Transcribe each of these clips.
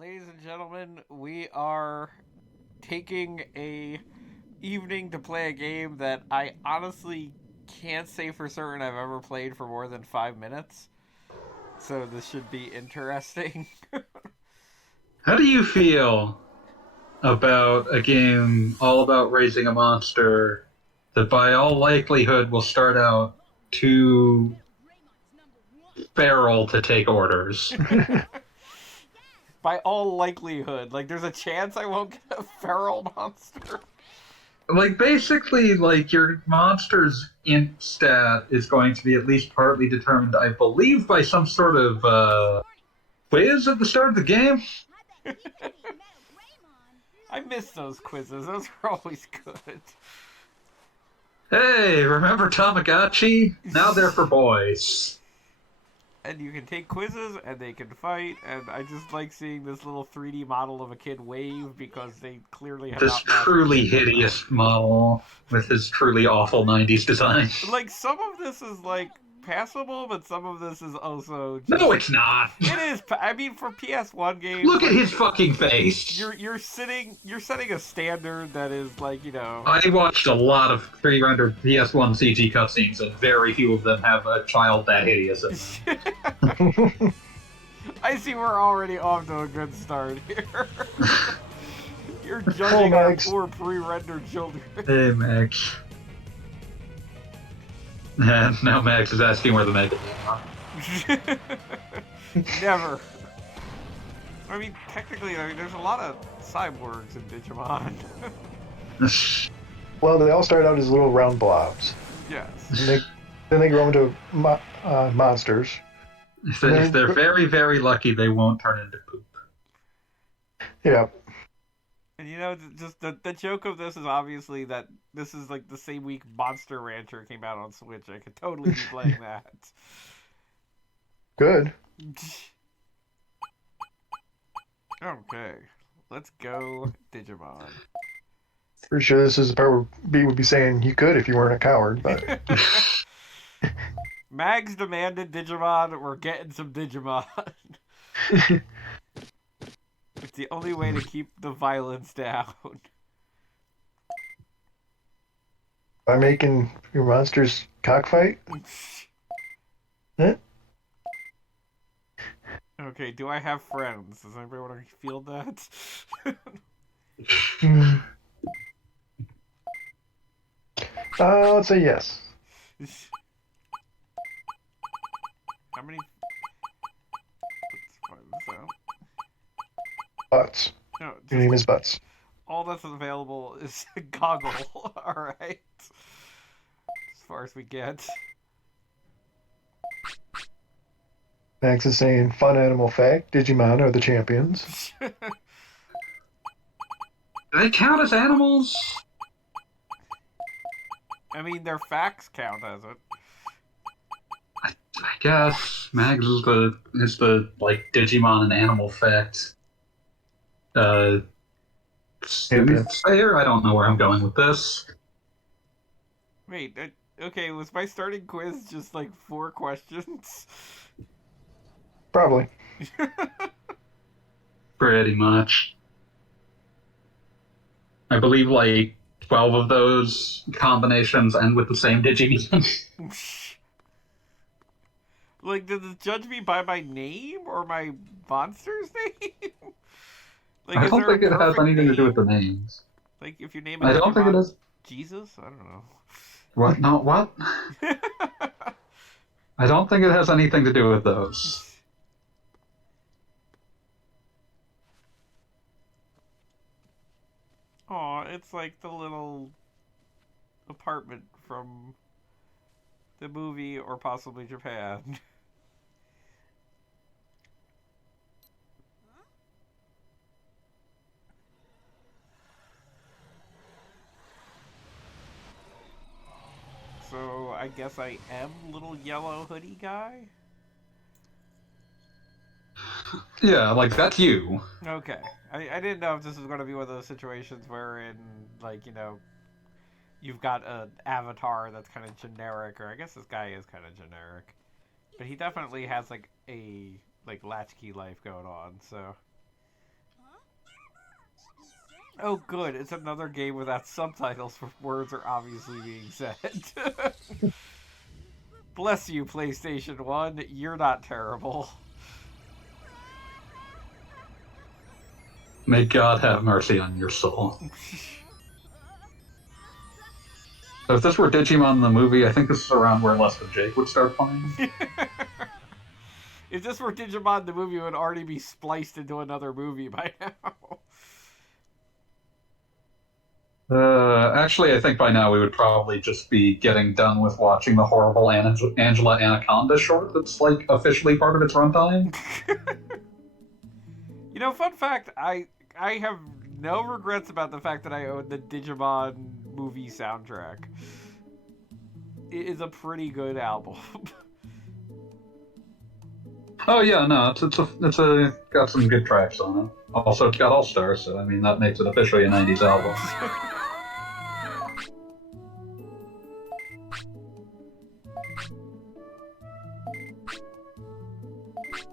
Ladies and gentlemen, we are taking a evening to play a game that I honestly can't say for certain I've ever played for more than 5 minutes. So this should be interesting. How do you feel about a game all about raising a monster that, by all likelihood, will start out too feral to take orders? By all likelihood, like there's a chance I won't get a feral monster. Basically, your monster's int stat is going to be at least partly determined, I believe, by some sort of quiz at the start of the game. I miss those quizzes. Those are always good. Hey, remember Tamagotchi? Now they're for boys. And you can take quizzes and they can fight, and I just like seeing this little 3D model of a kid wave because they clearly have This not mastered truly Digimon. hideous model with his truly awful 90s design. Like, some of this is like passable, but some of this is also just No, it's not. it is. I mean, for PS1 games, Look at like his fucking face. you're setting a standard that is like I watched a lot of pre-rendered PS1 CG cutscenes, and very few of them have a child that hideous in them. I see we're already off to a good start here. You're Oh, judging our Max. poor pre-rendered children. Hey, Max. And now Max is asking where the Mega Never. I mean, technically, there's a lot of cyborgs in Digimon. Well, they all start out as little round blobs. Yes. Then they grow into monsters. If they're very, very lucky, they won't turn into poop. Yeah. And just the joke of this is obviously that this is like the same week Monster Rancher came out on Switch. I could totally be playing that. Good. Okay, let's go Digimon. Pretty sure this is the part where B would be saying you could if you weren't a coward, but Mags demanded Digimon. We're getting some Digimon. It's the only way to keep the violence down. by making your monsters cockfight. Huh? Okay, do I have friends? Does anybody want to field that? Hmm. Let's say yes. How many? Let's find this out. Butts. No, Your name just is Butts. all that's available is Goggle. All right, as far as we get. Max is saying fun animal fact: Digimon are the champions. Do they count as animals? I mean, their facts count as it. I guess Mags is the Digimon and animal fact. Champion. Soothsayer? I don't know where I'm going with this. Wait, okay, was my starting quiz just like 4 questions? Probably. Pretty much. I believe 12 of those combinations end with the same Digimon. Like, did the judge me by my name or my monster's name? Like, I is don't there a think it has perfect anything to do with the name? names. Like, if you name a I don't think it Digimon has. Jesus? I don't know. What? No, what? I don't think it has anything to do with those. Aw, it's like the little apartment from the movie or possibly Japan. So, I guess I am little yellow hoodie guy? Yeah, that's you. Okay. I didn't know if this was going to be one of those situations wherein, like, you've got an avatar that's kind of generic, or I guess this guy is kind of generic. But he definitely has, like, a, like, latchkey life going on, so. Oh, good. It's another game without subtitles where words are obviously being said. Bless you, PlayStation 1. You're not terrible. May God have mercy on your soul. So if this were Digimon the movie, I think this is around where Less Than Jake would start playing. If this were Digimon the movie, it would already be spliced into another movie by now. Actually, I think by now we would probably just be getting done with watching the horrible Angela Anaconda short that's, like, officially part of its runtime. You know, fun fact, I have no regrets about the fact that I own the Digimon movie soundtrack. It is a pretty good album. Oh yeah, no, it's got some good tracks on it. Also, it's got All Stars, so I mean that makes it officially a '90s album.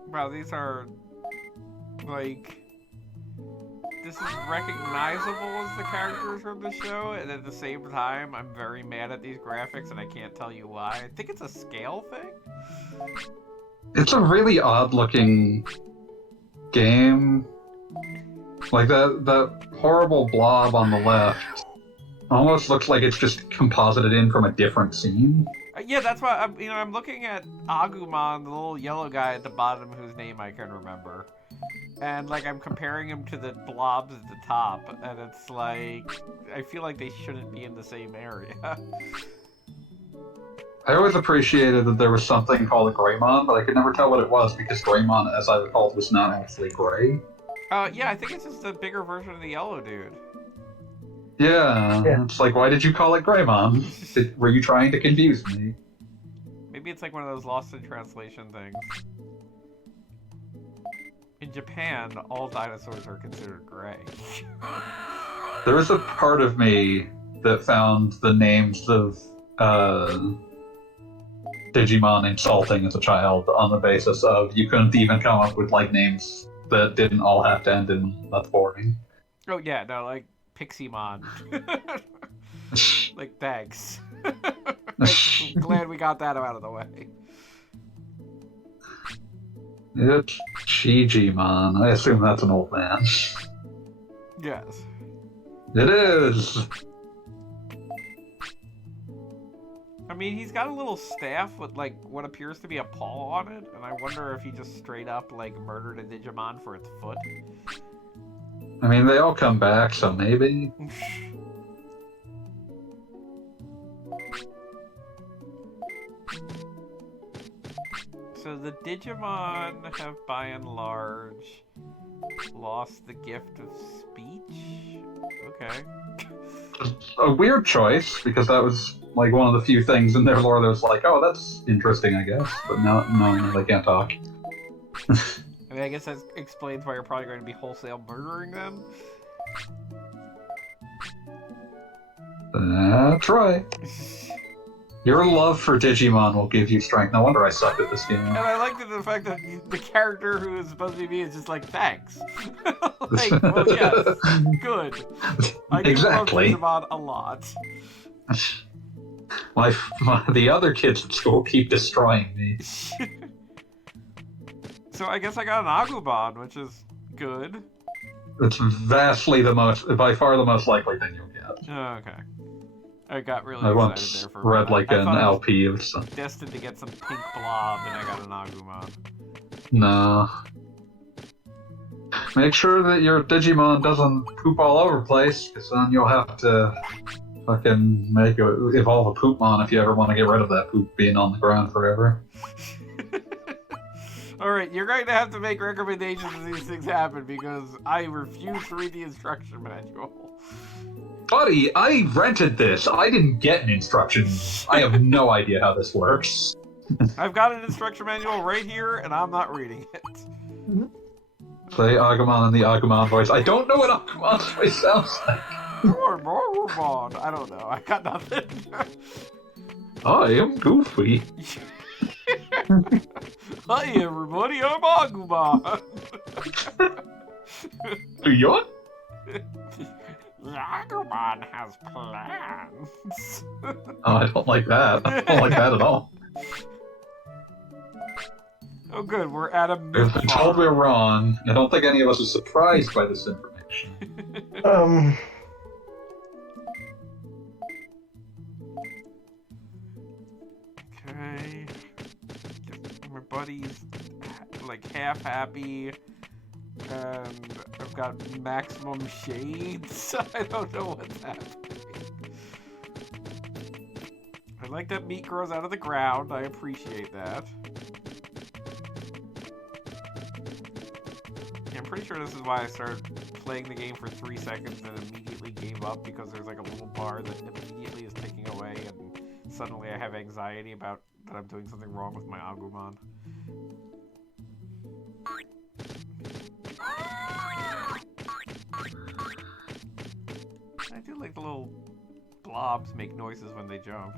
Wow, these are, like, this is recognizable as the characters from the show, and at the same time, I'm very mad at these graphics, and I can't tell you why. I think it's a scale thing? It's a really odd-looking game. Like, that horrible blob on the left almost looks like it's just composited in from a different scene. Yeah, that's why I'm looking at Agumon, the little yellow guy at the bottom whose name I can remember. And, like, I'm comparing him to the blobs at the top, and it's like, I feel like they shouldn't be in the same area. I always appreciated that there was something called a Greymon, but I could never tell what it was because Greymon, as I recalled, was not actually gray. Yeah, I think it's just a bigger version of the yellow dude. Yeah, it's like, why did you call it Greymon? Were you trying to confuse me? Maybe it's like one of those lost in translation things. In Japan, all dinosaurs are considered gray. There was a part of me that found the names of Digimon insulting as a child on the basis of you couldn't even come up with, like, names that didn't all have to end in that's boring. Oh yeah, no, like Piximon. Like, thanks. I'm glad we got that out of the way. It's Digimon. I assume that's an old man. Yes. It is! I mean, he's got a little staff with, like, what appears to be a paw on it, and I wonder if he just straight up, like, murdered a Digimon for its foot. I mean, they all come back, so maybe. So the Digimon have, by and large, lost the gift of speech? Okay. A weird choice, because that was, like, one of the few things in their lore that was like, oh, that's interesting, I guess. But no, they can't talk. I mean, I guess that explains why you're probably going to be wholesale murdering them. That's right. Your love for Digimon will give you strength. No wonder I sucked at this game. And I like the fact that the character who is supposed to be me is just like, thanks. Like, well, yes, good. I do Exactly. love Digimon a lot. The other kids at school keep destroying me. So I guess I got an Agumon, which is good. It's by far the most likely thing you'll get. Oh, okay. I got really I excited once there for a read minute. like I an thought I was LP of some. destined to get some pink blob, and I got an Agumon. No. Make sure that your Digimon doesn't poop all over the place, because then you'll have to fucking evolve a Poopmon if you ever want to get rid of that poop being on the ground forever. Alright, you're going to have to make recommendations as these things happen, because I refuse to read the instruction manual. Buddy, I rented this. I didn't get an instruction. I have no idea how this works. I've got an instruction manual right here, and I'm not reading it. Say Agumon in the Agumon voice. I don't know what Agumon's voice sounds like. I don't know. I got nothing. I am Goofy. Hi everybody, I'm Agumon. Do you? The agumon has plans. Oh, I don't like that. I don't like that at all. Oh, good. We're at a We've been told we're wrong. I don't think any of us are surprised by this information. Okay. My buddy's like half happy, and I've got maximum shades. I don't know what's happening. I like that meat grows out of the ground. I appreciate that. Yeah, I'm pretty sure this is why I started playing the game for 3 seconds and immediately gave up, because there's like a little bar that immediately is ticking away, and suddenly I have anxiety about that I'm doing something wrong with my agumon. I do like the little blobs make noises when they jump.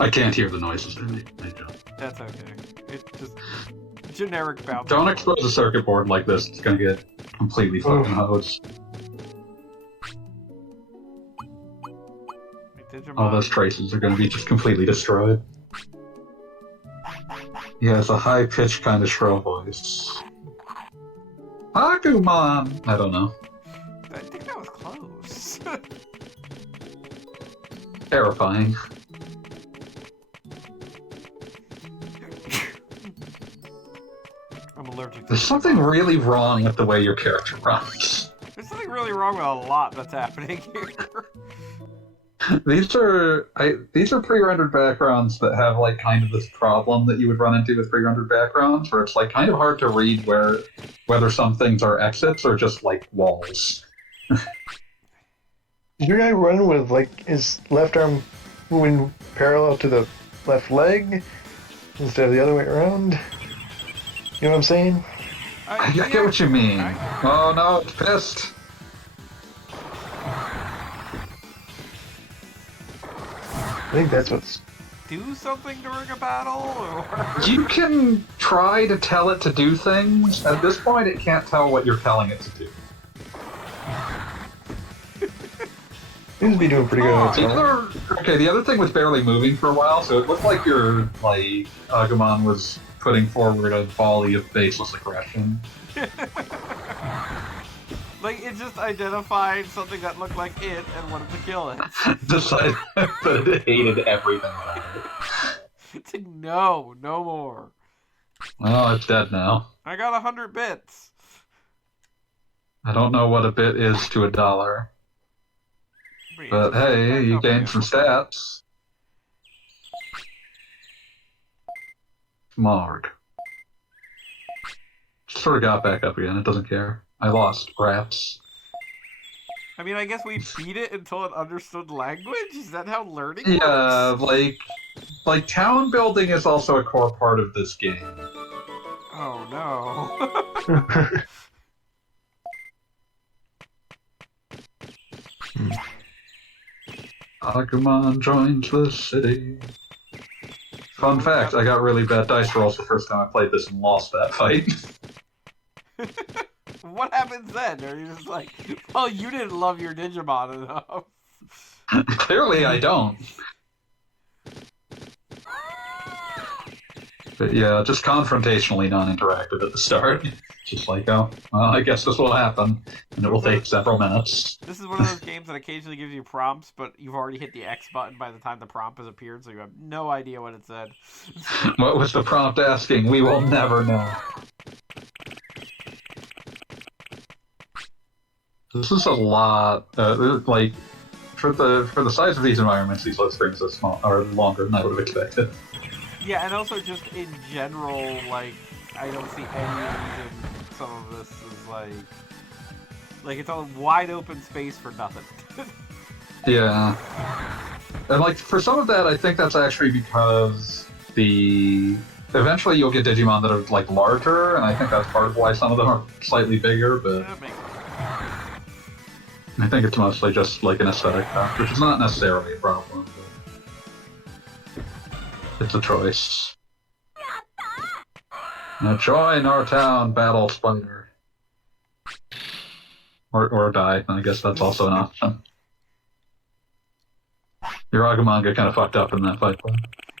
I can't hear the noises they jump. That's okay. It's just generic bounce. Don't expose a circuit board like this. It's gonna get completely fucking hosed. All those traces are gonna be just completely destroyed. He has a high-pitched kind of shrill voice. Agumon! I don't know. I think that was close. Terrifying. I'm allergic to There's something really wrong with the way your character runs. There's something really wrong with a lot that's happening here. These are pre-rendered backgrounds that have like kind of this problem that you would run into with pre-rendered backgrounds, where it's like kind of hard to read whether some things are exits or just like walls. Is your guy running with like his left arm moving parallel to the left leg instead of the other way around? You know what I'm saying? I get what you mean. Oh no, it's pissed. I think that's what's... Do something during a battle, or... You can try to tell it to do things. At this point, it can't tell what you're telling it to do. Seems to be doing pretty good on its own. Okay, the other thing was barely moving for a while, so it looked like your Agumon was putting forward a volley of baseless aggression. Like, it just identified something that looked like it and wanted to kill it. Decided that it hated everything about it. It's like, no more. Oh, it's dead now. I got 100 bits. I don't know what a bit is to $1. But hey, you gained some stats. Marg. Sort of got back up again, it doesn't care. I lost, perhaps. I mean, I guess we beat it until it understood language? Is that how learning works? Yeah, like town building is also a core part of this game. Oh no. Agumon joins the city. Fun fact, I got really bad dice rolls the first time I played this and lost that fight. What happens then? Are you just like, well, you didn't love your Digimon enough? Clearly I don't. But yeah, just confrontationally non-interactive at the start. Just like, oh, well, I guess this will happen, and it will take several minutes. This is one of those games that occasionally gives you prompts, but you've already hit the X button by the time the prompt has appeared, so you have no idea what it said. What was the prompt asking? We will never know. This is a lot. Like, for the size of these environments, these load screens are longer than I would have expected. Yeah, and also just in general, like, I don't see any reason some of this is like it's a wide open space for nothing. Yeah. And like, for some of that, I think that's actually because eventually you'll get Digimon that are like larger, and I think that's part of why some of them are slightly bigger, but That makes sense. I think it's mostly just like an aesthetic factor, which is not necessarily a problem, but it's a choice. Now join our town, battle spider. Or die. I guess that's also an option. Your agumon got kind of fucked up in that fight, though.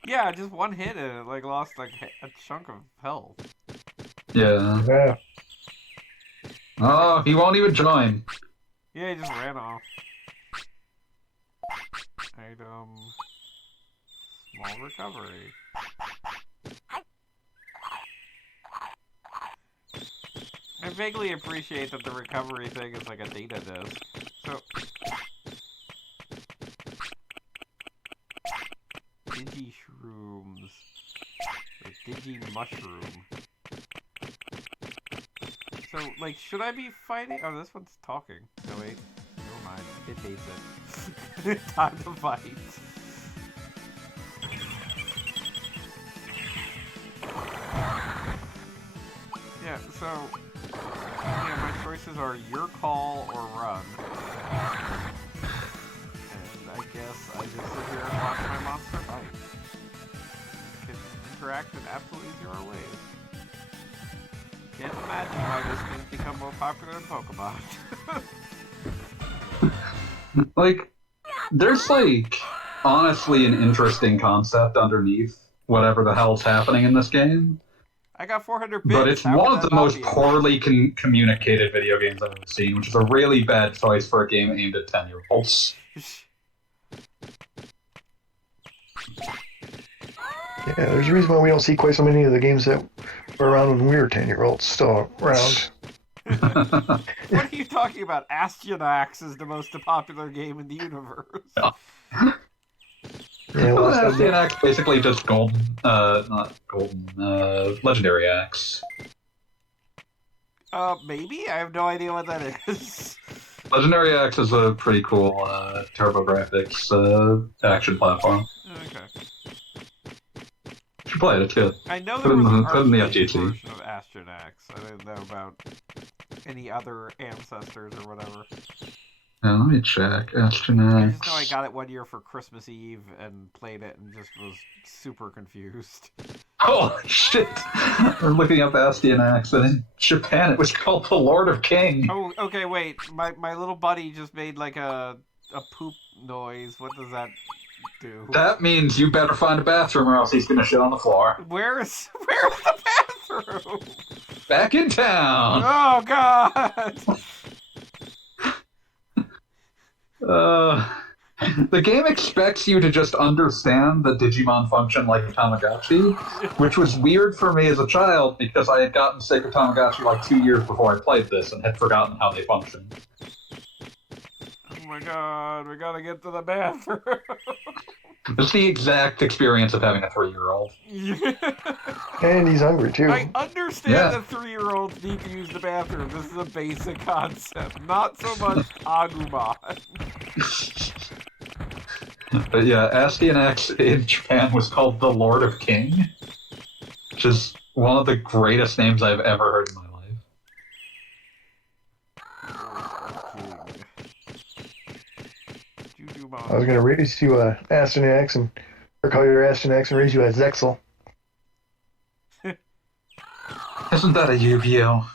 Yeah, just one hit and it like lost like a chunk of health. Yeah. Yeah. Oh, he won't even join. Yeah, he just ran off. Item. Small recovery. I vaguely appreciate that the recovery thing is like a data disk. So. Digi shrooms. Or digi mushroom. So, like, should I be fighting? Oh, this one's talking. No, wait. Never mind. It hates it. Time to fight. Yeah, so... Yeah, my choices are your call or run. And I guess I just sit here and watch my monster fight. Can interact in absolutely zero ways. Can't imagine why this has become more popular than Pokemon. Like, there's, like, honestly an interesting concept underneath whatever the hell's happening in this game. I got 400 bits. But it's one of the most poorly communicated video games I've ever seen, which is a really bad choice for a game aimed at 10-year-olds. Yeah, there's a reason why we don't see quite so many of the games that were around when we were 10-year-olds still around. What are you talking about? Astronax is the most popular game in the universe. Yeah. Yeah, well, Axe basically just golden, not golden, legendary axe. Maybe? I have no idea what that is. Legendary axe is a pretty cool, TurboGrafx, action platform. Okay. You should play it, it's good. I know there was an put in the arcade FGC. version of Astronax. I didn't know about any other ancestors or whatever. Yeah, let me check. I just know I Astronax. got it one year for Christmas Eve and played it and just was super confused. Oh, shit! I'm looking up Astronax, and in Japan it was called the Lord of King. Oh, okay, wait. My little buddy just made like a poop noise. What does that do? That means you better find a bathroom or else he's gonna shit on the floor. Where's the bathroom? Back in town! Oh, God! The game expects you to just understand the Digimon function like a Tamagotchi, which was weird for me as a child because I had gotten sick of Tamagotchi like 2 years before I played this and had forgotten how they function. Oh my God, we gotta get to the bathroom. It's the exact experience of having a 3-year-old. and he's hungry too. I understand Yeah. that 3-year-olds need to use the bathroom. This is a basic concept. Not so much agumon. But yeah, Astronax in Japan was called the Lord of King, which is one of the greatest names I've ever heard in my life. I was gonna raise you Astyanax or call your Astyanax and raise you as Zexel. Isn't that a Yu-Gi-Oh?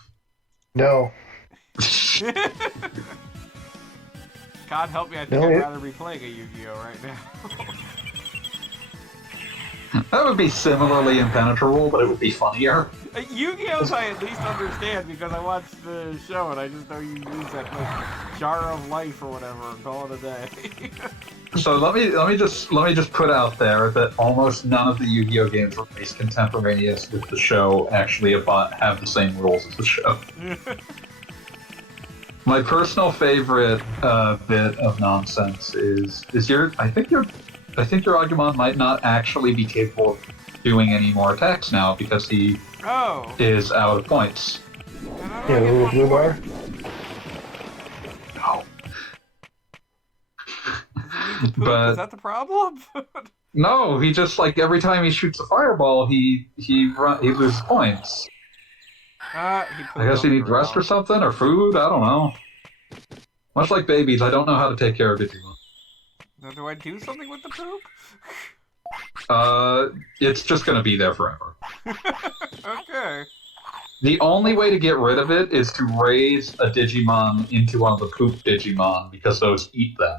No. God help me, I think No, I'd it- rather be playing a Yu-Gi-Oh right now. That would be similarly impenetrable, but it would be funnier. Yu-Gi-Oh's I at least understand because I watched the show and I just know you use that like jar of life or whatever and call it a day. So let me just put out there that almost none of the Yu-Gi-Oh games released contemporaneous with the show actually have the same rules as the show. My personal favorite bit of nonsense is I think your Agumon might not actually be capable of doing any more attacks now because he is out of points. Yeah, the little blue bar. No. But is that the problem? No, he just like every time he shoots a fireball, he loses points. I guess he needs rest or something, or food. I don't know. Much like babies, I don't know how to take care of Digimon. Now, do I do something with the poop? It's just gonna be there forever. Okay. The only way to get rid of it is to raise a Digimon into one of the poop Digimon, because those eat them.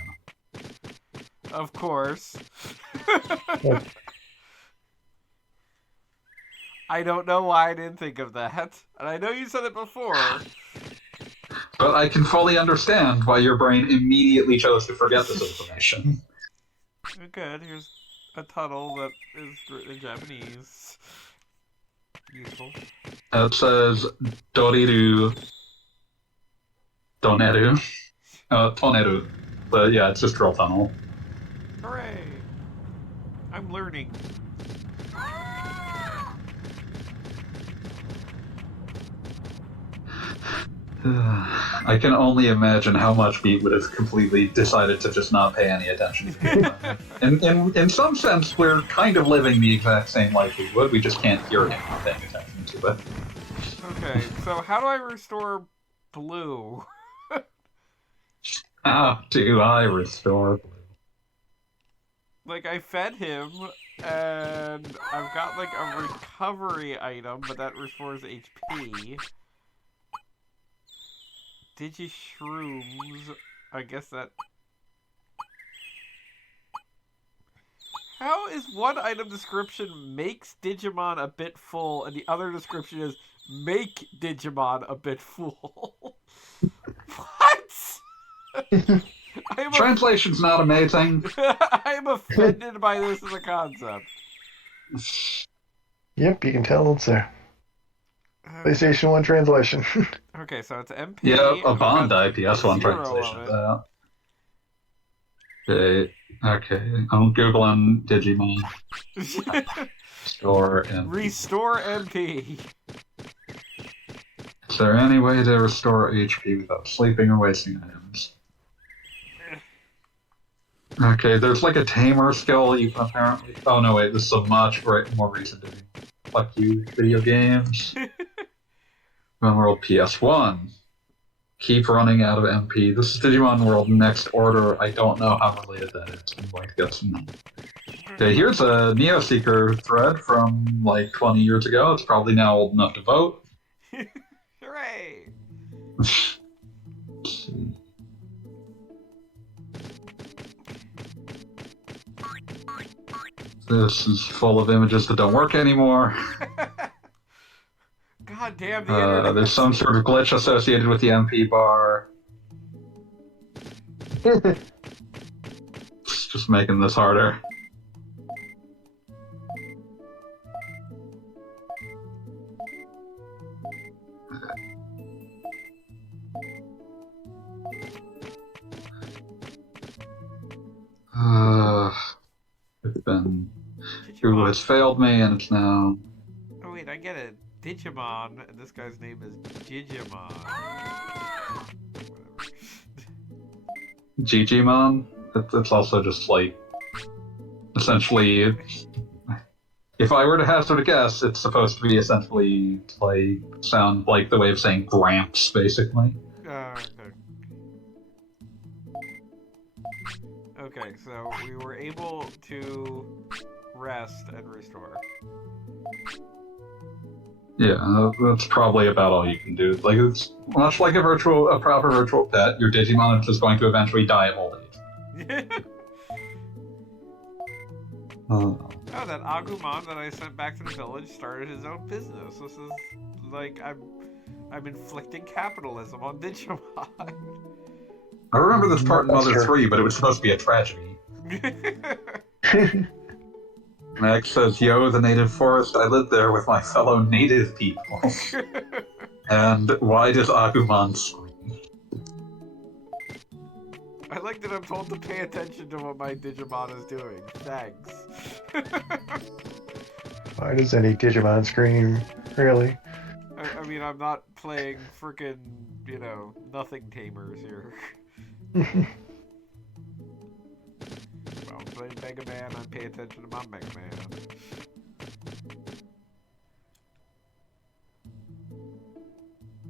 Of course. I don't know why I didn't think of that. And I know you said it before. But I can fully understand why your brain immediately chose to forget this information. Good, here's a tunnel that is written in Japanese. Useful. It says Doriru Doneru. Toneru. But yeah, it's just drill tunnel. Hooray! I'm learning. I can only imagine how much Beat would have completely decided to just not pay any attention to it. In some sense, we're kind of living the exact same life we would, we just can't hear him not paying attention to it. Okay, so how do I restore Blue? How do I restore Blue? Like, I fed him, and I've got, like, a recovery item, but that restores HP. Digi-shrooms, I guess that... How is one item description makes Digimon a bit full, and the other description is make Digimon a bit full? What? Translation's not amazing. I am offended by this as a concept. Yep, you can tell it's a PlayStation 1 translation. Okay, so it's MP. Yeah, a Bond IPS1 translation of that. Okay, I'm Googling Digimon. Restore MP. Restore MP. Is there any way to restore HP without sleeping or wasting items? Okay, there's like a tamer skill you can apparently... Oh no, wait, this is a much more recent thing. Fuck you, video games. Digimon World PS1. Keep running out of MP. This is Digimon World Next Order. I don't know how related that is. I'm going to get some... Okay, here's a Neo Seeker thread from like 20 years ago. It's probably now old enough to vote. Hooray! Let's see. This is full of images that don't work anymore. God damn the internet. There's some sort of glitch associated with the MP bar. It's just making this harder. It's been... Google has failed me, and it's now... Oh wait, I get it. Digimon, and this guy's name is Digimon. Gigimon? It's also just like... Essentially... If I were to hazard a guess, it's supposed to be essentially like sound like the way of saying Gramps, basically. Okay. Okay, so we were able to rest and restore. Yeah, that's probably about all you can do. Like, it's much like a proper virtual pet, your Digimon is just going to eventually die of old age. Oh, that agumon that I sent back to the village started his own business. This is like I'm inflicting capitalism on Digimon. I remember this part in Mother 3, but it was supposed to be a tragedy. Max says, "Yo, the native forest, I lived there with my fellow native people." And why does Agumon scream? I like that I'm told to pay attention to what my Digimon is doing. Thanks. Why does any Digimon scream? Really? I mean, I'm not playing frickin', nothing tamers here. Well, I'm playing Mega Man, I pay attention to my Mega Man.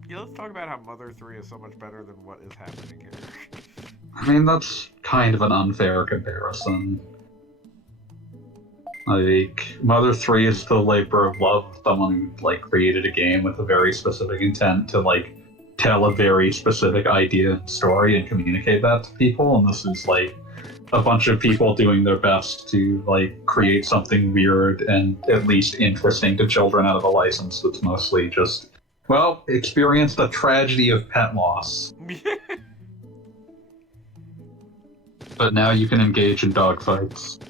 Yeah, let's talk about how Mother 3 is so much better than what is happening here. I mean, that's kind of an unfair comparison. Like, Mother 3 is the labor of love, someone who, like, created a game with a very specific intent to, like, tell a very specific idea and story and communicate that to people, and this is, like, a bunch of people doing their best to, like, create something weird and at least interesting to children out of a license that's mostly just, well, experience the tragedy of pet loss. But now you can engage in dogfights.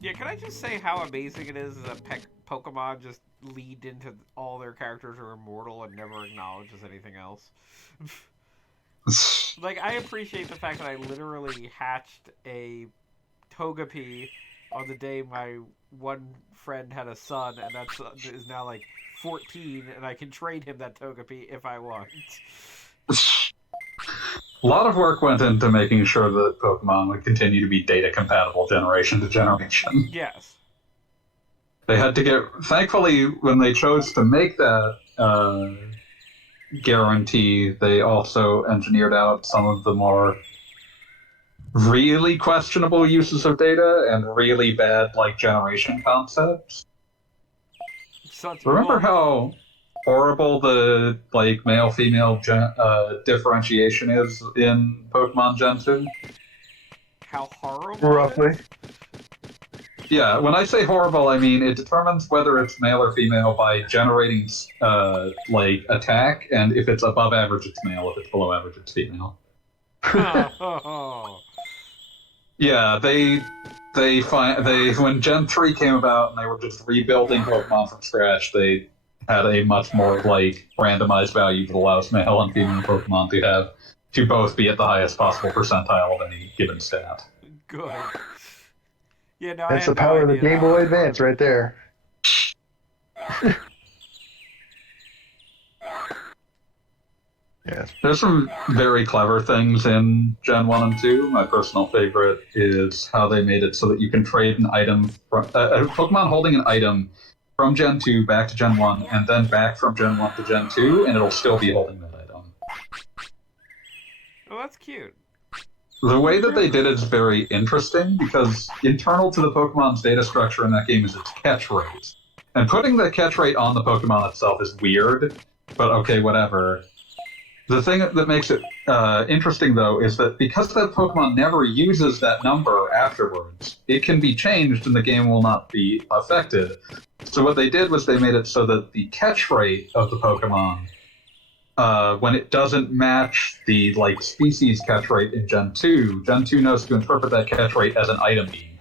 Yeah, can I just say how amazing it is that Pokemon just lead into all their characters are immortal and never acknowledges anything else? Like, I appreciate the fact that I literally hatched a Togepi on the day my one friend had a son, and that son is now like 14, and I can trade him that Togepi if I want. A lot of work went into making sure that Pokemon would continue to be data compatible generation to generation. Yes. They had to get. Thankfully, when they chose to make that guarantee, they also engineered out some of the more really questionable uses of data and really bad, like, generation concepts. Remember how horrible the, like, male-female differentiation is in Pokemon Gen 2? How horrible? Roughly. Yeah, when I say horrible, I mean it determines whether it's male or female by generating, like, attack, and if it's above average, it's male. If it's below average, it's female. Yeah, when Gen 3 came about and they were just rebuilding Pokemon from scratch, they had a much more, like, randomized value that allows male and female Pokemon to both be at the highest possible percentile of any given stat. Good. Yeah, no, That's the power of the Game Boy Advance right there. Yeah. There's some very clever things in Gen 1 and 2. My personal favorite is how they made it so that you can trade an item, a Pokemon holding an item from Gen 2 back to Gen 1, and then back from Gen 1 to Gen 2, and it'll still be holding that item. Oh, that's cute. The way that they did it is very interesting, because internal to the Pokemon's data structure in that game is its catch rate. And putting the catch rate on the Pokemon itself is weird, but okay, whatever. The thing that makes it interesting, though, is that because that Pokemon never uses that number afterwards, it can be changed and the game will not be affected. So what they did was they made it so that the catch rate of the Pokemon, when it doesn't match the, like, species catch rate in Gen 2 knows to interpret that catch rate as an item being.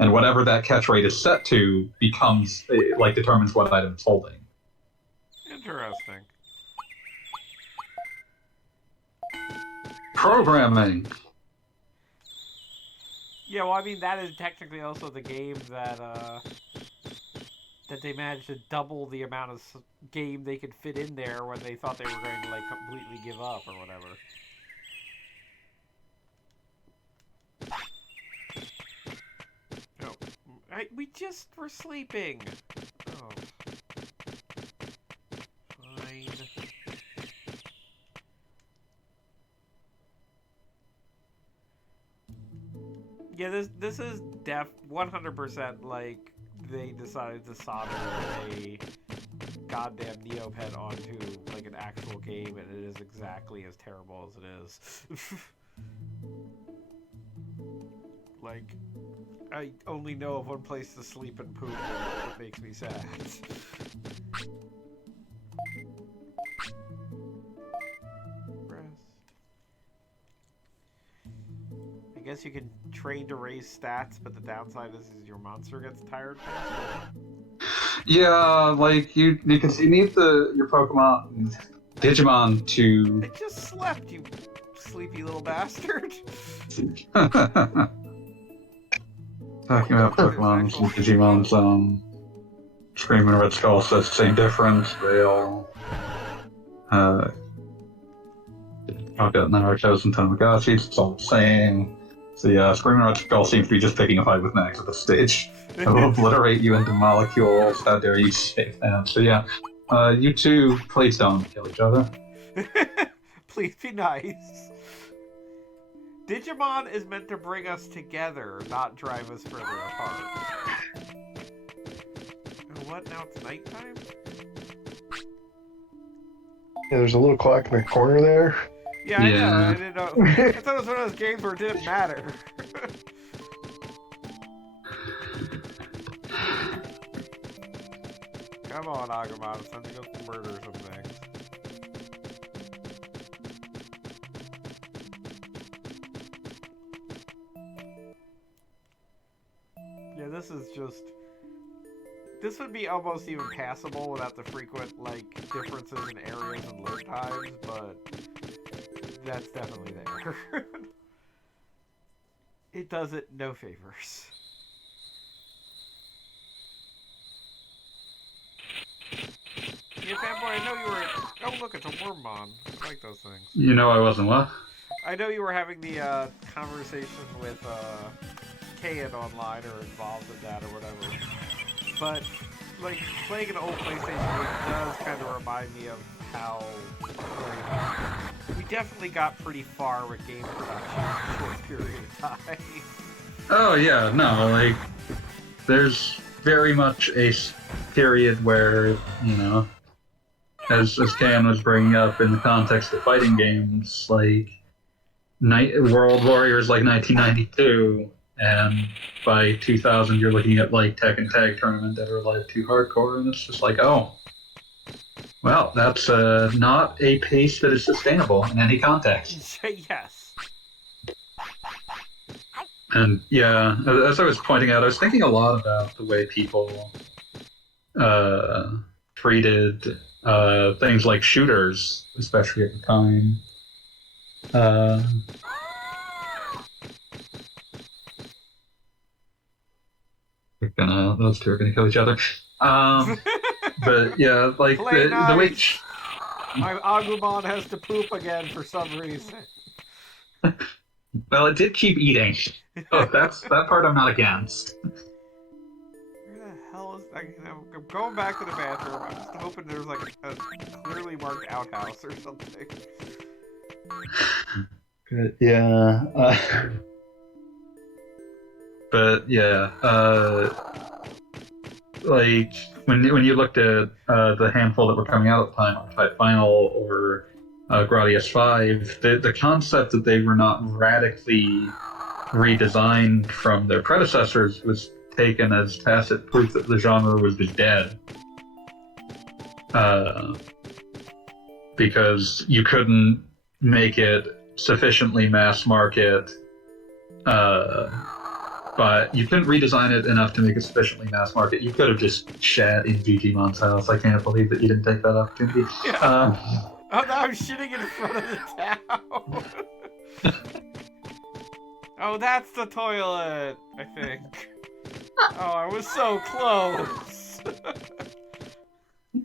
And whatever that catch rate is set to becomes, like, determines what item it's holding. Interesting. Programming. Yeah, well, I mean, that is technically also the game that they managed to double the amount of game they could fit in there when they thought they were going to, like, completely give up or whatever. No, we just were sleeping. Oh. Fine. Yeah, this is 100% like they decided to solder a goddamn Neopet onto, like, an actual game, and it is exactly as terrible as it is. Like, I only know of one place to sleep and poop, and it makes me sad. I guess you can train to raise stats, but the downside is your monster gets tired faster. Yeah, like, you need your Pokemon Digimon to. I just slept, you sleepy little bastard. Talking about Pokemon, Digimon's Skreamin and Red Skull, so that's the same difference. They all I've got Naruto's and Tamagotchis, it's all the same. So yeah, Skreamin and Red Skull seems to be just picking a fight with Max at this stage. I will obliterate you into molecules, how dare you say that. So yeah, you two, please don't kill each other. Please be nice. Digimon is meant to bring us together, not drive us further apart. what? Now it's nighttime? Yeah, there's a little clock in the corner there. Yeah, I know. I didn't know. I thought it was one of those games where it didn't matter. Come on, Agumon. It's time to go murder some things. Yeah, this is just... This would be almost even passable without the frequent, like, differences in areas and load times, but that's definitely there. It does it no favors. Yeah, fanboy, I know you were... Oh, look, it's a Wormmon. I like those things. You know I wasn't what? I know you were having the conversation with Kayan online or involved in that or whatever. But, like, playing an old PlayStation game does kind of remind me of how, like, we definitely got pretty far with game production in a short period of time. Oh yeah, no, like, there's very much a period where, you know, as Cam was bringing up in the context of fighting games, like, World Warriors like 1992, and by 2000 you're looking at like Tekken Tag Tournament that are like too hardcore, and it's just like, oh, well, that's not a pace that is sustainable in any context. Yes. And yeah, as I was pointing out, I was thinking a lot about the way people treated things like shooters, especially at the time. Those two are gonna kill each other. But yeah, like the way. My agumon has to poop again for some reason. Well, it did keep eating. Oh, that part I'm not against. Where the hell is that? I'm going back to the bathroom. I'm just hoping there's like a clearly marked outhouse or something. Good, yeah. But yeah, like when you looked at the handful that were coming out at the time, Archetype Final or Gradius 5, the concept that they were not radically redesigned from their predecessors was taken as tacit proof that the genre was just dead. Because you couldn't make it sufficiently mass market, but you couldn't redesign it enough to make it sufficiently mass market. You could have just shat in Digimon's house. I can't believe that you didn't take that opportunity. Yeah. Oh, now I'm shitting in front of the town. Oh, that's the toilet, I think. Oh, I was so close.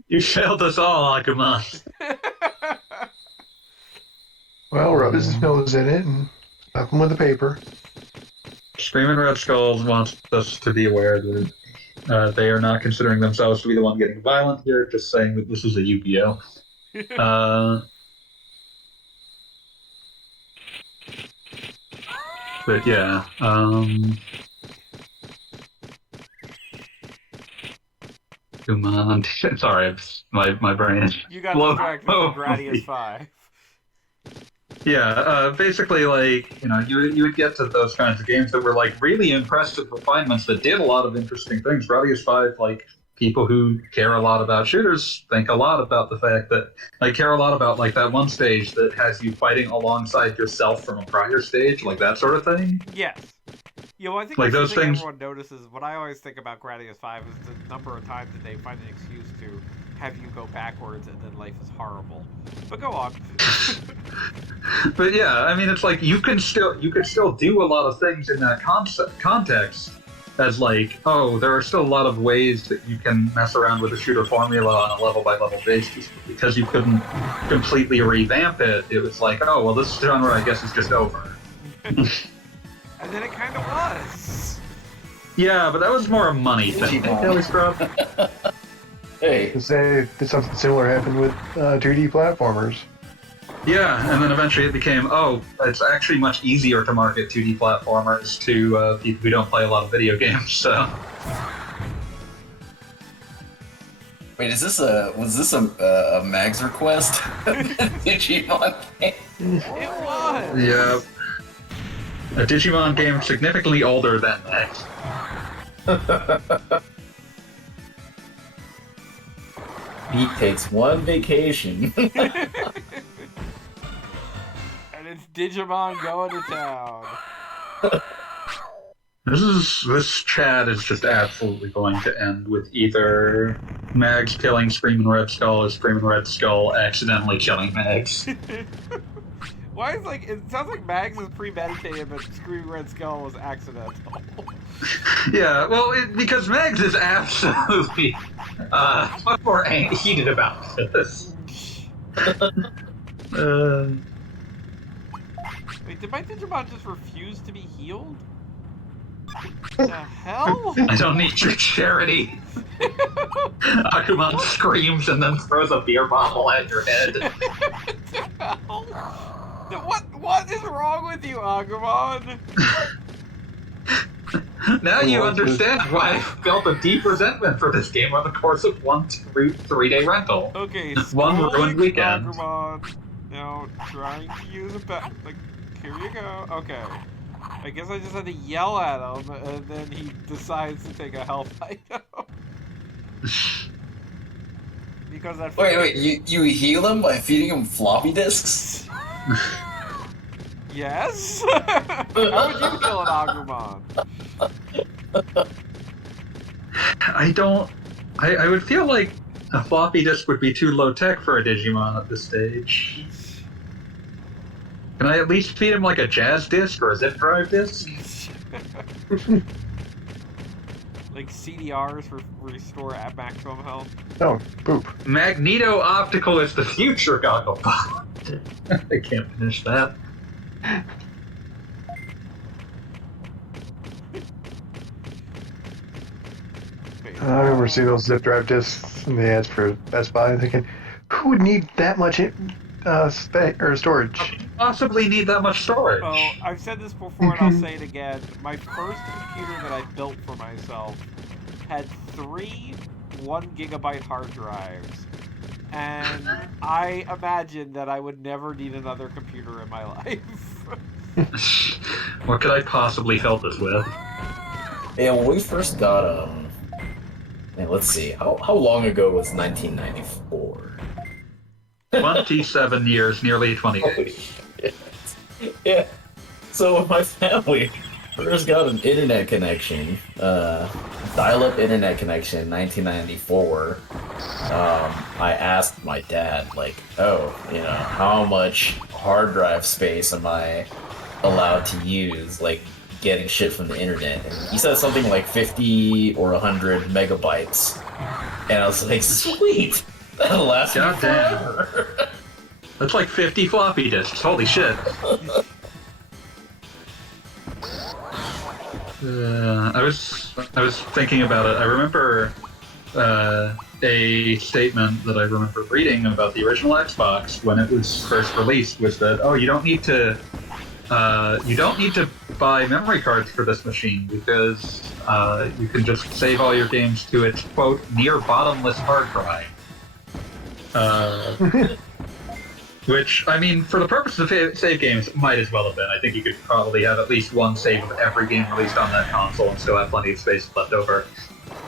You failed us all, Agumon. Well, rub his nose in it and slap him with the paper. Skreamin Red Skulls wants us to be aware that they are not considering themselves to be the one getting violent here, just saying that this is a UPO. But yeah, come on. Sorry, my brain. You got distracted from Gradius 5. Yeah, basically, like, you know, you would get to those kinds of games that were, like, really impressive refinements that did a lot of interesting things. Gradius 5, like, people who care a lot about shooters think a lot about the fact that, like, care a lot about, like, that one stage that has you fighting alongside yourself from a prior stage, like that sort of thing. Yes. You know, I think like the those thing things... everyone notices, what I always think about Gradius 5 is the number of times that they find an excuse to have you go backwards and then life is horrible. But go on. But yeah, I mean, it's like you can still do a lot of things in that context as like, oh, there are still a lot of ways that you can mess around with the shooter formula on a level-by-level basis. Because you couldn't completely revamp it, it was like, oh, well, this genre, I guess, is just over. And then it kind of was. Yeah, but that was more a money thing. Caliscrub. Hey. Say something similar happened with 2D platformers. Yeah, and then eventually it became, oh, it's actually much easier to market 2D platformers to people who don't play a lot of video games, so... Wait, was this a Mag's request? Digimon game? It was. Yeah. A Digimon game significantly older than X. He takes one vacation. And it's Digimon going to town. This chat is just absolutely going to end with either Mags killing Skreamin Red Skull or Skreamin Red Skull accidentally killing Mags. Why is it sounds like Mags is premeditated, but Screaming Red Skull was accidental. Yeah, well, because Mags is absolutely much more heated about this. Wait, did my Digimon just refuse to be healed? What the hell? I don't need your charity. Agumon screams and then throws a beer bottle at your head. What the hell? What is wrong with you, Agumon? Now you understand why I felt a deep resentment for this game over the course of 1 to 3 day rental. Okay, One ruined weekend. Agumon. Now trying to use a here you go. Okay. I guess I just had to yell at him, and then he decides to take a health item. Because that. Wait, you heal him by feeding him floppy disks? Yes? How would you kill an Agumon? I would feel like a floppy disk would be too low tech for a Digimon at this stage. Can I at least feed him like a jazz disc or a zip drive disc? Like CDRs for restore at maximum health? Oh, poop. Magneto Optical is the future, Gogglebot. I can't finish that. I remember seeing those zip drive discs in the ads for Best Buy and thinking, who would need that much space or storage? Possibly need that much storage. Oh, I've said this before and I'll say it again. My first computer that I built for myself had 3 1-gigabyte hard drives. And I imagined that I would never need another computer in my life. What could I possibly help us with? Yeah, when we first got let's see, how long ago was 1994? 27 years, nearly 28. Holy shit. Yeah. So when my family first got an internet connection, dial-up internet connection in 1994, I asked my dad, how much hard drive space am I allowed to use, getting shit from the internet? And he said something like 50 or 100 megabytes. And I was like, sweet! That'll last me forever. That's like 50 floppy disks. Holy shit. I was thinking about it. I remember a statement that I remember reading about the original Xbox when it was first released was that, you don't need to buy memory cards for this machine because you can just save all your games to its quote near bottomless hard drive. Which, I mean, for the purpose of save games, it might as well have been. I think you could probably have at least one save of every game released on that console and still have plenty of space left over.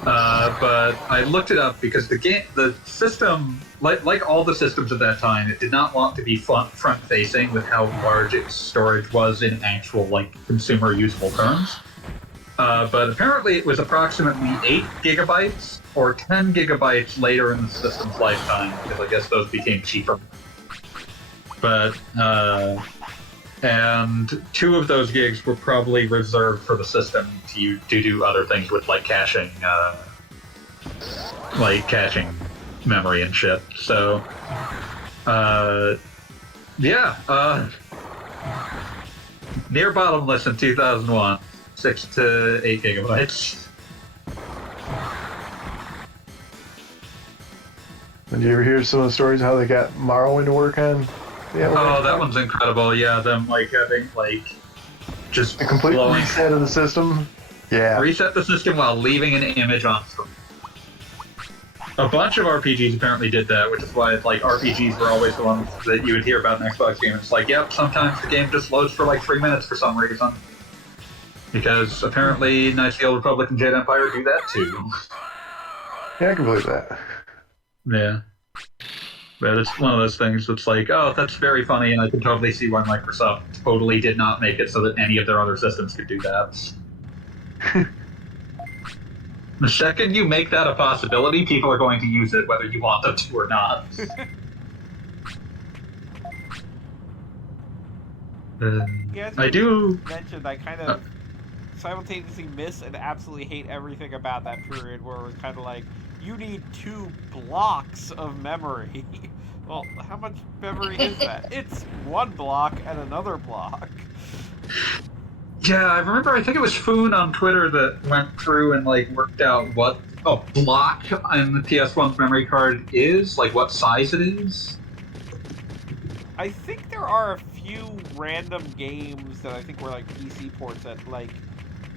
But I looked it up because the system, like all the systems at that time, it did not want to be front-facing with how large its storage was in actual, consumer usable terms. But apparently it was approximately 8 gigabytes or 10 gigabytes later in the system's lifetime, because I guess those became cheaper. But, and 2 of those gigs were probably reserved for the system to do other things with, caching, memory and shit. So, near bottomless in 2001, 6 to 8 gigabytes. Did you ever hear some of the stories how they got Morrowind to work on? Oh, that one's incredible. Yeah, them having just a complete blowing, reset of the system. Yeah. Reset the system while leaving an image on screen. A bunch of RPGs apparently did that, which is why like RPGs were always the ones that you would hear about in Xbox games. It's like, yep, sometimes the game just loads for like 3 minutes for some reason. Because apparently Knights of the Old Republic and Jade Empire do that too. Yeah, I can believe that. Yeah. But it's one of those things that's like, oh, that's very funny, and I can totally see why Microsoft totally did not make it so that any of their other systems could do that. The second you make that a possibility, people are going to use it whether you want them to or not. Yeah, I do mentioned I kind of simultaneously miss and absolutely hate everything about that period where it was kind of like, you need 2 blocks of memory. Well, how much memory is that? It's 1 block and another block. Yeah, I remember, I think it was Foon on Twitter that went through and, like, worked out what a block in the PS1's memory card is, like, what size it is. I think there are a few random games that I think were, like, PC ports that, like,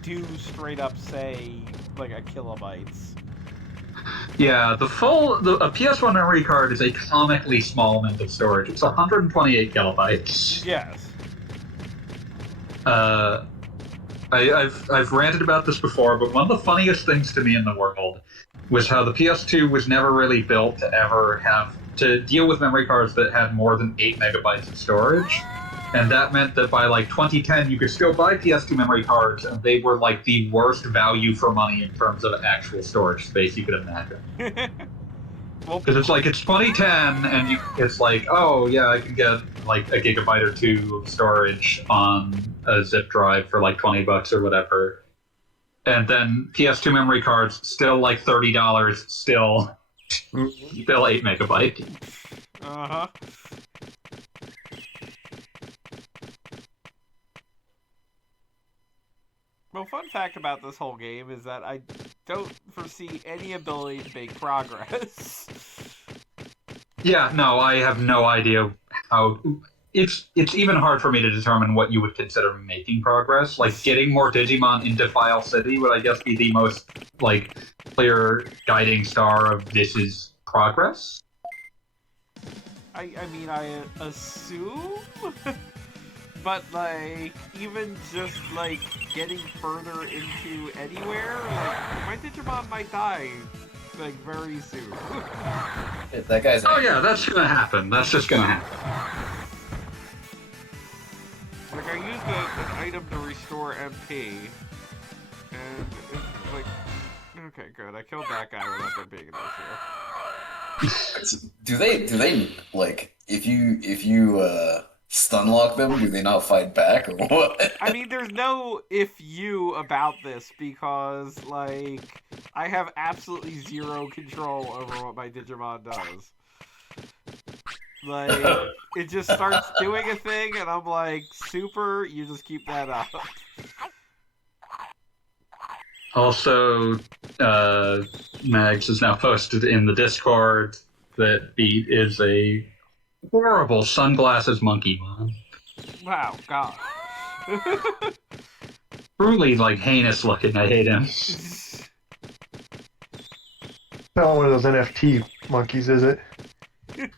do straight up say, like, a kilobytes. Yeah, a PS1 memory card is a comically small amount of storage. It's 128 kilobytes. Yes. I've ranted about this before, but one of the funniest things to me in the world was how the PS2 was never really built to ever have to deal with memory cards that had more than 8 megabytes of storage. And that meant that by like 2010, you could still buy PS2 memory cards, and they were like the worst value for money in terms of actual storage space you could imagine. Because it's like, it's 2010, and it's like, oh yeah, I can get like a gigabyte or 2 of storage on a zip drive for like $20 or whatever. And then PS2 memory cards, still like $30, still 8 megabyte. Uh-huh. Well, fun fact about this whole game is that I don't foresee any ability to make progress. Yeah, no, I have no idea how. It's even hard for me to determine what you would consider making progress. Like, getting more Digimon into File City would, I guess, be the most, like, clear guiding star of this is progress. I mean, I assume? But, like, even just, like, getting further into anywhere, like, my Digimon might die, like, very soon. That guy's. Oh yeah, that's gonna happen. That's just gonna happen. Like, I used an item to restore MP, and it's like, okay, good, I killed that guy without there being an issue. Do they like if you stunlock them, do they not fight back or what? I mean, there's no if you about this because, like, I have absolutely zero control over what my Digimon does. Like, it just starts doing a thing, and I'm like, super, you just keep that up. Also, Mags has now posted in the Discord that Beat is a horrible sunglasses monkey mon. Wow, God. Truly, like, heinous looking. I hate him. Not one of those NFT monkeys, is it?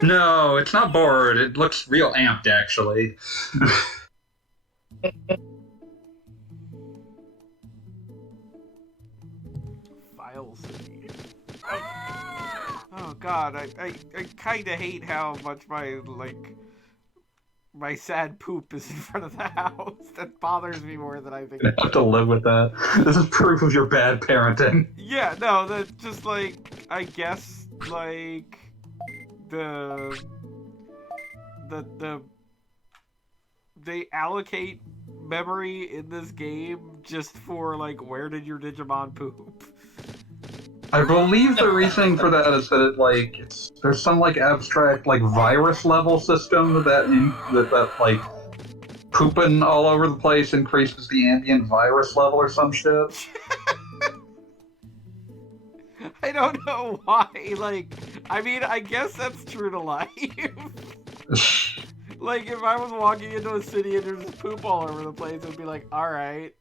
No, it's not bored. It looks real amped, actually. File City. Oh, God, I kind of hate how much my sad poop is in front of the house. That bothers me more than I think. I have to live with that. This is proof of your bad parenting. Yeah, no, that's just, like, I guess, like, they allocate memory in this game just for, like, where did your Digimon poop? I believe the reasoning for that is that it, like, there's some, like, abstract, like, virus level system that like pooping all over the place increases the ambient virus level or some shit. I don't know why, like, I mean, I guess that's true to life. Like, if I was walking into a city and there's just poop all over the place, it would be like, alright.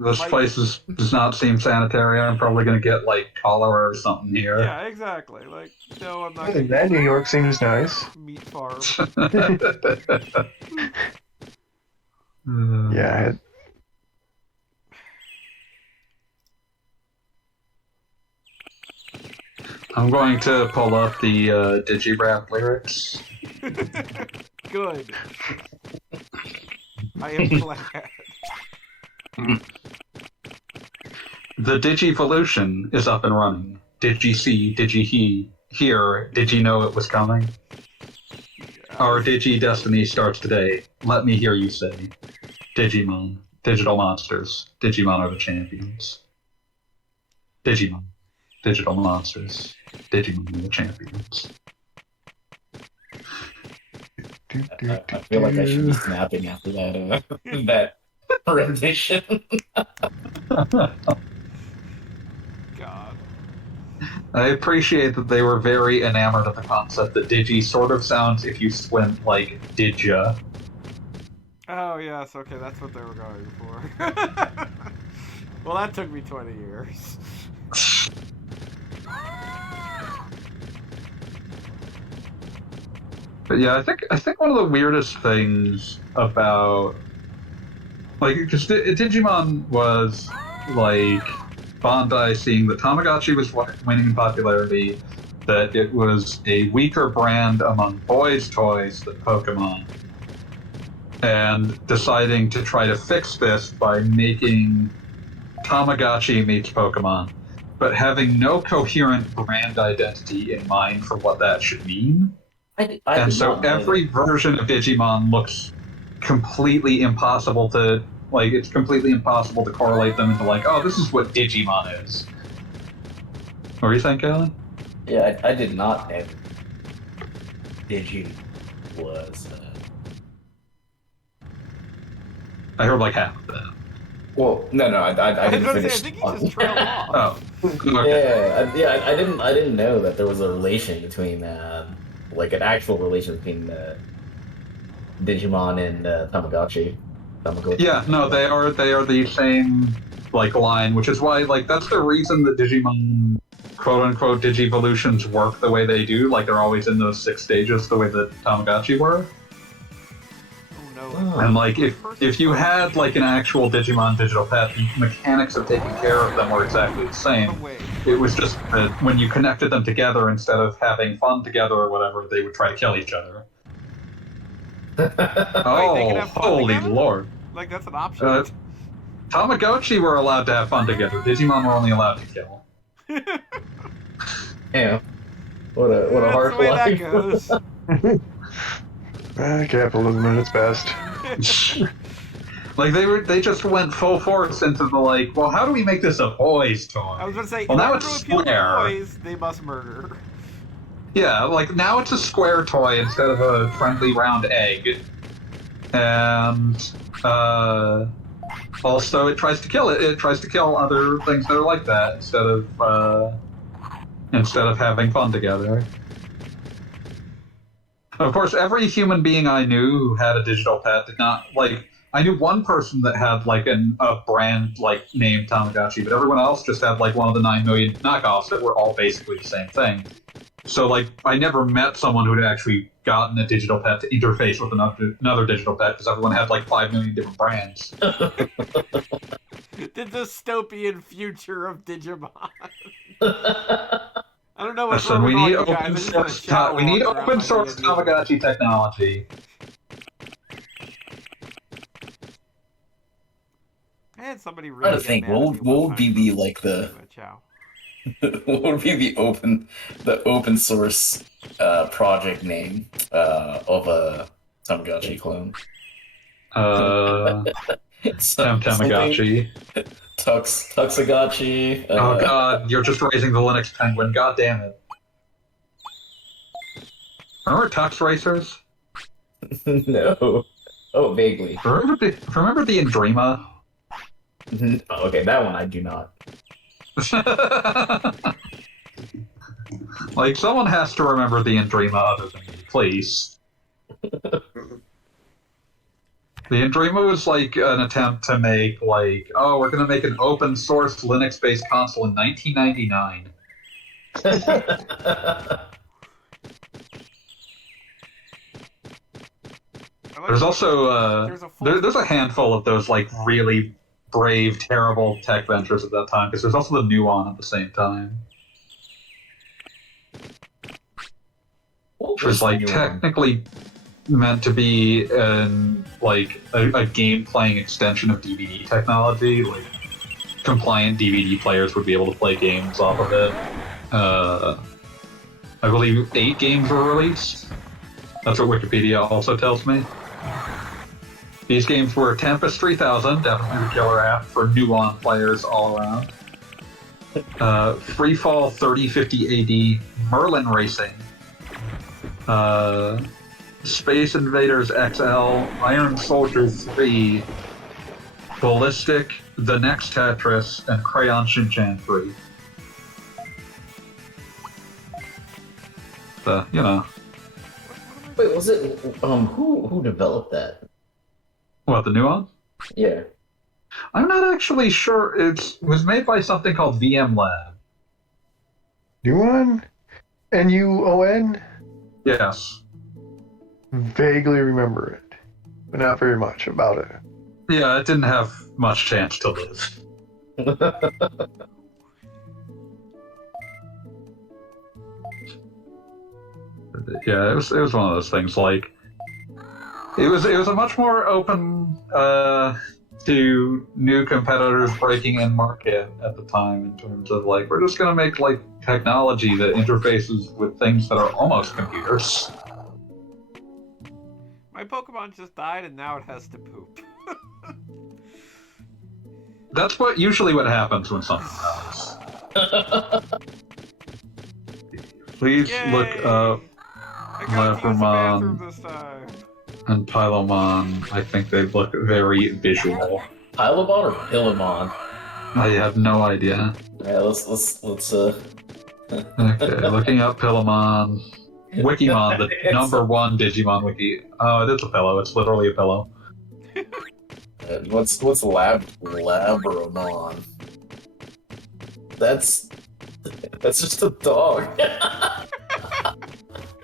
This Like- place does not seem sanitary. I'm probably going to get, like, cholera or something here. Yeah, exactly. Like, no, I'm not Other than gonna that, New York seems nice. meat farm. Yeah, I'm going to pull up the Digirap lyrics. Good. I am glad. The Digivolution is up and running. Did you see? Did you hear? Did you know it was coming? Our Digi Destiny starts today. Let me hear you say, Digimon, digital monsters. Digimon are the champions. Digimon, digital monsters. Digimon are the champions. I feel like I should be snapping after that that rendition. God. I appreciate that they were very enamored of the concept that Digi sort of sounds, if you squint, like Didya. Oh, yes, okay, that's what they were going for. Well, that took me 20 years. But yeah, I think one of the weirdest things about, like, because Digimon was like Bandai seeing that Tamagotchi was winning in popularity, that it was a weaker brand among boys' toys than Pokemon, and deciding to try to fix this by making Tamagotchi meets Pokemon, but having no coherent brand identity in mind for what that should mean. And so every version of Digimon looks completely impossible to, like, it's completely impossible to correlate them into, like, oh, this is what Digimon is. What do you think, Alan? Yeah, I did not know Digi was. I heard like half of that. Well, no, I I was didn't gonna say, I finish. think he just trailed off. Oh, okay. I didn't know that there was a relation between, like an actual relation between Digimon and Tamagotchi. Yeah, no, they are the same, like, line, which is why, like, that's the reason that Digimon quote-unquote Digivolutions work the way they do. Like, they're always in those 6 stages the way that Tamagotchi were. Oh, no. And, like, if you had, like, an actual Digimon digital pet, the mechanics of taking care of them were exactly the same. No way. It was just that when you connected them together, instead of having fun together or whatever, they would try to kill each other. Wait, they can have fun holy together? lord. Like, that's an option. Tamagotchi were allowed to have fun together. Digimon were only allowed to kill. Yeah. What a That's harsh the way life. that goes. Capitalism at its best. Like, they just went full force into the, like, well, how do we make this a boys' toy? I was gonna say, well, in now order it's to appeal to square. boys, they must murder. Yeah, like, now it's a square toy instead of a friendly round egg. And, also it tries to kill it. It tries to kill other things that are like that instead of having fun together. Of course, every human being I knew who had a digital pet did not, like, I knew one person that had, like, a brand, like, named Tamagotchi, but everyone else just had, like, one of the 9 million knockoffs that were all basically the same thing. So, like, I never met someone who had actually gotten a digital pet to interface with another digital pet, because everyone had, like, 5 million different brands. The dystopian future of Digimon. I don't know what's Listen, wrong we with all need you guys. open I just wanna source. chat We need walk around open my source D&D world. Tamagotchi technology. I had somebody trying really to get think, mad at me what would one be time the, for like, the- saying Chow. What would be the open source project name of a Tamagotchi clone? Tamagotchi. Tuxagotchi. Oh god, you're just raising the Linux penguin. God damn it. Remember Tux Racers? No. Oh, vaguely. Remember the Indrima? Okay, that one I do not. Like, someone has to remember the Indrima other than me, please. The Dreamo was like an attempt to make like, oh, we're gonna make an open source Linux-based console in 1999. There's also there's a handful of those like really brave, terrible tech ventures at that time because there's also the Nuon at the same time, which was like technically meant to be like a game playing extension of DVD technology. Like compliant DVD players would be able to play games off of it. I believe 8 games were released. That's what Wikipedia also tells me. These games were Tempest 3000, definitely the killer app for Nuon players all around. Freefall 3050 AD, Merlin Racing, Space Invaders XL, Iron Soldier 3, Ballistic, The Next Tetris, and Crayon Shinchan 3. You know. Wait, was it who developed that? What, the Nuon? Yeah. I'm not actually sure. It was made by something called VM Lab. Nuon? Nuon? Yes. Vaguely remember it, but not very much about it. Yeah, it didn't have much chance to live. Yeah, it was one of those things. Like, it was a much more open to new competitors breaking in market at the time in terms of like, we're just gonna make like technology that interfaces with things that are almost computers. My Pokemon just died and now it has to poop. That's usually what happens when something dies. Please Yay! look up I got to use the bathroom Leopardmon this time. and Pilomon. I think they look very visual. Pilomon or Pilomon? I have no idea. Yeah, let's Okay, looking up Pilomon. Wikimon, the #1 Digimon wiki. Oh, it is a pillow. It's literally a pillow. What's Labramon? That's just a dog.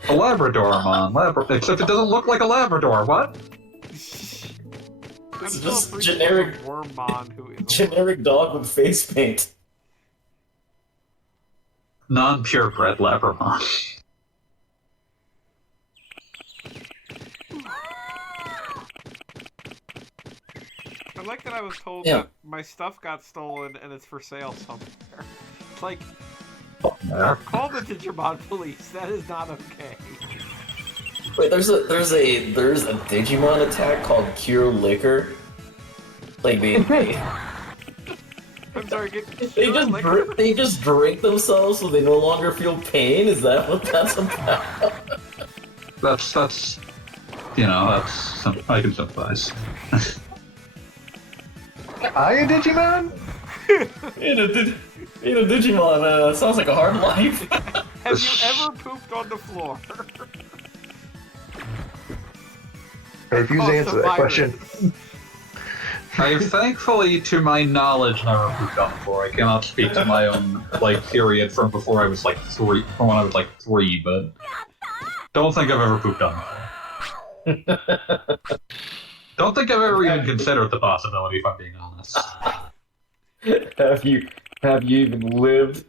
A Labradormon. Except it doesn't look like a Labrador. What? I'm It's still just freaking generic- out Wormmon, who is a Generic dog with face paint. Non-purebred Labramon. I like that I was told Yeah. that my stuff got stolen and it's for sale somewhere. It's like, Yeah. call the Digimon police. That is not okay. Wait, there's a Digimon attack called Cure Liquor. Like I'm sorry, they just drink themselves so they no longer feel pain. Is that what that's about? That's I can sympathize. I a Digimon? Digimon, sounds like a hard life. Have you ever pooped on the floor? I refuse to answer that question. I've thankfully, to my knowledge, never pooped on the floor. I cannot speak to my own period from before I was like 3, from when I was like 3, but don't think I've ever pooped on the floor. Don't think I've ever even considered the possibility, if I'm being honest. Have you even lived?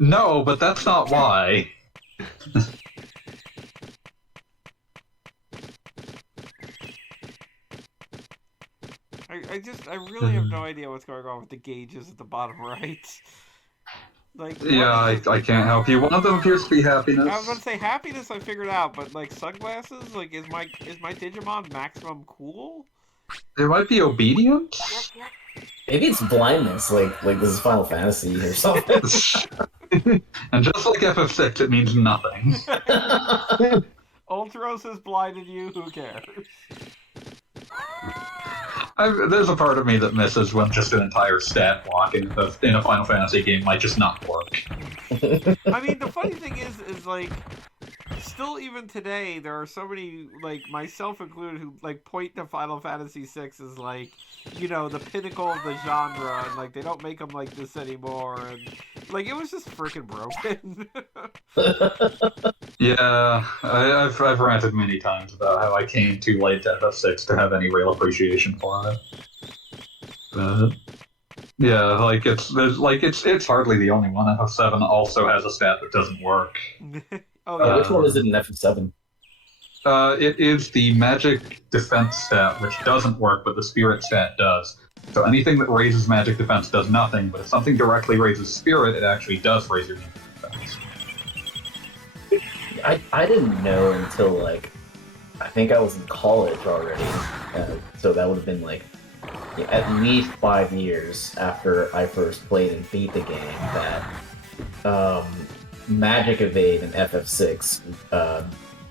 No, but that's not why. I really have no idea what's going on with the gauges at the bottom right. Like, Yeah, I can't help you. One of them appears to be happiness. I was gonna say happiness I figured out, but like sunglasses, like is my Digimon maximum cool? It might be obedience? Maybe it's blindness, like this is Final Fantasy or something. And just like FF6, it means nothing. Ultros has blinded you, who cares? There's a part of me that misses when just an entire stat block in a Final Fantasy game might just not work. I mean, the funny thing is like, still even today, there are so many, like myself included, who like point to Final Fantasy VI as like, the pinnacle of the genre, and like they don't make them like this anymore, and like it was just freaking broken. Yeah, I've ranted many times about how I came too late to FF6 to have any real appreciation for it. But yeah, like it's hardly the only one. FF7 also has a stat that doesn't work. Oh yeah. Which one is it in FF7? It is the magic defense stat, which doesn't work, but the spirit stat does. So anything that raises magic defense does nothing, but if something directly raises spirit, it actually does raise your magic defense. I didn't know until like I think I was in college already, so that would have been like at least 5 years after I first played and beat the game that magic evade in FF6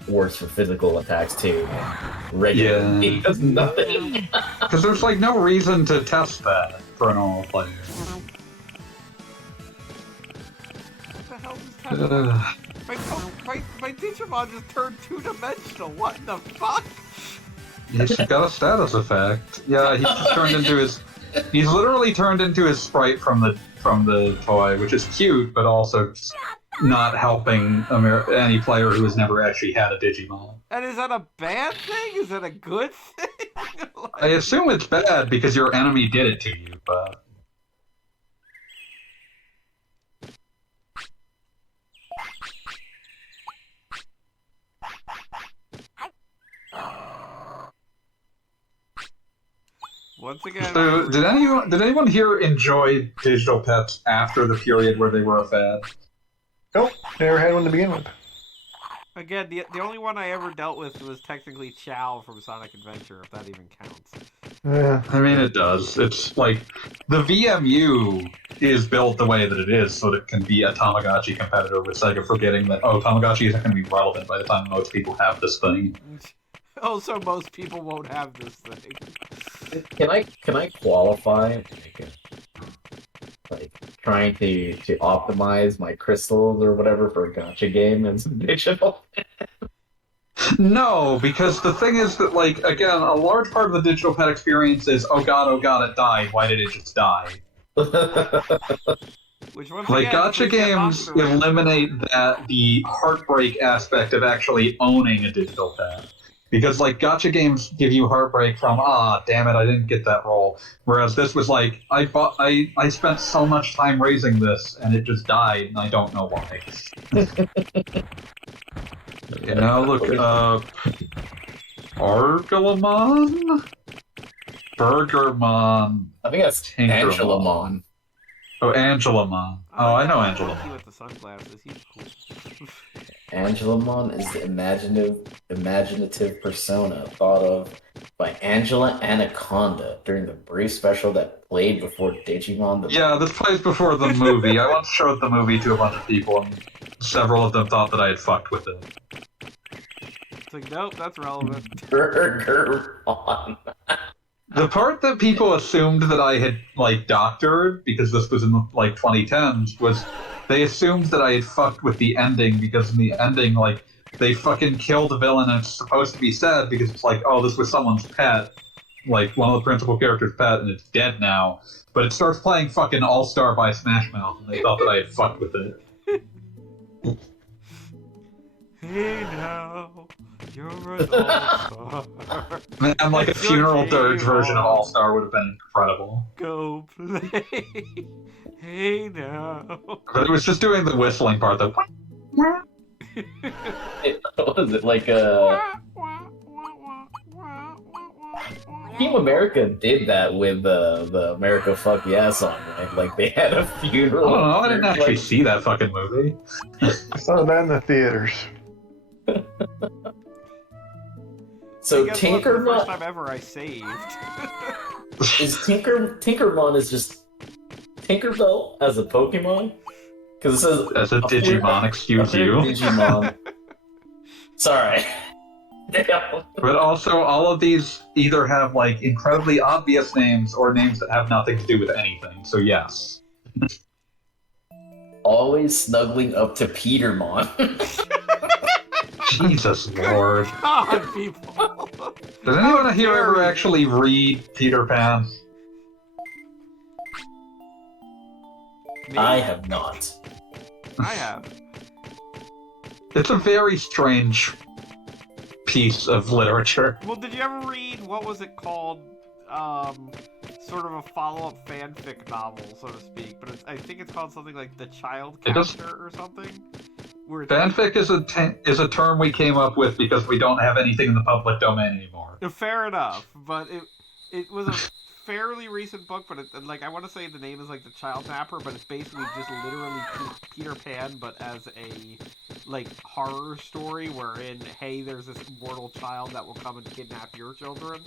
works for physical attacks too. And regular it does nothing. Because there's like no reason to test that for a normal player. What the hell just happened? My Digimon just turned 2-dimensional. What the fuck? He's got a status effect. Yeah, he's just turned into his. He's literally turned into his sprite from the toy, which is cute, but also not helping any player who has never actually had a Digimon. And is that a bad thing? Is that a good thing? I assume it's bad because your enemy did it to you, but. Once again. So, did anyone here enjoy digital pets after the period where they were a fad? Nope, never had one to begin with. Again, the only one I ever dealt with was technically Chow from Sonic Adventure, if that even counts. Yeah. I mean, it does. It's like the VMU is built the way that it is so that it can be a Tamagotchi competitor with Sega, forgetting that Tamagotchi isn't going to be relevant by the time most people have this thing. Also, most people won't have this thing. Can I qualify like trying to optimize my crystals or whatever for a gacha game as digital? No, because the thing is that, like, again, a large part of the digital pet experience is, oh god, it died, why did it just die? Which once Like, again, gacha games eliminate the heartbreak aspect of actually owning a digital pet. Because, like, gacha games give you heartbreak from, damn it, I didn't get that roll. Whereas this was like, I spent so much time raising this, and it just died, and I don't know why. Okay, now look up Argalamon? Burgermon. I think that's Tinkermon. Angelamon. Oh, Angelamon. Oh, I know Monkey Angelamon. with the sunglasses. He's cool. Angelamon is the imaginative persona thought of by Angela Anaconda during the brief special that played before Digimon. Yeah, this plays before the movie. I once showed the movie to a bunch of people, and several of them thought that I had fucked with it. It's like, nope, that's relevant. Burgermon. The part that people assumed that I had, like, doctored, because this was in, like, 2010s, was they assumed that I had fucked with the ending, because in the ending, like, they fucking kill the villain, and it's supposed to be sad, because it's like, oh, this was someone's pet, like, one of the principal character's pet, and it's dead now. But it starts playing fucking All-Star by Smash Mouth, and they thought that I had fucked with it. Hey now, you're an all-star. Man, like, a funeral dirge version of All-Star would have been incredible. Go play. Hey now. But it was just doing the whistling part, though. What was it, like Team America did that with the America Fuck Yeah song, right? Like, they had a funeral. I don't know, I didn't actually see that fucking movie. I saw that in the theaters. So The first Tinkermon time ever I saved. is Tinkermon is just Tinkerbell as a Pokemon? Because it says As a Digimon, excuse you. Digimon. Sorry. Damn. But also, all of these either have, like, incredibly obvious names or names that have nothing to do with anything, so yes. Always snuggling up to Petermon. Jesus Lord. God, people. Does anyone here dare ever you. actually read Peter Pan? Me? I have not. I have. It's a very strange piece of literature. Well, did you ever read, what was it called? Sort of a follow-up fanfic novel, so to speak, but I think it's called something like The Child It does- Catcher or something. Where it's Fanfic is a term we came up with because we don't have anything in the public domain anymore. fair enough, but it was a fairly recent book, but like I want to say the name is like The Child Napper, but it's basically just literally Peter Pan, but as a like horror story wherein, hey, there's this immortal child that will come and kidnap your children.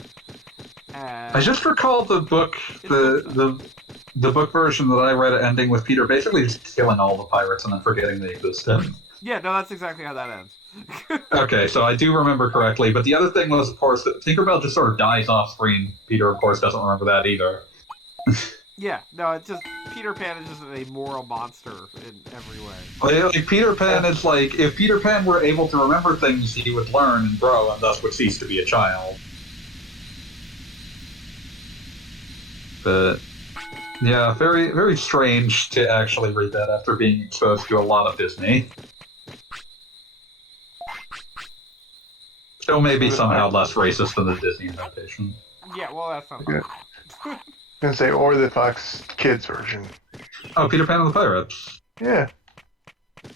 And I just recall the book, the book version that I read ending with Peter basically just killing all the pirates and then forgetting they existed. yeah, no, that's exactly how that ends. Okay, so I do remember correctly, but the other thing was, of course, that Tinkerbell just sort of dies off screen. Peter, of course, doesn't remember that either. Yeah, no, it's just Peter Pan is just a moral monster in every way. Like Peter Pan is like, if Peter Pan were able to remember things, he would learn and grow, and thus would cease to be a child. But yeah, very, very strange to actually read that after being exposed to a lot of Disney. Still maybe somehow less racist than the Disney adaptation. Yeah, well, that's not Yeah. I was gonna say, or the Fox Kids version. Oh, Peter Pan and the Pirates. Yeah. I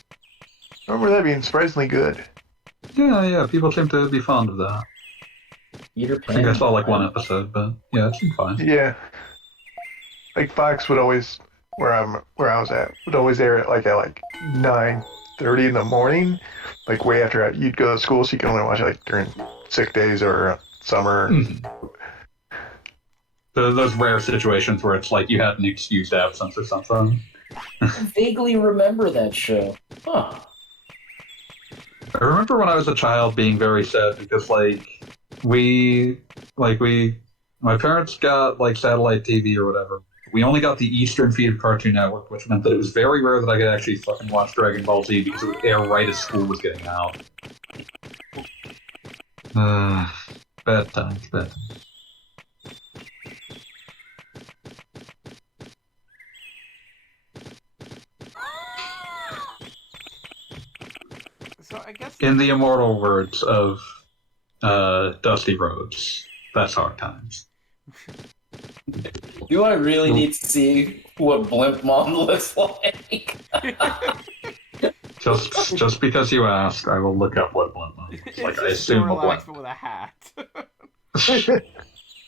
remember that being surprisingly good. Yeah, people seem to be fond of that. Peter I Pan. think I saw like one episode, but yeah, it seemed fine. Yeah. Like Fox would always, where I was at, would always air it like at like 9:30 in the morning, like way after you'd go to school, so you can only watch it like during sick days or summer. Those rare situations where it's like you had an excused absence or something. I vaguely remember that show. Huh. I remember when I was a child being very sad because my parents got like satellite TV or whatever. We only got the Eastern feed of Cartoon Network, which meant that it was very rare that I could actually fucking watch Dragon Ball Z because it would air right as school was getting out. Bad times, bad times. So I guess In the immortal words of Dusty Rhodes, that's hard times. Do I really need to see what Blimp Mom looks like? Just because you ask, I will look up what Blimp Mom looks it's like. I just assume a Snorlax, blimp. but with a hat.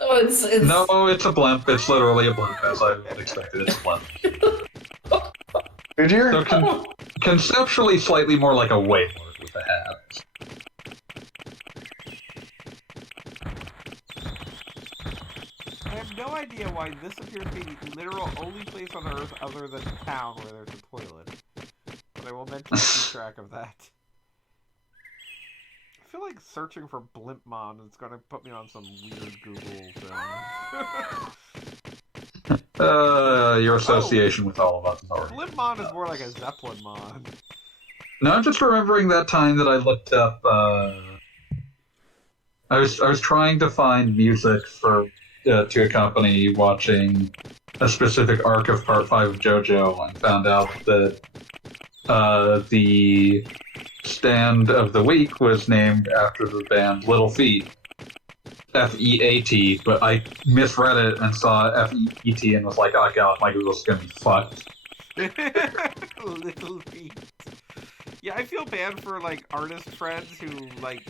No, it's No, it's a blimp. It's literally a blimp, as I would expect it. It's a blimp. Did you? So conceptually, slightly more like a wayward with a hat. I have no idea why this appears to be the literal only place on Earth other than town where there's a toilet. But I will mentally keep track of that. I feel like searching for Blimpmon is going to put me on some weird Google thing. Your association with all of us is already. Blimpmon is more like a Zeppelinmon. No, I'm just remembering that time that I looked up. I was trying to find music for to accompany watching a specific arc of Part 5 of JoJo, and found out that the stand of the week was named after the band Little Feat. F-E-A-T, but I misread it and saw F-E-E-T and was like, oh god, my Google's gonna be fucked. Little feet. Yeah, I feel bad for like artist friends who like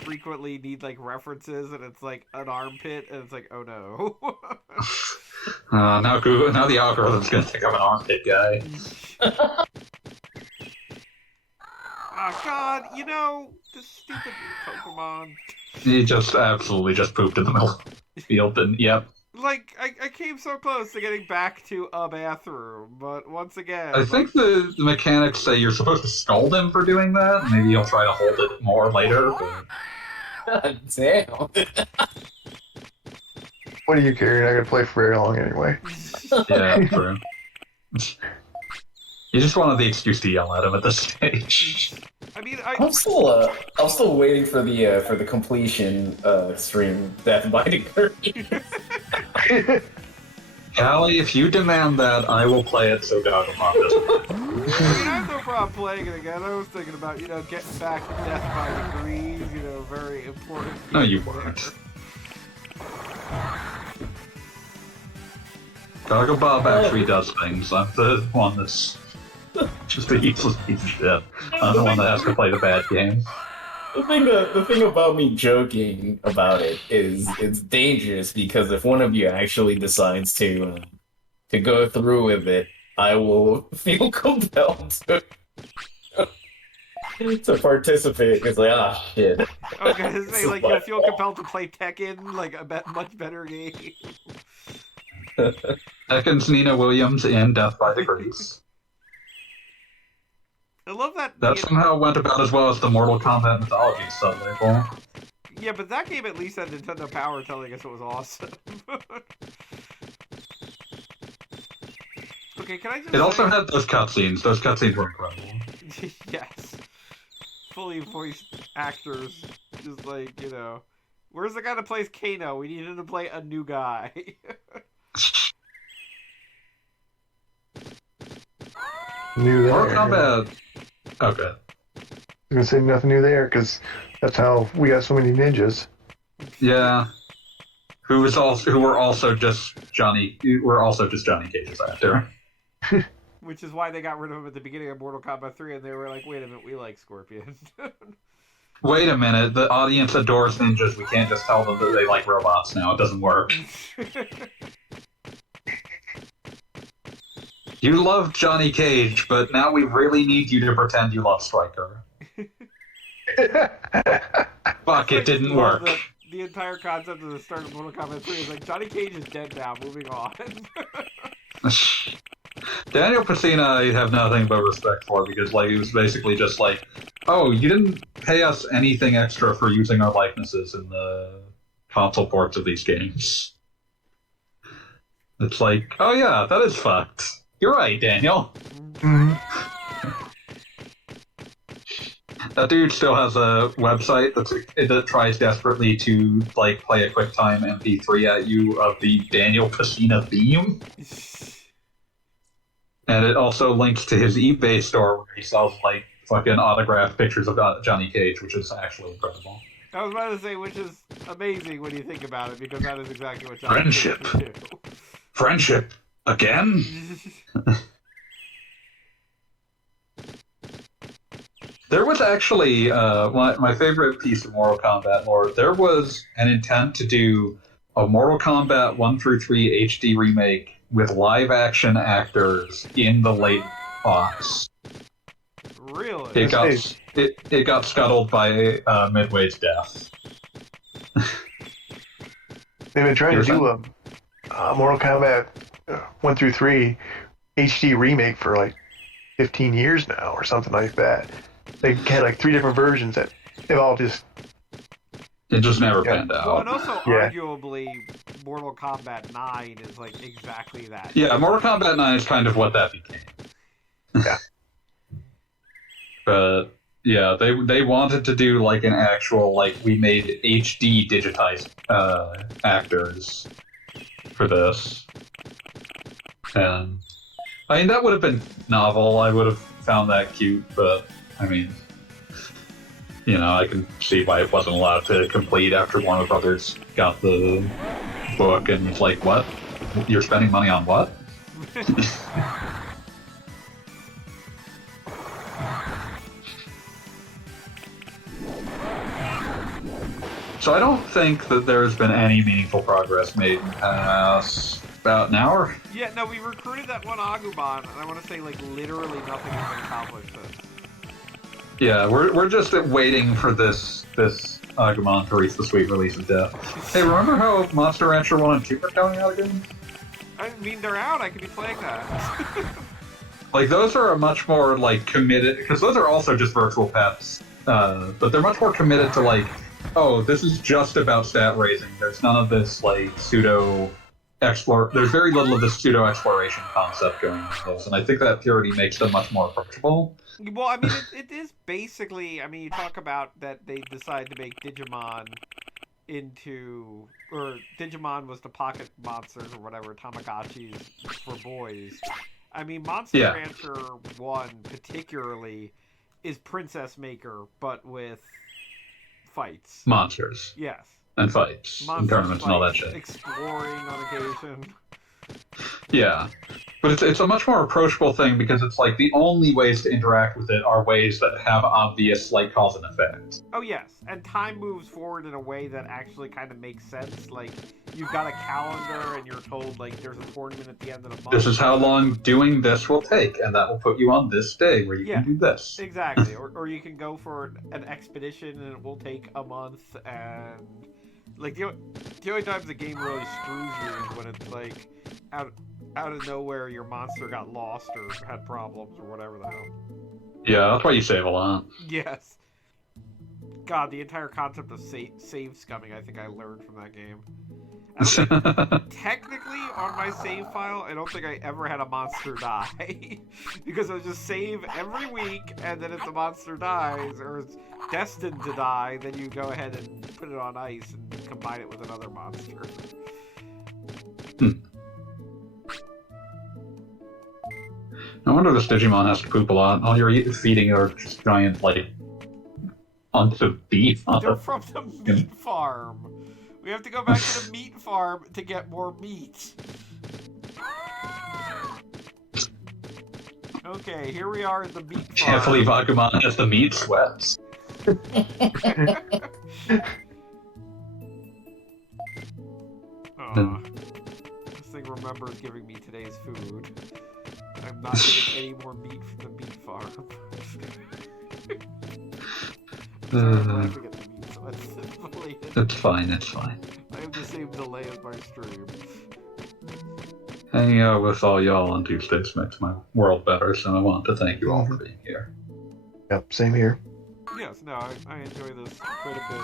frequently need like references, and it's like an armpit, and it's like, oh no. Now the algorithm's gonna think I'm an armpit guy. Oh god, you know, this stupid Pokemon. He just absolutely just pooped in the middle of the field, and yep. Like, I came so close to getting back to a bathroom, but once again... I think the mechanics say you're supposed to scold him for doing that. Maybe he'll try to hold it more later, but... God damn. What do you care? You're not gonna play for very long anyway. Yeah, true. You just wanted the excuse to yell at him at this stage. I mean, I'm still waiting for the completion stream Death by Degree. Callie, if you demand that, I will play it so Gagapop doesn't. I mean, I have no problem playing it again. I was thinking about, getting back to Death by Degrees, very important. No, you game weren't. there. Gagapop actually does things. I'm the one that's just a useless piece of shit. I'm the one that has to play the bad game. The thing about me joking about it is it's dangerous because if one of you actually decides to go through with it, I will feel compelled to participate. It's like, shit. Okay, to say, like, you'll feel compelled to play Tekken, like, a much better game. Tekken's Nina Williams in Death by Degrees. I love that. That somehow went about as well as the Mortal Kombat Mythology sub-label. Yeah, but that game at least had Nintendo Power telling us it was awesome. Okay, can I just It also had those cutscenes. Those cutscenes were incredible. Yes. Fully voiced actors. Just like, where's the guy that plays Kano? We need him to play a new guy. New there. Mortal Kombat. Okay. I was gonna say nothing new there because that's how we got so many ninjas. Yeah. Who were also just Johnny Cage's actor. Which is why they got rid of him at the beginning of Mortal Kombat 3, and they were like, wait a minute, we like Scorpion. Wait a minute, the audience adores ninjas. We can't just tell them that they like robots now. It doesn't work. You love Johnny Cage, but now we really need you to pretend you love Stryker. Fuck, it didn't work. The entire concept of the start of Mortal Kombat 3 is like, Johnny Cage is dead now, moving on. Daniel Pacina I have nothing but respect for because it was basically just like, oh, you didn't pay us anything extra for using our likenesses in the console ports of these games. It's like, oh yeah, that is fucked. You're right, Daniel. Mm-hmm. That dude still has a website that tries desperately to play a QuickTime MP3 at you of the Daniel Pacina theme. And it also links to his eBay store where he sells fucking autographed pictures of Johnny Cage, which is actually incredible. I was about to say, which is amazing when you think about it, because that is exactly what Johnny Cage would do. Friendship again. There was actually my favorite piece of Mortal Kombat lore. There was an intent to do a Mortal Kombat 1 through 3 HD remake with live-action actors in the late aughts. Really? It got scuttled by Midway's death. They've been trying to do a Mortal Kombat 1 through 3 HD remake for like 15 years now or something like that. They had like 3 different versions that they've all just... It just never panned out. Well, and also, arguably, Mortal Kombat 9 is like exactly that. Yeah, Mortal Kombat 9 is kind of what that became. Yeah. But yeah, they wanted to do like an actual we made HD digitized actors for this, and I mean that would have been novel. I would have found that cute, but I mean, I can see why it wasn't allowed to complete after Warner Brothers got the book and was like, "What? You're spending money on what?" So I don't think that there's been any meaningful progress made in the past about an hour. Yeah, no, we recruited that one agumon, and I want to say literally nothing has been accomplished since. Yeah, we're just waiting for this agumon to reach the sweet release of death. Hey, remember how Monster Rancher 1 and 2 are coming out again? I mean, they're out. I could be playing that. Those are a much more committed, because those are also just virtual pets, but they're much more committed to oh, this is just about stat raising. There's none of this pseudo there's very little of the pseudo exploration concept going on in those, and I think that purity makes them much more approachable. Well, I mean, it is basically. I mean, you talk about that they decide to make Digimon into, or Digimon was the pocket monsters or whatever, Tamagotchis for boys. I mean, Monster Yeah. Rancher 1 particularly is Princess Maker, but with fights. Monsters Yes. and fights and tournaments and all that shit. Exploring on occasion. Yeah. But it's a much more approachable thing because it's like the only ways to interact with it are ways that have obvious like cause and effect. Oh yes, and time moves forward in a way that actually kind of makes sense. Like you've got a calendar, and you're told like there's a tournament at the end of the month. This is how long doing this will take, and that will put you on this day where you can do this. Exactly, or you can go for an expedition, and it will take a month. And like the only times the game really screws you is when it's like out of nowhere your monster got lost or had problems or whatever the hell. Yeah, that's why you save a lot. Yes. God, the entire concept of save scumming, I think I learned from that game. Technically, on my save file, I don't think I ever had a monster die. Because I would just save every week, and then if the monster dies, or is destined to die, then you go ahead and put it on ice and combine it with another monster. No wonder this Digimon has to poop a lot. All you're feeding are just giant, like, hunks of beef. They're from the meat farm. We have to go back to the meat farm to get more meat. Okay, here we are at the meat farm. Can't believe Agumon has the meat sweats. This thing remembers giving me today's food. I'm not getting any more meat from the meat farm. I'm laughing at the meat, so it's fine, it's fine. I have the same delay as my stream. Hanging out with all y'all on Tuesdays makes my world better, so I want to thank you all for being here. Yep, same here. Yes, no, I enjoy this quite a bit.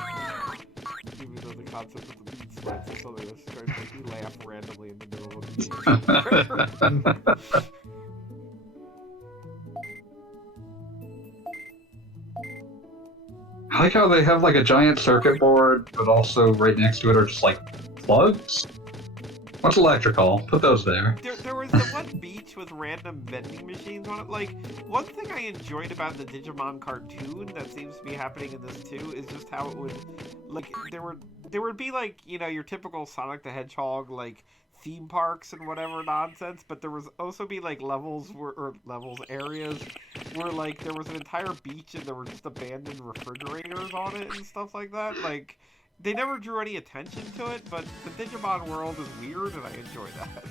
Even though the concept of the meat sweats is something that starts to make me laugh randomly in the middle of the meeting. I like how they have like a giant circuit board, but also right next to it are just like plugs. What's electrical? Put those there. There was the one beach with random vending machines on it. Like, one thing I enjoyed about the Digimon cartoon that seems to be happening in this too is just how it would, like, there would be like, you know, your typical Sonic the Hedgehog like theme parks and whatever nonsense, but there was also be like areas where like there was an entire beach and there were just abandoned refrigerators on it and stuff like that. Like, they never drew any attention to it, but the Digimon World is weird and I enjoy that.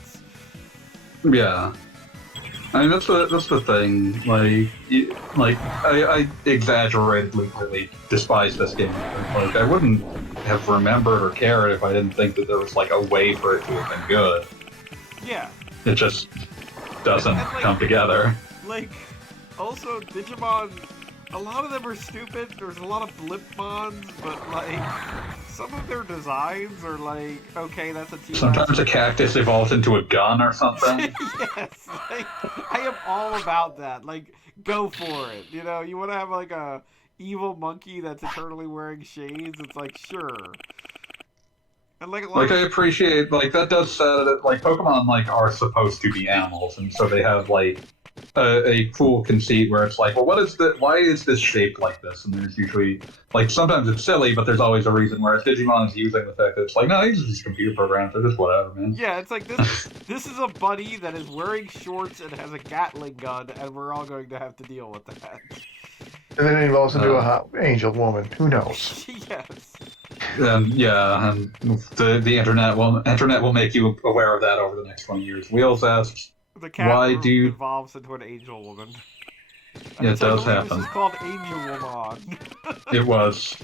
Yeah. I mean, that's the thing. I exaggeratedly really despise this game. Like, I wouldn't have remembered or cared if I didn't think that there was like a way for it to have been good. Yeah. It just doesn't come together. Like, also Digimon, a lot of them are stupid. There's a lot of Blimpmons, but like some of their designs are like, okay, that's a T-Rex. Sometimes a cactus evolves into a gun or something. Yes, like, I am all about that. Like, go for it. You know, you want to have like a evil monkey that's eternally wearing shades. It's like, sure. And like I appreciate, like, that does set it, like, Pokemon, like, are supposed to be animals, and so they have, like, a cool conceit where it's like, well, why is this shaped like this? And there's usually, like, sometimes it's silly, but there's always a reason, whereas Digimon is using the fact that it's like, no, these are just computer programs, they're just whatever, man. Yeah, it's like, this is a buddy that is wearing shorts and has a Gatling gun, and we're all going to have to deal with that. And then it evolves into a hot angel woman. Who knows? Yes. And the internet will make you aware of that over the next 20 years. Wheels asks, the cat evolves into an angel woman. Yeah, it does happen. This is called Angel Woman. It was.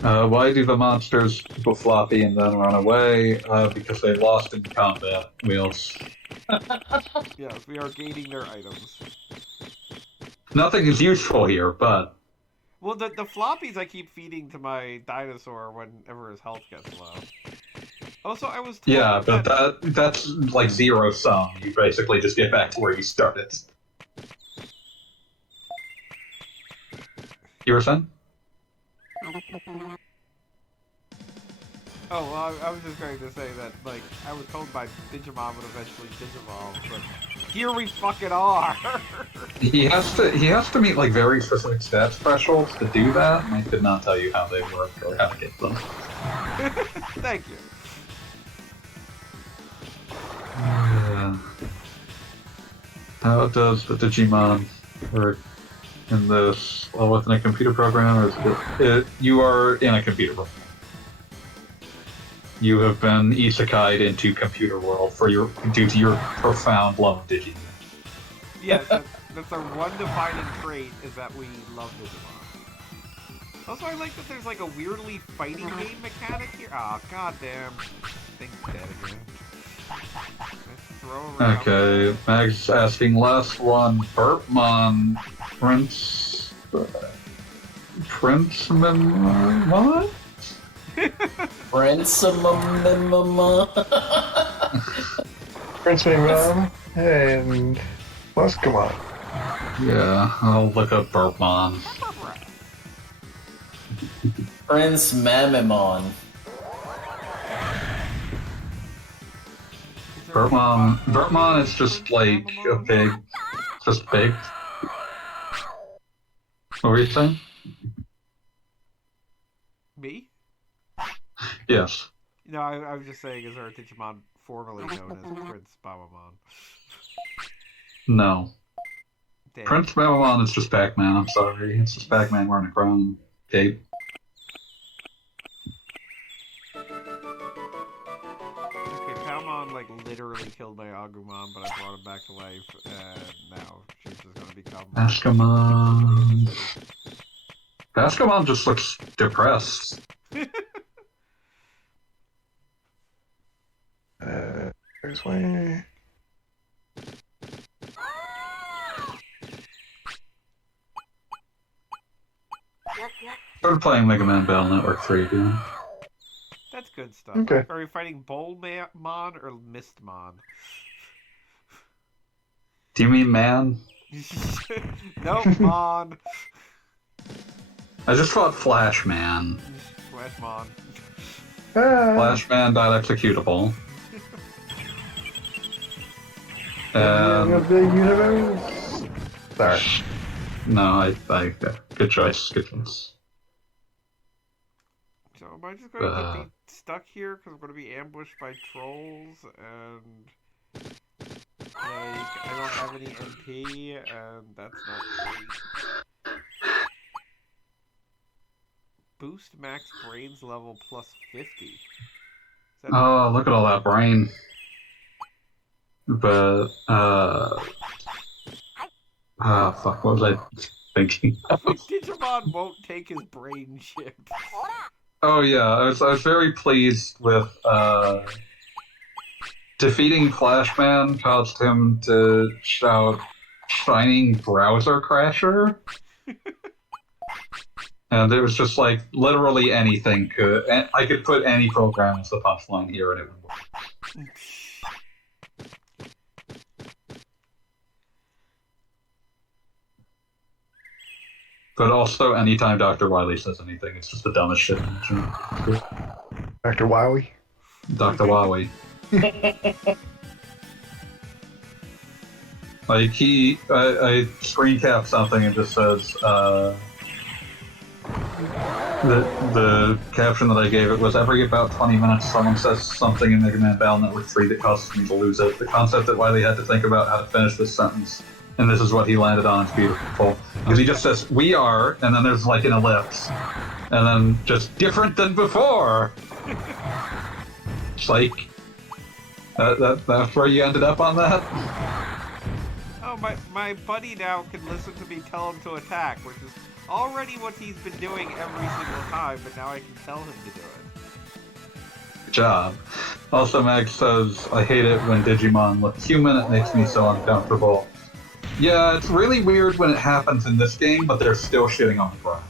Why do the monsters go floppy and then run away? Because they lost in combat. Wheels. Yes, we are gaining their items. Nothing is useful here, but... Well, the floppies I keep feeding to my dinosaur whenever his health gets low. Also, I was told Yeah, but that's like zero sum. You basically just get back to where you started. You were saying? Oh, well, I was just going to say that, like, I was told my Digimon would eventually Digivolve, but here we fucking are! He has to meet like very specific stats thresholds to do that, and I could not tell you how they work or how to get them. Thank you. How does the Digimon work in this? Well, within a computer program, or is it you are in a computer program? You have been isekai'd into computer world due to your profound love of Digimon. Yes, that's our one defining trait, is that we love Digimon. Also, I like that there's like a weirdly fighting game mechanic here. Aw, goddamn. Thing's dead again. Throw around. Okay, Mag's asking last one. Burpmon Prince what? Prince Prince Mom and Muscamon. Yeah, I'll look up Burpmon. Prince Mamimon. Burpmon is just like a big, just big. What were you saying? Me? Yes. No, I was just saying, is there a Digimon formerly known as Prince Babamon? No. Damn. Prince Babylon is just Pac-Man, I'm sorry. It's just Pac-Man wearing a crown cape. Okay, Palmon, like, literally killed my Agumon, but I brought him back to life, and now she's just gonna become... Askamon. Askamon just looks depressed. There's way. Started playing Mega Man Battle Network 3 again. That's good stuff. Okay. Are we fighting Bolmon or Mistmon? Do you mean man? Nope, Mon. I just fought Flashman. Flashmon. Flashman died executable. Of the universe. Sorry. No, I good choice, good choice. So am I just going to be stuck here because I'm going to be ambushed by trolls and like I don't have any MP and that's not great. Boost max brains level plus 50. Oh, look at all that brain. But fuck, what was I thinking of? Digimon won't take his brain chip. Oh yeah, I was very pleased with defeating Flashman caused him to shout "Shining Browser Crasher," and it was just like literally anything could. And I could put any program as the punchline here, and it would work. But also, anytime Dr. Wily says anything, it's just the dumbest shit. Dr. Wowie. Dr. Wily. Like, I screen cap something and just says, the caption that I gave it was, every about 20 minutes someone says something in Mega Man Battle Network 3 that causes me to lose it. The concept that Wily had to think about how to finish this sentence, and this is what he landed on, is beautiful. Because he just says, "we are," and then there's like an ellipse. And then just, "different than before." It's like, that's where you ended up on that? Oh, my buddy now can listen to me tell him to attack, which is already what he's been doing every single time, but now I can tell him to do it. Good job. Also, Meg says, "I hate it when Digimon look human, it makes me so uncomfortable." Yeah, it's really weird when it happens in this game, but they're still shitting on the ground.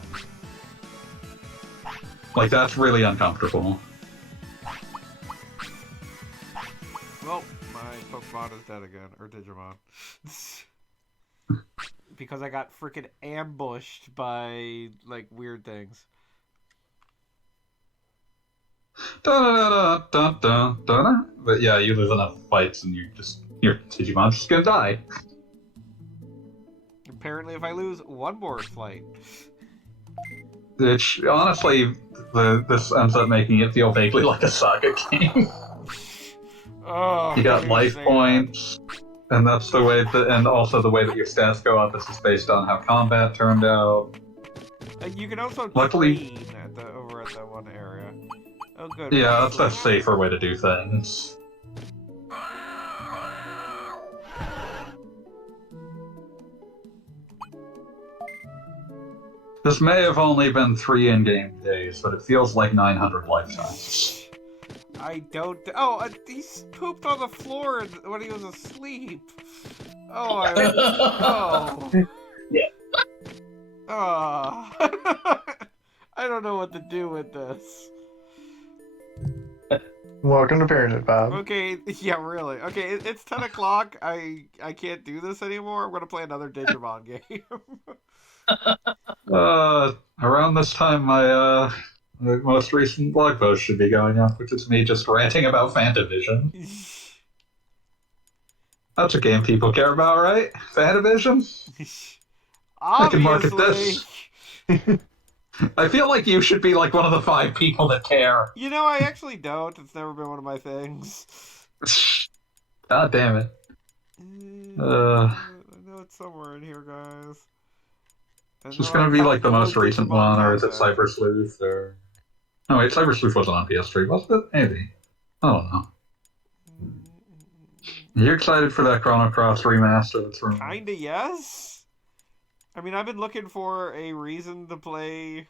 Like, that's really uncomfortable. Agumon is dead again, or Digimon. Because I got freaking ambushed by, like, weird things. But yeah, you lose enough fights and your Digimon's just gonna die. Apparently, if I lose one more fight. Which, honestly, this ends up making it feel vaguely like a saga game. Oh, You got life points, and that's the way and also the way that your stats go up. This is based on how combat turned out. You can also Luckily, train over at that one area. Oh, good. Yeah, that's a safer way to do things. This may have only been 3 in-game days, but it feels like 900 lifetimes. I don't. Oh, he pooped on the floor when he was asleep. Oh, oh. Yeah. Oh. I don't know what to do with this. Welcome to Parenthood, Bob. Okay, yeah, really. Okay, it's 10 o'clock. I can't do this anymore. I'm gonna play another Digimon game. Around this time, my most recent blog post should be going up, which is me just ranting about Fantavision. That's a game people care about, right? Fantavision? I can market this. I feel like you should be like one of the 5 people that care. You know, I actually don't. It's never been one of my things. God damn it. I know it's somewhere in here, guys. Is this gonna be like the most recent one, or is it Cyber Sleuth, or... No, wait, Cyber Sleuth wasn't on PS3, was it? Maybe. I don't know. You excited for that Chrono Cross remaster that's rumored? Kinda, yes. I mean, I've been looking for a reason to play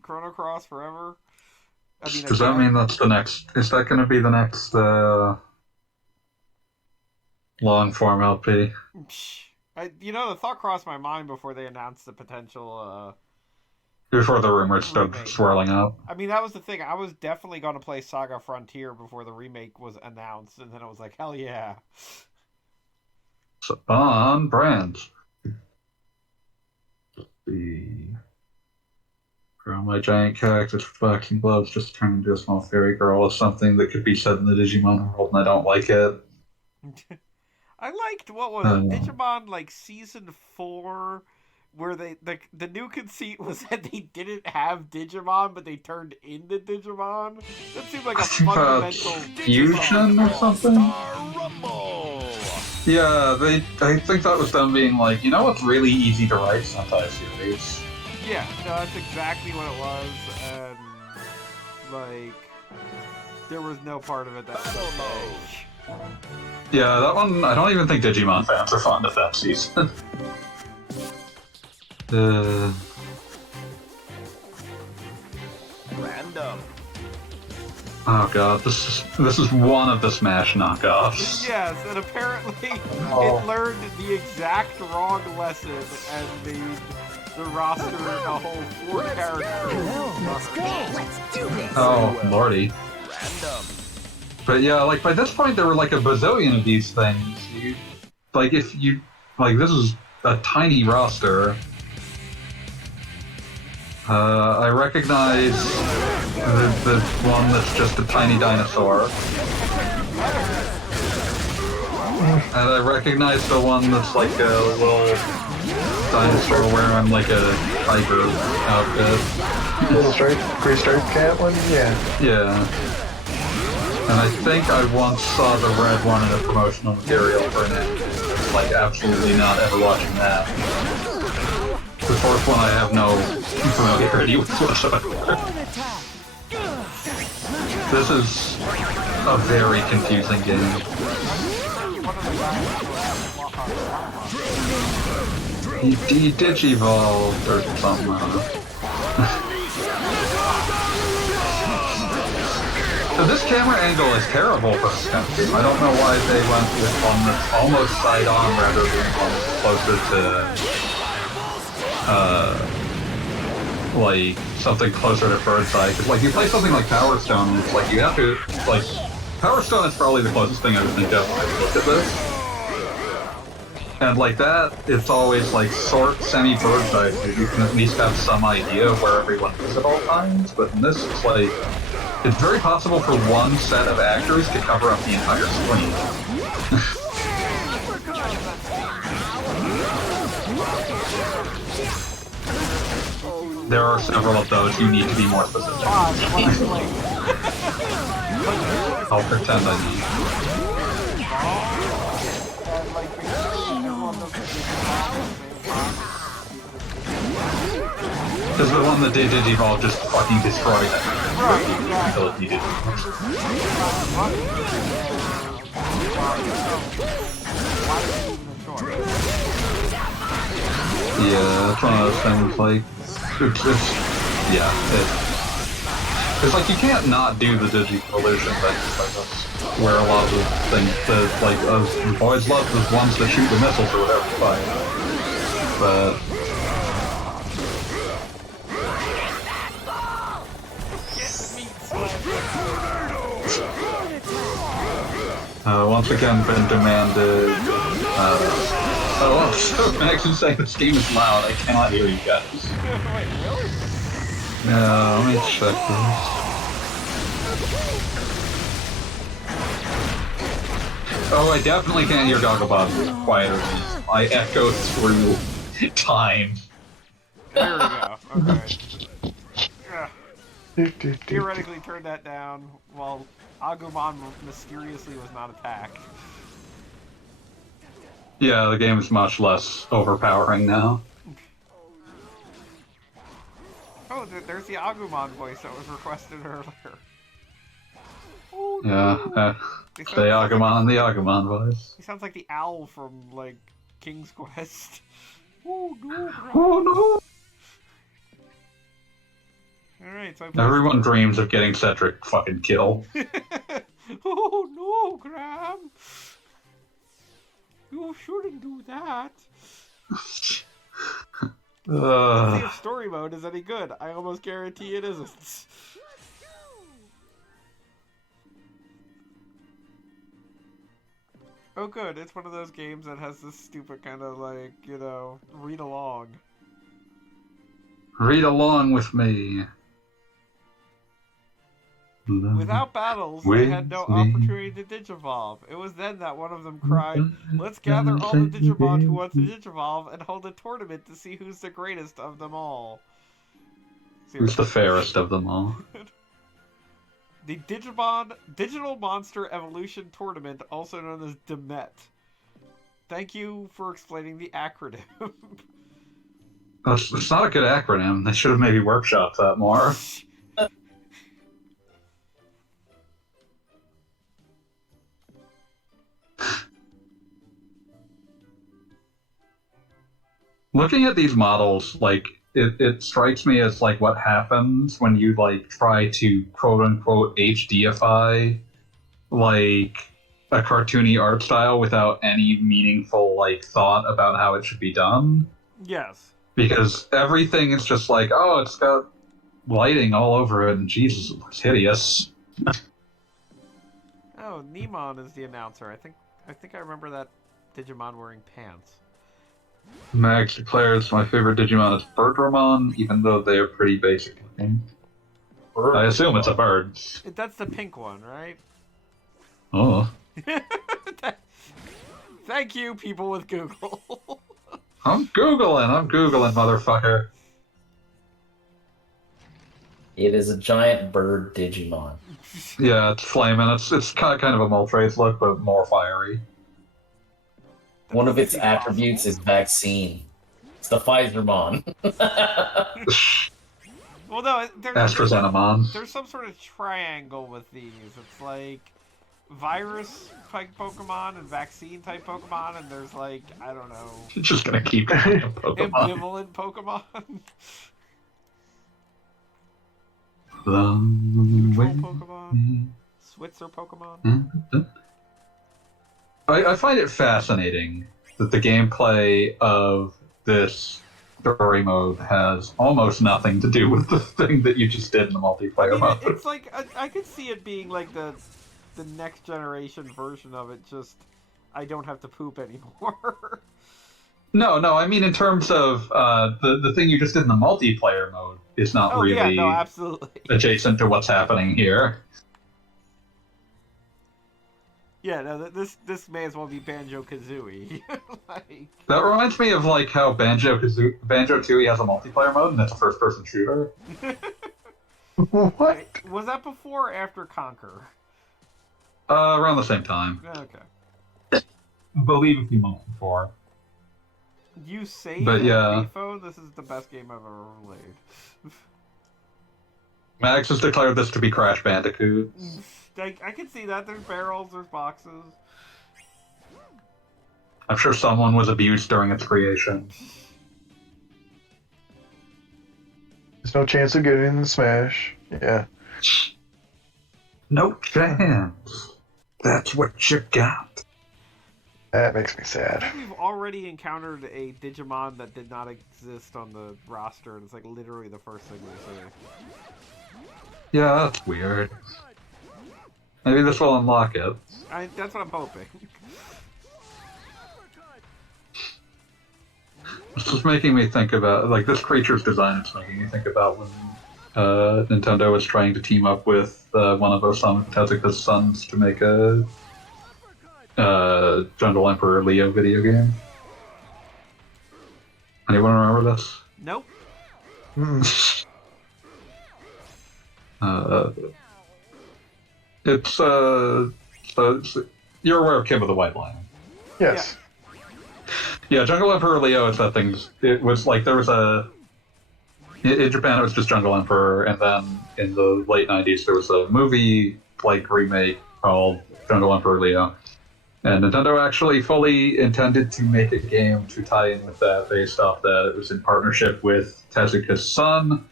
Chrono Cross forever. I mean, does that mean that's the next... Is that going to be the next long-form LP? You know, the thought crossed my mind before they announced the potential... Before the rumors started swirling up. I mean, that was the thing. I was definitely going to play Saga Frontier before the remake was announced, and then I was like, hell yeah. So, on brand. The grow my giant cactus with boxing gloves just turned into a small fairy girl is something that could be said in the Digimon world, and I don't like it. I liked, what was it, Digimon, like, Season 4, where the new conceit was that they didn't have Digimon, but they turned into Digimon. That seemed like a fundamental... Fusion or something? Yeah, I think that was them being like, you know what's really easy to write? Sentai series. Yeah, no, that's exactly what it was, and, like, there was no part of it that was okay. Yeah, that one, I don't even think Digimon fans are fond of that season. Random. Oh god, this is one of the Smash knockoffs. Yes, and apparently it learned the exact wrong lesson and made the roster a whole 4 characters. Let's go. Let's do this. Oh, lordy. Random. But yeah, like by this point there were like a bazillion of these things. This is a tiny roster. I recognize the one that's just a tiny dinosaur. And I recognize the one that's like a little dinosaur wearing like a tiger outfit. Little gray striped cat one? Yeah. Yeah. And I think I once saw the red one in a promotional material for it. Like, absolutely not ever watching that. The 4th one I have no familiarity with whatsoever. This is a very confusing game. He digivolved or something. So this camera angle is terrible for this kind of game. I don't know why they went with one that's almost side-on rather than one closer to, like, something closer to bird side. Because, like, you play something like Power Stone, it's like you have to, like, Power Stone is probably the closest thing I would think of when I look at this. And like that, it's always like sort semi-bird's eye view. You can at least have some idea of where everyone is at all times, but in this, it's like, it's very possible for one set of actors to cover up the entire screen. There are several of those. You need to be more specific. I'll pretend I need. Because the one that did Digivolve just fucking destroyed it. Until it needed. Yeah, that's one of those things, like, it's like you can't not do the Digivolution, but like that's where a lot of the things that, like, I've always loved the ones that shoot the missiles or whatever, fine. But once again been demanded. So actually saying this game is loud. I cannot hear you guys. Wait, really? Yeah, let me check this. Oh, I definitely can't hear Gogglebobs quieter than I echo through time. There we go. Okay. Theoretically, turn that down while Agumon mysteriously was not attacked. Yeah, the game is much less overpowering now. Oh, there's the Agumon voice that was requested earlier. Oh, Yeah, no. the Agumon voice. He sounds like the owl from, like, King's Quest. Oh, no. Oh no! Alright, so Everyone dreams of getting Cedric fucking killed. Oh, no, Graham! You shouldn't do that. Let's see if story mode is any good. I almost guarantee it isn't. Oh good, it's one of those games that has this stupid kind of like, you know, read along. Read along with me. Without battles, they had no opportunity to Digivolve. It was then that one of them cried, "Let's gather all the Digimon who want to Digivolve and hold a tournament to see who's the greatest of them all." Who's the fairest of them all? The Digimon Digital Monster Evolution Tournament, also known as DMET. Thank you for explaining the acronym. It's not a good acronym. They should have maybe workshopped that more. Looking at these models, like, it strikes me as, like, what happens when you, like, try to quote-unquote HDify, like, a cartoony art style without any meaningful, like, thought about how it should be done. Yes. Because everything is just like, oh, it's got lighting all over it, and Jesus, it looks hideous. Oh, Nemon is the announcer. I think I remember that Digimon wearing pants. Max declares my favorite Digimon is Birdramon, even though they are pretty basic looking. I assume it's a bird. That's the pink one, right? Oh. Thank you, people with Google. I'm Googling, motherfucker. It is a giant bird Digimon. Yeah, it's flaming. It's kind of a Moltres look, but more fiery. One of its attributes is vaccine. It's the Pfizermon. Well, no, AstraZenamon. There's some sort of triangle with these. It's like virus type Pokemon and vaccine type Pokemon, and there's like, I don't know. It's just gonna keep going Pokemon. Ambivalent Pokemon. Neutral Pokemon. Switzer Pokemon. I find it fascinating that the gameplay of this story mode has almost nothing to do with the thing that you just did in the multiplayer mode. It's like I could see it being like the the next generation version of it. Just I don't have to poop anymore. No, I mean in terms of the thing you just did in the multiplayer mode is not Oh really yeah, no, absolutely. adjacent to what's happening here. Yeah, no, this may as well be Banjo-Kazooie. Like, That reminds me of like how Banjo-Tooie has a multiplayer mode and it's a first-person shooter. What? was that before or after Conquer? Around the same time. Okay. I believe a few months before. You save But in yeah. a payphone? This is the best game I've ever played. Max has declared this to be Crash Bandicoot. I can see that. There's barrels, there's boxes. I'm sure someone was abused during its creation. There's no chance of getting in the Smash. Yeah. No chance. That's what you got. That makes me I sad. think we've already encountered a Digimon that did not exist on the roster, and it's like literally the first thing we see. Yeah, that's weird. Maybe this will unlock it. That's what I'm hoping. This is making me think about, like, this creature's design is making me think about when Nintendo was trying to team up with one of Osamu Tezuka's sons to make a Jungle Emperor Leo video game. Anyone remember this? Nope. It's you're aware of Kim of the White Lion. Yes. Yeah, Jungle Emperor Leo is that thing. It was like there was in Japan it was just Jungle Emperor, and then in the late '90s there was a movie like remake called Jungle Emperor Leo, and Nintendo actually fully intended to make a game to tie in with that based off that. It was in partnership with Tezuka's son.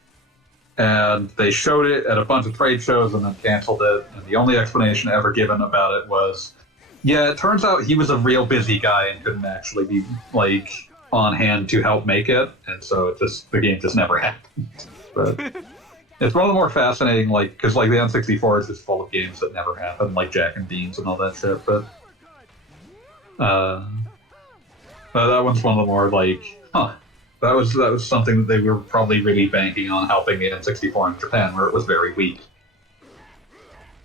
And they showed it at a bunch of trade shows and then canceled it. And the only explanation ever given about it was, yeah, it turns out he was a real busy guy and couldn't actually be like on hand to help make it, and so the game just never happened. But it's one of the more fascinating, like, because like the N64 is just full of games that never happened, like Jack and Beans and all that shit. But that one's one of the more like, huh. That was something that they were probably really banking on helping the N64 in Japan, where it was very weak.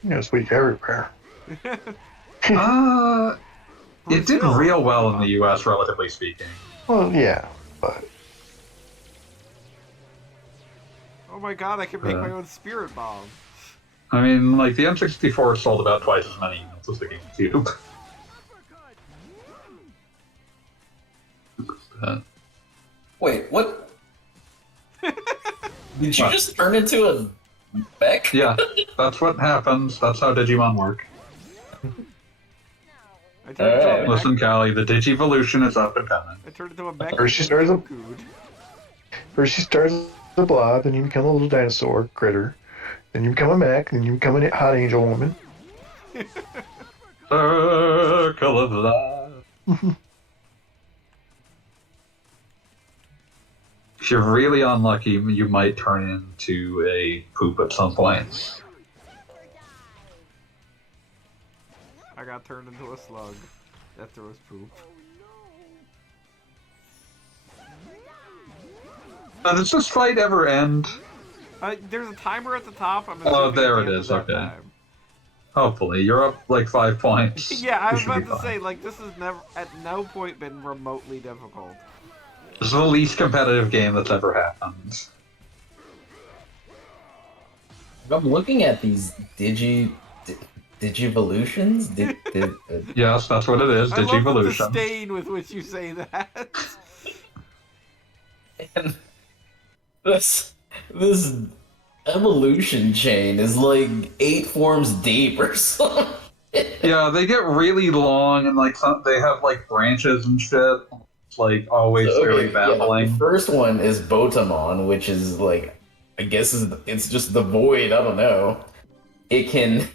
It was weak everywhere. It did real well in the U.S., relatively speaking. Well, yeah, but Oh my god, I can make my own spirit bomb. I mean, like, the N64 sold about twice as many units as the GameCube. Wait, what? Did you just turn into a mech? Yeah, that's what happens. That's how Digimon work. I turned into a mech. Listen, Callie, the Digivolution is up and coming. I turned into a mech. First she starts a- Good. first you start as a blob, then you become a little dinosaur critter, then you become a mech, then you become a hot angel woman. Circle of life. If you're really unlucky, you might turn into a poop at some point. I got turned into a slug that throws poop. Does this fight ever end? There's a timer at the top. I'm Oh, assuming there at the it end is, of that okay. time. Hopefully. You're up like 5 points. Yeah, I You was should be about to fine. say, like, this has never, at no point been remotely difficult. This is the least competitive game that's ever happened. I'm looking at these Digivolutions. Yes, that's what it is, I love the Digivolution. disdain with which you say that. And this evolution chain is like 8 forms deep or something. Yeah, they get really long and like they have like branches and shit. It's like always really baffling. The first one is Botamon, which is like, I guess it's just the void. I don't know. It can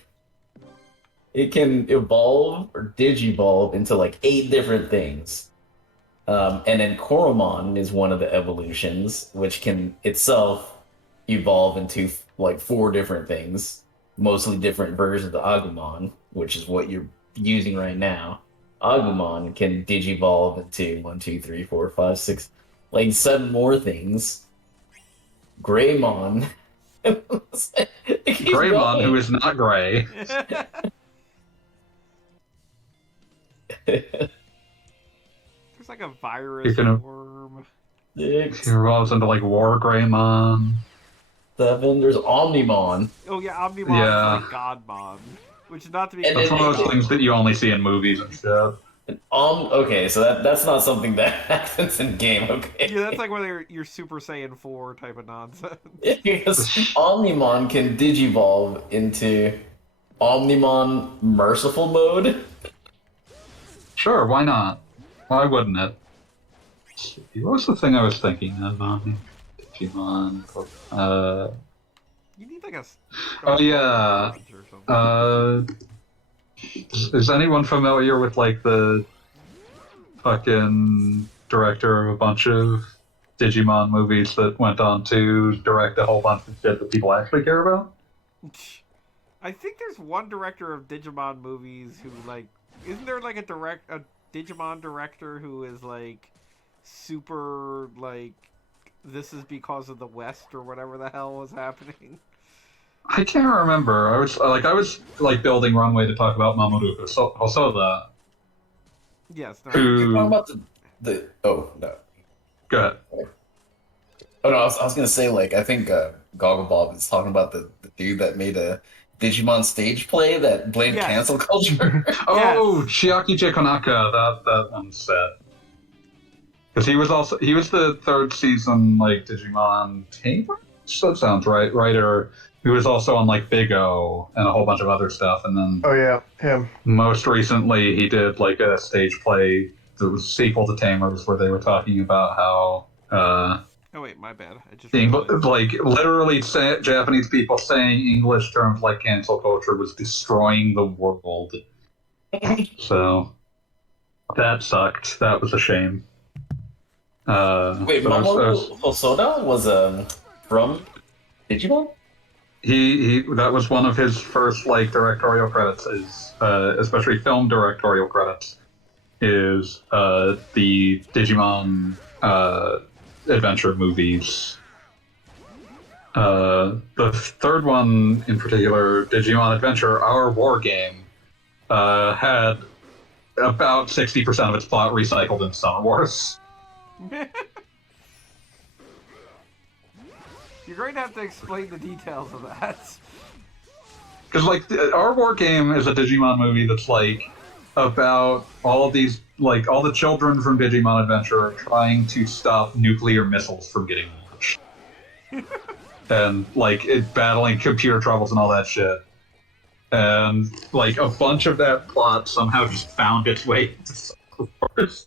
evolve or digivolve into like 8 different things. And then Koromon is one of the evolutions, which can itself evolve into like 4 different things, mostly different versions of Agumon. which is what you're using right now, Agumon can digivolve into 1, 2, 3, 4, 5, 6, like 7 more things. Greymon. Greymon, who is not gray. There's like a virus You can- worm. He evolves into like War Greymon. 7. There's Omnimon. Oh yeah, Omnimon Yeah. is like Godmon, which is not to be. And That's then- one of those things that you only see in movies and shit. Okay, so that's not something that happens in game. Okay. Yeah, that's like one of your Super Saiyan 4 type of nonsense. Because Omnimon can digivolve into Omnimon Merciful Mode. Sure, why not? Why wouldn't it? What was the thing I was thinking of? Digimon. You need like a. Oh, yeah. Or something. Is anyone familiar with like the fucking director of a bunch of Digimon movies that went on to direct a whole bunch of shit that people actually care about? I think there's one director of Digimon movies who like. Isn't there like a Digimon director who is like super like this is because of the West or whatever the hell was happening? I can't remember. I was building runway to talk about Mamoru Hosoda. Yes. No. You're talking Who? about the oh no. Go ahead. Oh no, I was gonna say like I think Gogglebob is talking about the dude that made a Digimon stage play that blamed Yes. cancel culture. Oh, Chiaki J. Konaka. That one's sad. Because he was the 3rd season like Digimon tamer. So that sounds right. Writer who was also on like Big O and a whole bunch of other stuff, and then Oh yeah, him. most recently he did like a stage play that was a sequel to Tamers where they were talking about how Oh wait, my bad. I just like literally Japanese people saying English terms like cancel culture was destroying the world. So that sucked. That was a shame. Wait, so I Mamoru Hosoda was from Digimon? he that was one of his first like directorial credits is especially film directorial credits is the Digimon adventure movies. The 3rd one in particular, Digimon Adventure, Our War Game, had about 60% of its plot recycled in Star Wars. You're going to have to explain the details of that. Because like Our War Game is a Digimon movie that's like about all of these like all the children from Digimon Adventure are trying to stop nuclear missiles from getting launched, and like battling computer troubles and all that shit. And like a bunch of that plot somehow just found its way into Star Wars,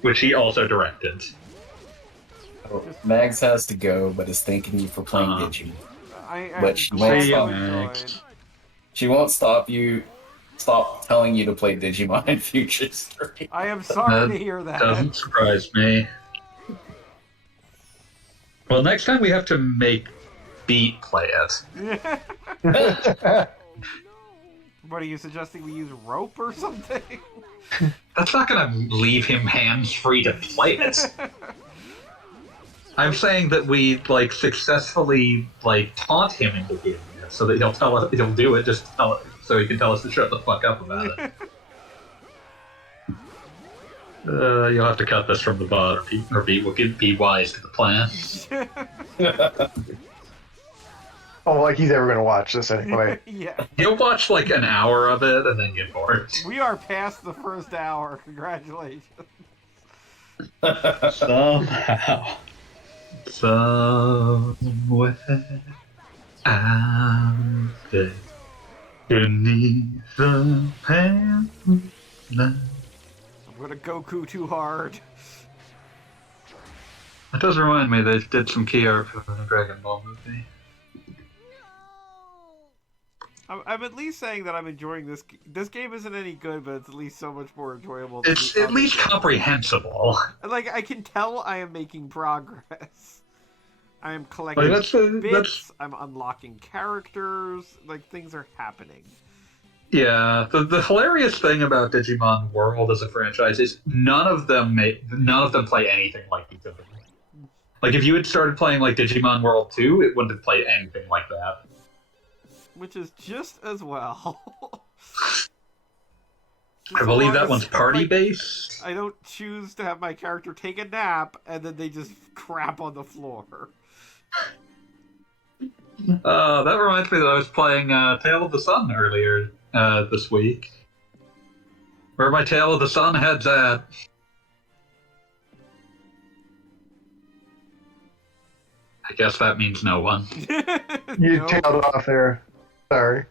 which he also directed. Oh, Mags has to go, but is thanking you for playing Uh-huh. Digimon. I But am she glad won't you stop. enjoyed. She won't stop telling you to play Digimon in future streams. I am sorry That to hear that. Doesn't surprise me. Well, next time we have to make Beat play it. What are you suggesting? We use rope or something? That's not gonna leave him hands-free to play it. I'm saying that we like successfully like taunt him into doing it, so that he'll do it. Just tell it, so he can tell us to shut the fuck up about it. You'll have to cut this from the bot, or be wise to the plan. Oh, like he's ever gonna watch this anyway. Yeah. He'll watch like an hour of it and then get bored. We are past the first hour. Congratulations. Somehow, somewhere out there, beneath the pale night. I'm gonna Goku too hard. That does remind me, they did some key art for the Dragon Ball movie. I'm at least saying that I'm enjoying this. This game isn't any good, but it's at least so much more enjoyable. Than It's the at least other games. comprehensible. Like I can tell I am making progress. I am collecting Like, that's bits. I'm unlocking characters. Like things are happening. Yeah, the hilarious thing about Digimon World as a franchise is none of them play anything like each other. Like if you had started playing like Digimon World 2, it wouldn't have played anything like that. Which is just as well. I believe that one's party based. I don't choose to have my character take a nap and then they just crap on the floor. That reminds me that I was playing Tale of the Sun earlier this week. Where my Tale of the Sun head's at. I guess that means no one. You Nope. tailed off there. Sorry.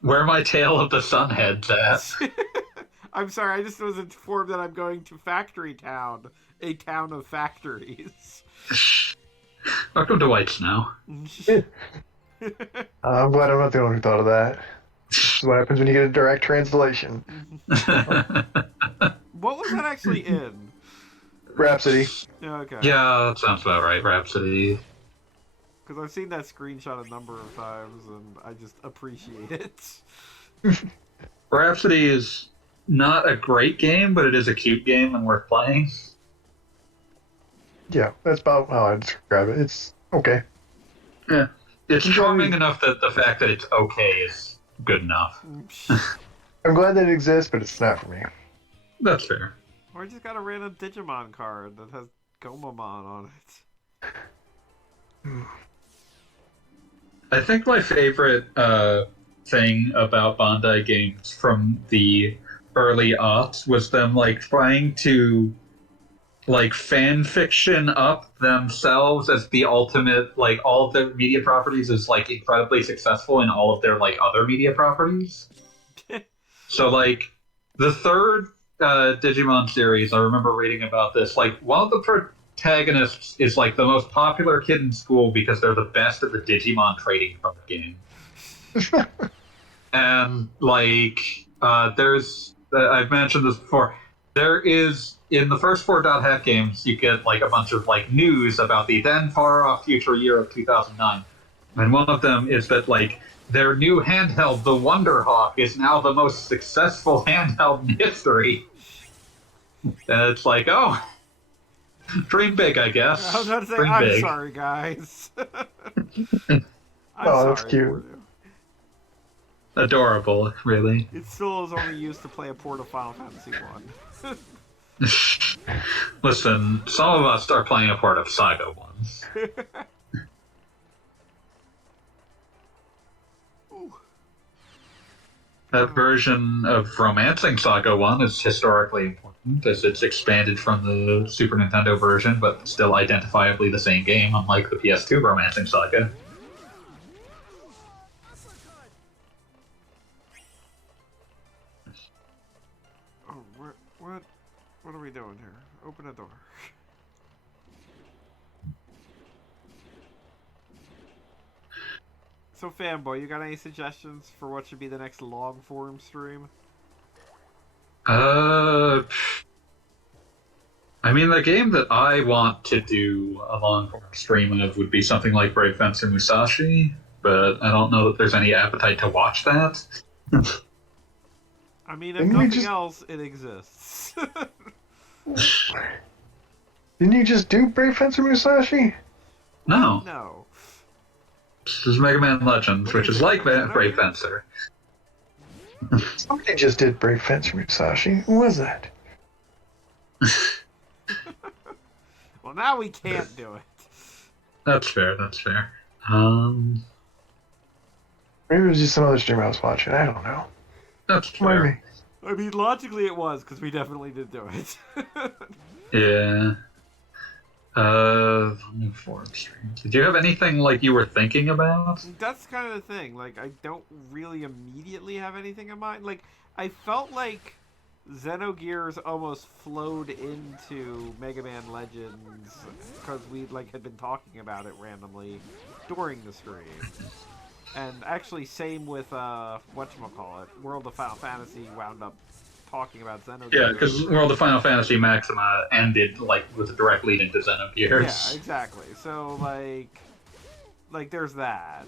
Where my Tale of the Sun head's at. I'm sorry, I just was informed that I'm going to Factory Town, a town of factories. Welcome to White Snow. I'm glad I'm not the one who thought of that. This is what happens when you get a direct translation. What was that actually in? Rhapsody. Okay. Yeah, that sounds about right, Rhapsody. Because I've seen that screenshot a number of times, and I just appreciate it. Rhapsody is not a great game, but it is a cute game and worth playing. Yeah, that's about how I'd describe it. It's okay. Yeah. It's charming enough that the fact that it's okay is good enough. I'm glad that it exists, but it's not for me. That's fair. Or I just got a random Digimon card that has Gomamon on it. I think my favorite thing about Bandai games from the early aughts was them like trying to like fan fiction up themselves as the ultimate, like all of their media properties is like incredibly successful in all of their like other media properties. So like the third Digimon series, I remember reading about this, like one of the protagonists is like the most popular kid in school because they're the best at the Digimon trading card game. And like there's I've mentioned this before, there is in the first four Dot Hack games you get like a bunch of like news about the then far off future year of 2009, and one of them is that like their new handheld, the Wonderhawk, is now the most successful handheld in history. And it's like, oh, dream big, I guess. I was about to say, Dream I'm big. sorry, guys. Oh, that's cute. for you. Adorable, really. It still is only used to play a port of Final Fantasy 1. Listen, some of us are playing a port of Saga 1. That version of Romancing Saga 1 is historically important as it's expanded from the Super Nintendo version, but still identifiably the same game, unlike the PS2 Romancing Saga. Oh, what are we doing here? Open a door. So, Fanboy, you got any suggestions for what should be the next long form stream? I mean, the game that I want to do a long-form stream of would be something like Brave Fencer Musashi, but I don't know that there's any appetite to watch that. I mean, if Didn't we nothing just- else, it exists. Didn't you just do Brave Fencer Musashi? No, No. this is Mega Man Legends, which is like Brave Fencer. Somebody just did Brave Fencer Musashi. Who was that? Well, now we can't do it. That's fair, that's fair. Maybe it was just some other stream I was watching. I don't know. That's Remind fair. me. I mean, logically it was, because we definitely did do it. Yeah. New forum stream. Did you have anything like you were thinking about? That's kind of the thing. Like, I don't really immediately have anything in mind. Like, I felt like Xenogears almost flowed into Mega Man Legends because we like had been talking about it randomly during the stream. And actually, same with whatchamacallit, World of Final Fantasy wound up talking about Xenogears. Yeah, because World of Final Fantasy Maxima ended like with a direct lead into Xenogears. Yeah, exactly. So like there's that.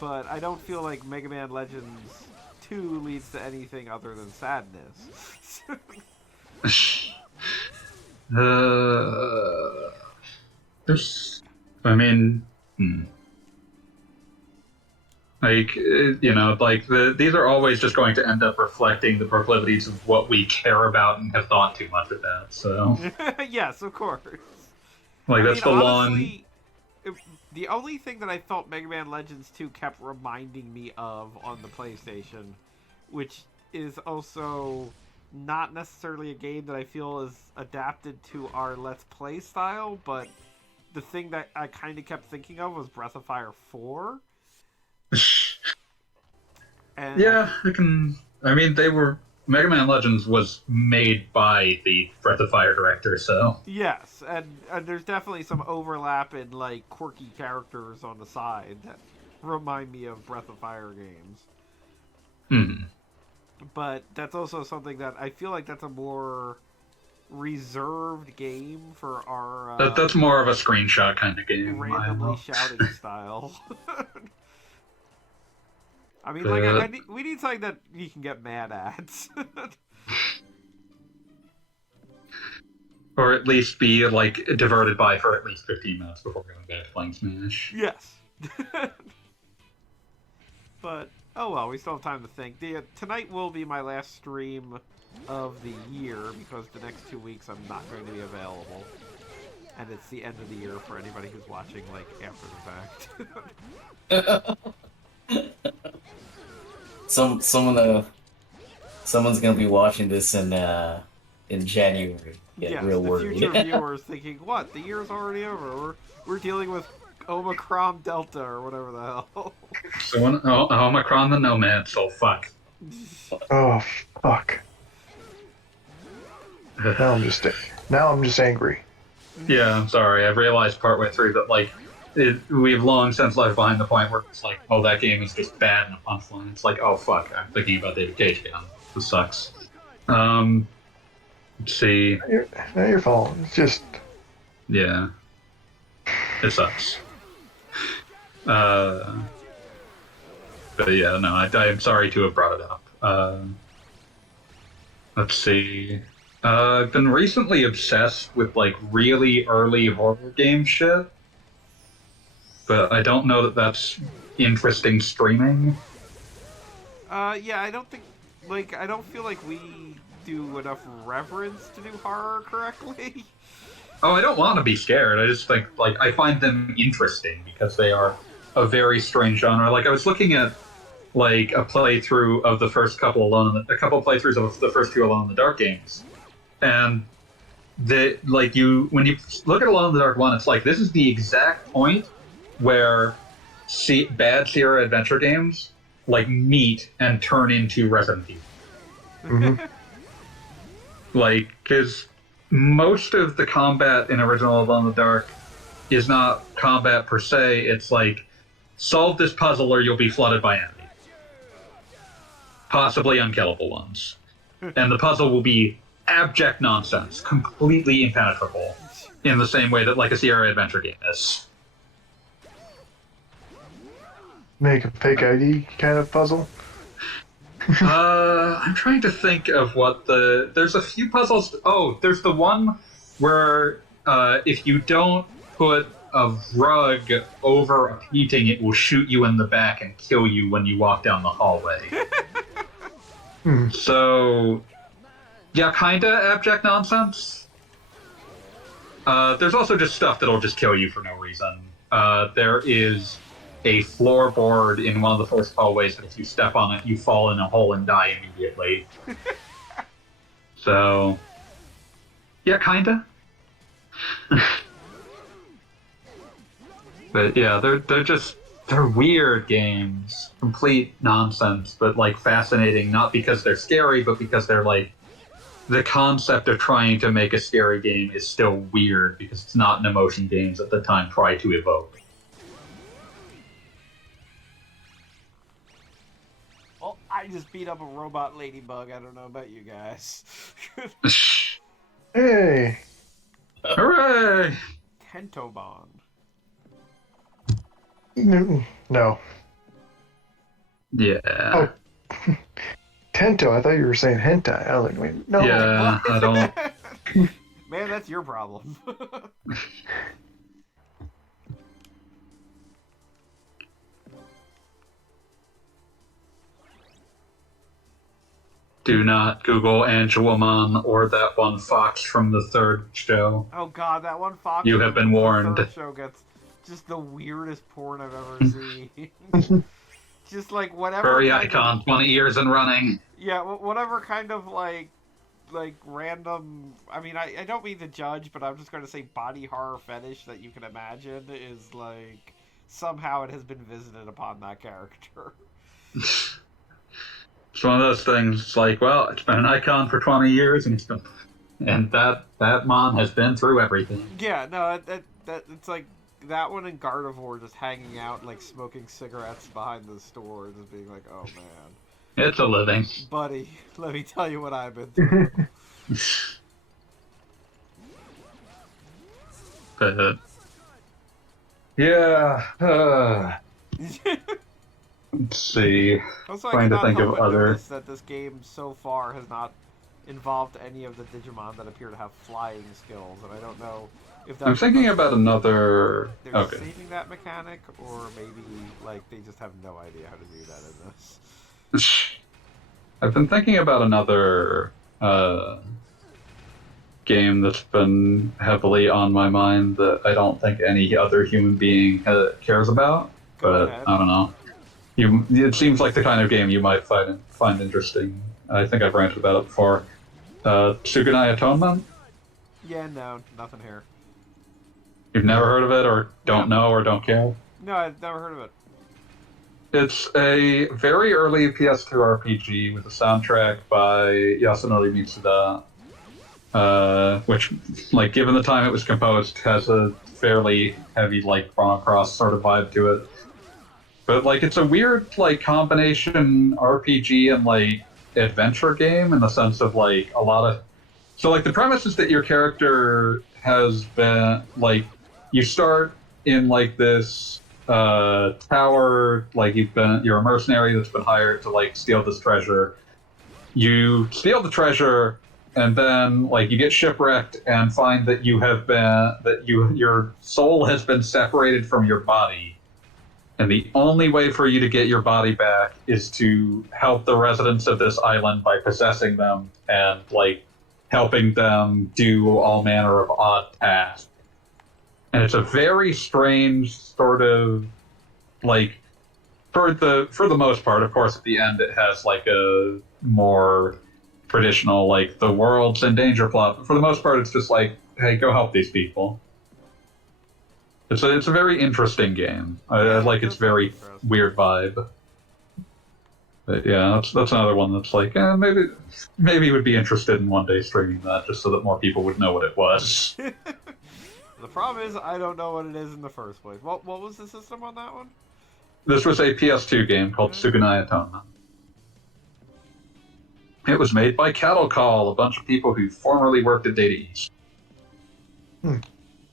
But I don't feel like Mega Man Legends 2 leads to anything other than sadness. There's, I mean, like, these are always just going to end up reflecting the proclivities of what we care about and have thought too much about. So, yes, of course. like, I that's mean, the honestly, the only thing that I felt Mega Man Legends 2 kept reminding me of on the PlayStation, which is also not necessarily a game that I feel is adapted to our Let's Play style, but the thing that I kind of kept thinking of was Breath of Fire 4. And yeah, I mean, Mega Man Legends was made by the Breath of Fire director, so. yes, and there's definitely some overlap in, like, quirky characters on the side that remind me of Breath of Fire games. But that's also something that I feel like that's a more reserved game for our That's more of a screenshot kind of game. randomly shouting style. I mean, we need something that you can get mad at. Or at least be, like, diverted by for at least 15 minutes before going back to playing Smash. Yes. But, oh well, we still have time to think. Tonight will be my last stream of the year, because the next 2 weeks I'm not going to be available. And it's the end of the year for anybody who's watching, like, after the fact. Someone's gonna be watching this in January. Get yes, real the worried. future viewers thinking, what? The year's already over. We're dealing with Omicron Delta or whatever the hell. So Omicron the Nomad, so fuck. Oh fuck! Now I'm just angry. Yeah, I'm sorry. I've realized partway through that, like, we've long since left behind the point where it's like, oh, that game is just bad in a punchline. It's like, oh fuck, I'm thinking about David Cage again. This sucks. Let's see. Not your fault. It's just. Yeah. It sucks. But yeah, no, I'm sorry to have brought it up. Let's see. I've been recently obsessed with, like, really early horror game shit. But I don't know that that's interesting streaming. Yeah, I don't think, like, I don't feel like we do enough reverence to do horror correctly. Oh, I don't want to be scared. I just think, like, I find them interesting because they are a very strange genre. Like, I was looking at, like, a playthrough of the first couple playthroughs of the first two Alone in the Dark games, and when you look at Alone in the Dark 1, it's like, this is the exact point where bad Sierra Adventure games, like, meet and turn into Resident Evil. Mm-hmm. Like, because most of the combat in original Alone in the Dark is not combat per se. It's like, solve this puzzle or you'll be flooded by enemies. Possibly unkillable ones. And the puzzle will be abject nonsense, completely impenetrable, in the same way that, like, a Sierra Adventure game is. Make a fake ID kind of puzzle. I'm trying to think of there's a few puzzles. Oh, there's the one where if you don't put a rug over a painting, it will shoot you in the back and kill you when you walk down the hallway. So, yeah, kinda abject nonsense. There's also just stuff that'll just kill you for no reason. There is a floorboard in one of the first hallways that if you step on it, you fall in a hole and die immediately. So, yeah, kinda. But yeah, they're weird games, complete nonsense, but, like, fascinating, not because they're scary, but because they're, like, the concept of trying to make a scary game is still weird because it's not an emotion games at the time try to evoke. Well, I just beat up a robot ladybug. I don't know about you guys. Hey! Hooray! Tentobon. No. Yeah. Oh, Tento, I thought you were saying hentai. I was like, wait, no. Yeah, I don't. Man, that's your problem. Do not Google Angelomon or that one fox from the third show. Oh god, that one fox. You have been warned. The third show gets just the weirdest porn I've ever seen. Just like whatever. Furry icon, 20 years and running. Yeah, whatever kind of like random. I mean, I don't mean to judge, but I'm just going to say body horror fetish that you can imagine is like somehow it has been visited upon that character. It's one of those things. It's like, well, it's been an icon for 20 years, and that mon has been through everything. Yeah, no, that it's like that one and Gardevoir just hanging out, like smoking cigarettes behind the store, just being like, oh man, It's a living. buddy, let me tell you what I've been through. But yeah. Let's see. Also, Trying to I think cannot of help but other. notice that this game so far has not involved any of the Digimon that appear to have flying skills, and I don't know if that's I'm thinking because about another. they're Okay. saving that mechanic, or maybe like they just have no idea how to do that in this. I've been thinking about another game that's been heavily on my mind that I don't think any other human being cares about, Go but ahead. I don't know. It seems like the kind of game you might find interesting. I think I've ranted about it before. Tsugunai Atonement? Yeah, no, nothing here. You've never heard of it, or don't know, or don't care? No, I've never heard of it. It's a very early PS2 RPG with a soundtrack by Yasunori Mitsuda, which, like, given the time it was composed, has a fairly heavy, like, Chrono Cross sort of vibe to it. But, like, it's a weird, like, combination RPG and, like, adventure game in the sense of, like, a lot of... So, like, the premise is that your character has been, like, you start in, like, this tower, like, you're a mercenary that's been hired to, like, steal this treasure. You steal the treasure, and then, like, you get shipwrecked and find that your soul has been separated from your body. And the only way for you to get your body back is to help the residents of this island by possessing them and, like, helping them do all manner of odd tasks. And it's a very strange sort of, like, for the most part, of course, at the end it has, like, a more traditional, like, the world's in danger plot. But for the most part, it's just like, hey, go help these people. It's a very interesting game. I like its very weird vibe. But yeah, that's another one that's like, maybe would be interested in one day streaming that just so that more people would know what it was. The problem is I don't know what it is in the first place. What was the system on that one? This was a PS2 game called Tsugunai Atonement. It was made by Cattle Call, a bunch of people who formerly worked at Data East.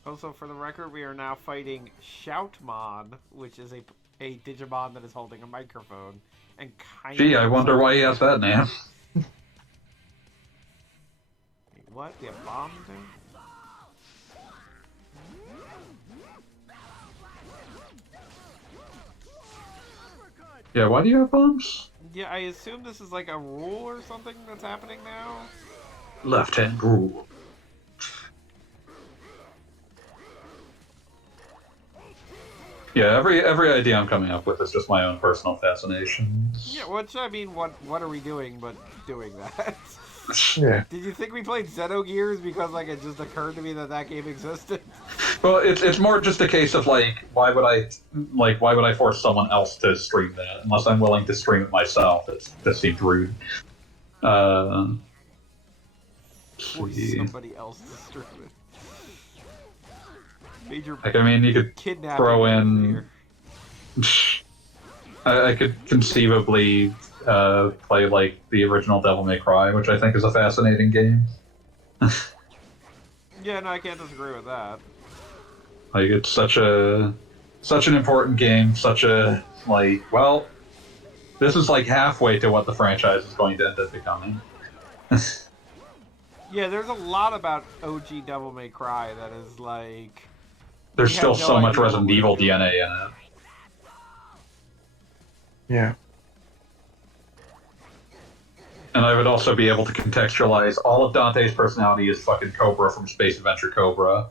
Also, for the record, we are now fighting Shoutmon, which is a Digimon that is holding a microphone and kind Gee, of... I wonder why he has that name. Wait, what? They have bombs there? Yeah, why do you have bombs? Yeah, I assume this is like a rule or something that's happening now? Left-hand rule. Yeah, every idea I'm coming up with is just my own personal fascination. Yeah, which, I mean, what are we doing but doing that? Yeah. Did you think we played Xenogears because, like, it just occurred to me that game existed? Well, it's more just a case of, like, why would I force someone else to stream that unless I'm willing to stream it myself? That seems rude. Force See. somebody else to stream it. Major Like, I mean, you could kidnapping throw over in. here. I could conceivably play, like, the original Devil May Cry, which I think is a fascinating game. Yeah, no, I can't disagree with that. Like, it's such an important game, well, This is like halfway to what the franchise is going to end up becoming. Yeah, there's a lot about OG Devil May Cry that is like... There's we still have no so much idea what Resident we're Evil doing. DNA in it. Yeah. And I would also be able to contextualize all of Dante's personality as fucking Cobra from Space Adventure Cobra.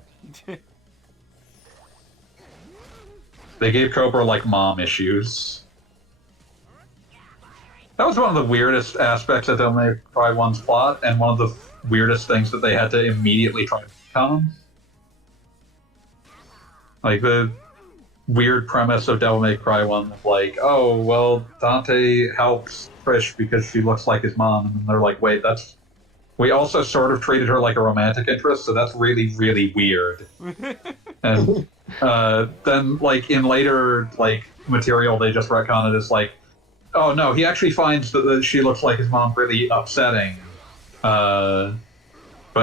They gave Cobra, like, mom issues. That was one of the weirdest aspects of Devil May Cry 1's plot, and one of the weirdest things that they had to immediately try to become. Like, the weird premise of Devil May Cry 1 of like, oh, well, Dante helps Trish because she looks like his mom, and they're like, wait, that's... We also sort of treated her like a romantic interest, so that's really, really weird. And then, like, in later, like, material, they just retcon it as like, oh, no, he actually finds that she looks like his mom really upsetting. But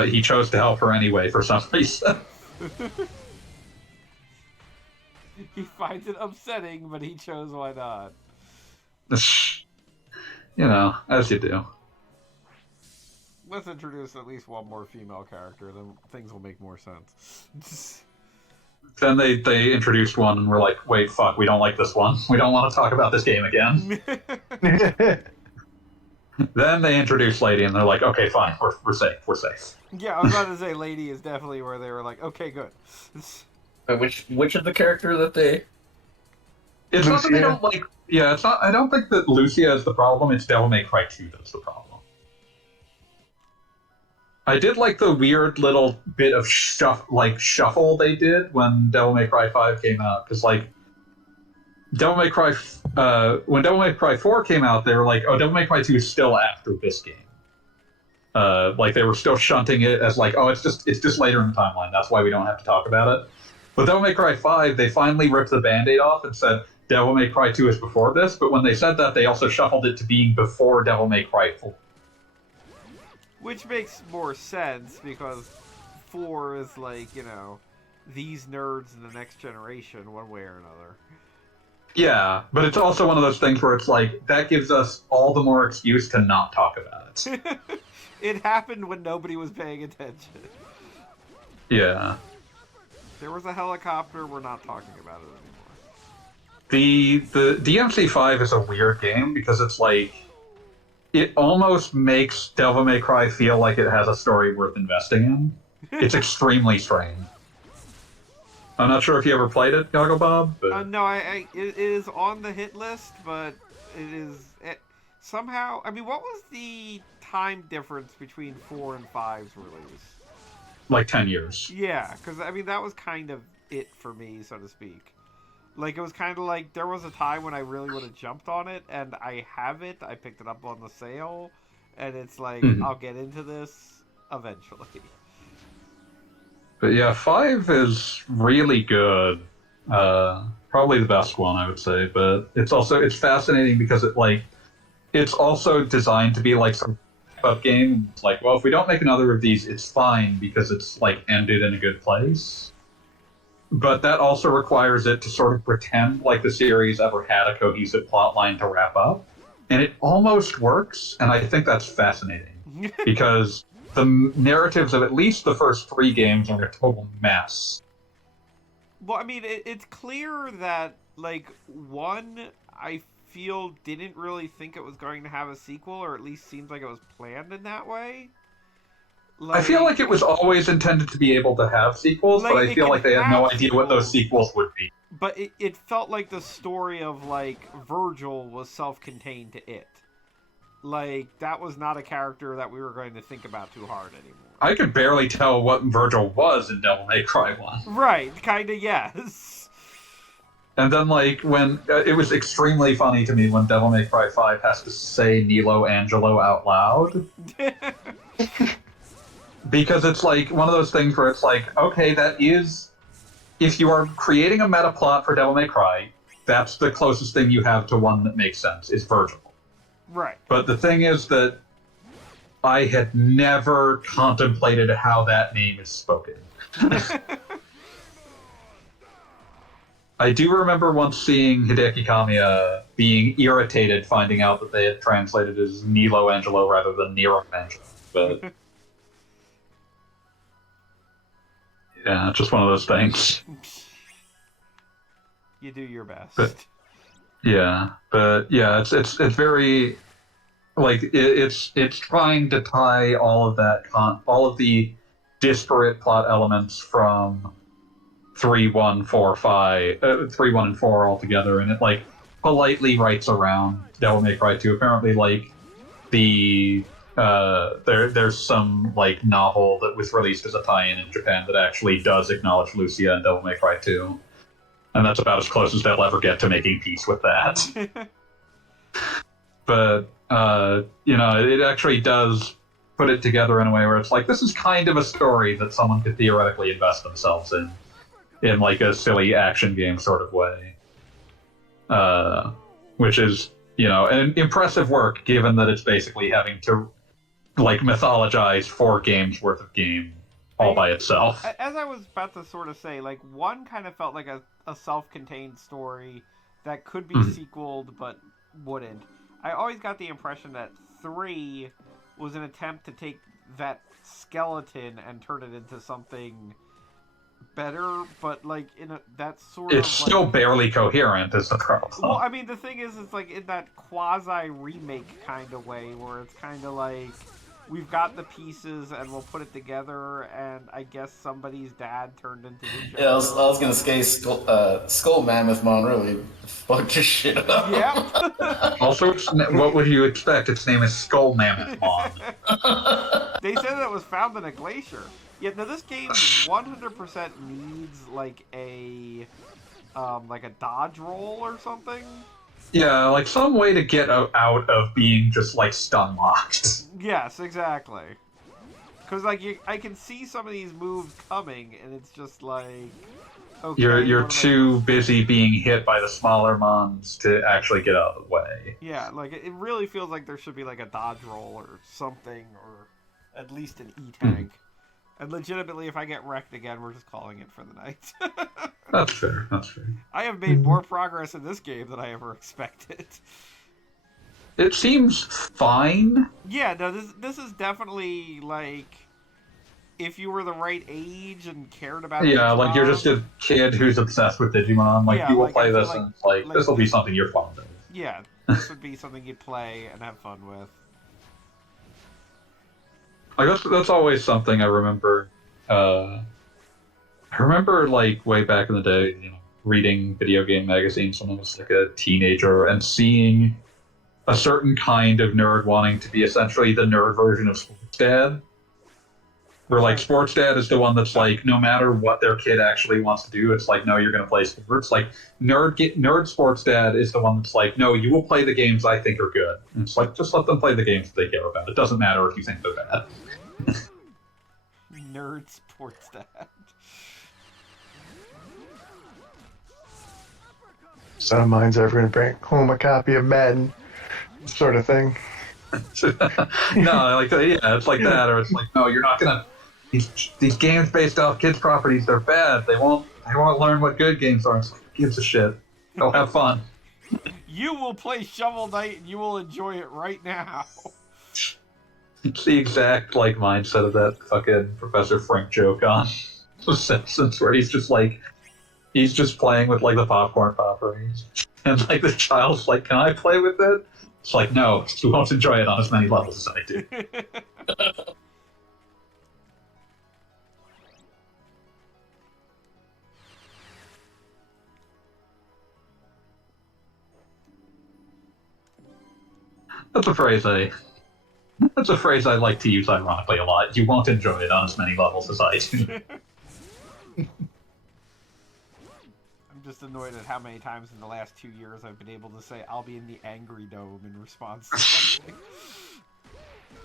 he chose to help her anyway for some reason. He finds it upsetting, but he chose why not. You know, as you do. Let's introduce at least one more female character, then things will make more sense. Then they introduced one, and we're like, wait, fuck, we don't like this one. We don't want to talk about this game again. Then they introduced Lady, and they're like, okay, fine, we're safe, we're safe. Yeah, I was about to say Lady is definitely where they were like, okay, good. Which of the character that they... It's not that they Lucia? don't like... Yeah, it's not... I don't think that Lucia is the problem, it's Devil May Cry 2 that's the problem. I did like the weird little bit of shuffle they did when Devil May Cry 5 came out, because, like, Devil May Cry... when Devil May Cry 4 came out, they were like, oh, Devil May Cry 2 is still after this game. Like, they were still shunting it as, like, oh, it's just later in the timeline, that's why we don't have to talk about it. With Devil May Cry 5, they finally ripped the Band-Aid off and said, Devil May Cry 2 is before this, but when they said that, they also shuffled it to being before Devil May Cry 4. Which makes more sense, because 4 is like, you know, these nerds in the next generation, one way or another. Yeah, but it's also one of those things where it's like, that gives us all the more excuse to not talk about it. It happened when nobody was paying attention. Yeah. There was a helicopter, we're not talking about it anymore. The DMC5 is a weird game because it's like, it almost makes Devil May Cry feel like it has a story worth investing in. It's extremely strange. I'm not sure if you ever played it, Goggle Bob, but... No, it is on the hit list, but somehow... I mean, what was the time difference between 4 and 5's release? Like 10 years. Yeah, because, I mean, that was kind of it for me, so to speak. Like, it was kind of like, there was a time when I really would have jumped on it, and I have it, I picked it up on the sale, and it's like, I'll get into this eventually. But yeah, 5 is really good. Probably the best one, I would say, but it's fascinating because it's also designed to be like some up game. It's like, well, if we don't make another of these, it's fine because it's like ended in a good place. But that also requires it to sort of pretend like the series ever had a cohesive plotline to wrap up. And it almost works, and I think that's fascinating. Because the narratives of at least the first 3 games are a total mess. Well, I mean, it's clear that, like, 1, I feel, didn't really think it was going to have a sequel, or at least seems like it was planned in that way. I feel like it was always intended to be able to have sequels, but I feel like they had no idea what those sequels would be. But it felt like the story of, like, Virgil was self-contained to it. Like, that was not a character that we were going to think about too hard anymore. I could barely tell what Virgil was in Devil May Cry 1. Right, kinda, yes. And then, like, when... it was extremely funny to me when Devil May Cry 5 has to say Nilo Angelo out loud. Because it's, like, one of those things where it's like, okay, that is... If you are creating a meta plot for Devil May Cry, that's the closest thing you have to one that makes sense, is Virgil. Right. But the thing is that I had never contemplated how that name is spoken. I do remember once seeing Hideki Kamiya being irritated finding out that they had translated as Nilo Angelo rather than Nero Angelo. But yeah, just one of those things. You do your best. But yeah, it's very like it's trying to tie all of that all of the disparate plot elements from 3, 1 and 4 all together, and it like politely writes around Devil May Cry 2. Apparently, like there's some like novel that was released as a tie-in in Japan that actually does acknowledge Lucia and Devil May Cry 2, and that's about as close as they'll ever get to making peace with that. But it actually does put it together in a way where it's like, this is kind of a story that someone could theoretically invest themselves in like a silly action game sort of way. Which is, an impressive work given that it's basically having to like mythologize 4 games worth of game all by itself. As I was about to sort of say, like, 1 kind of felt like a self-contained story that could be sequeled but wouldn't. I always got the impression that 3 was an attempt to take that skeleton and turn it into something better, but like that's sort of. It's still like, barely coherent, is the problem. Well, I mean, the thing is, it's like in that quasi remake kind of way, where it's kind of like we've got the pieces and we'll put it together, and I guess somebody's dad turned into the show. Yeah, I was gonna say Skull Mammothmon really fucked your shit up. Yeah. Also, what would you expect? Its name is Skull Mammothmon. They said that it was found in a glacier. Yeah, now this game 100% needs like a dodge roll or something. Yeah, like some way to get out of being just like stun locked. Yes, exactly. Because like I can see some of these moves coming, and it's just like, okay, you're too busy being hit by the smaller mons to actually get out of the way. Yeah, like it really feels like there should be like a dodge roll or something, or at least an E-tank. And legitimately, if I get wrecked again, we're just calling it for the night. That's fair. I have made more progress in this game than I ever expected. It seems fine. Yeah, no, this is definitely like if you were the right age and cared about. Yeah, Digimon, like you're just a kid who's obsessed with Digimon. Like you will play this, and like this will be something you're fond of. Yeah, this would be something you'd play and have fun with. Like that's always something I remember. I remember like way back in the day, reading video game magazines when I was like a teenager and seeing a certain kind of nerd wanting to be essentially the nerd version of Sports Dad. Where like Sports Dad is the one that's like, no matter what their kid actually wants to do, it's like, no, you're going to play sports. Like nerd Sports Dad is the one that's like, no, you will play the games I think are good. And it's like, just let them play the games that they care about. It doesn't matter if you think they're bad. Nerd Sports Dad. Son of mine's ever going to bring home a copy of Madden, sort of thing. No, like yeah, it's like that, or it's like, no, you're not gonna. These games based off kids' properties, they're bad. They won't learn what good games are. It's like, who gives a shit? Go have fun. You will play Shovel Knight and you will enjoy it right now. It's the exact like mindset of that fucking Professor Frank joke on The Simpsons, where he's just playing with like the popcorn poppers, and like the child's like, "Can I play with it?" It's like, no, you won't enjoy it on as many levels as I do. That's a phrase I like to use ironically a lot. You won't enjoy it on as many levels as I do. I'm just annoyed at how many times in the last 2 years I've been able to say I'll be in the Angry Dome in response to something.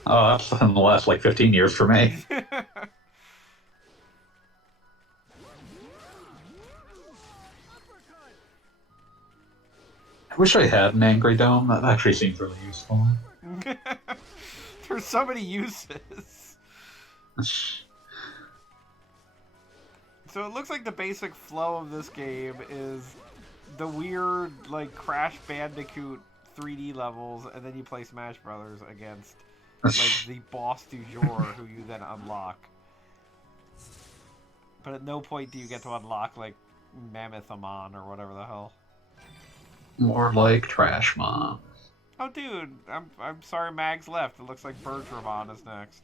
Oh, that's in the last like 15 years for me. I wish I had an Angry Dome. That actually seems really useful. There's so many uses. So it looks like the basic flow of this game is the weird, like, Crash Bandicoot 3D levels, and then you play Smash Brothers against, like, the boss du jour, who you then unlock. But at no point do you get to unlock, like, Mammoth-amon or whatever the hell. More like Trash Mom. Oh, dude, I'm sorry Mags left. It looks like Bertramon is next.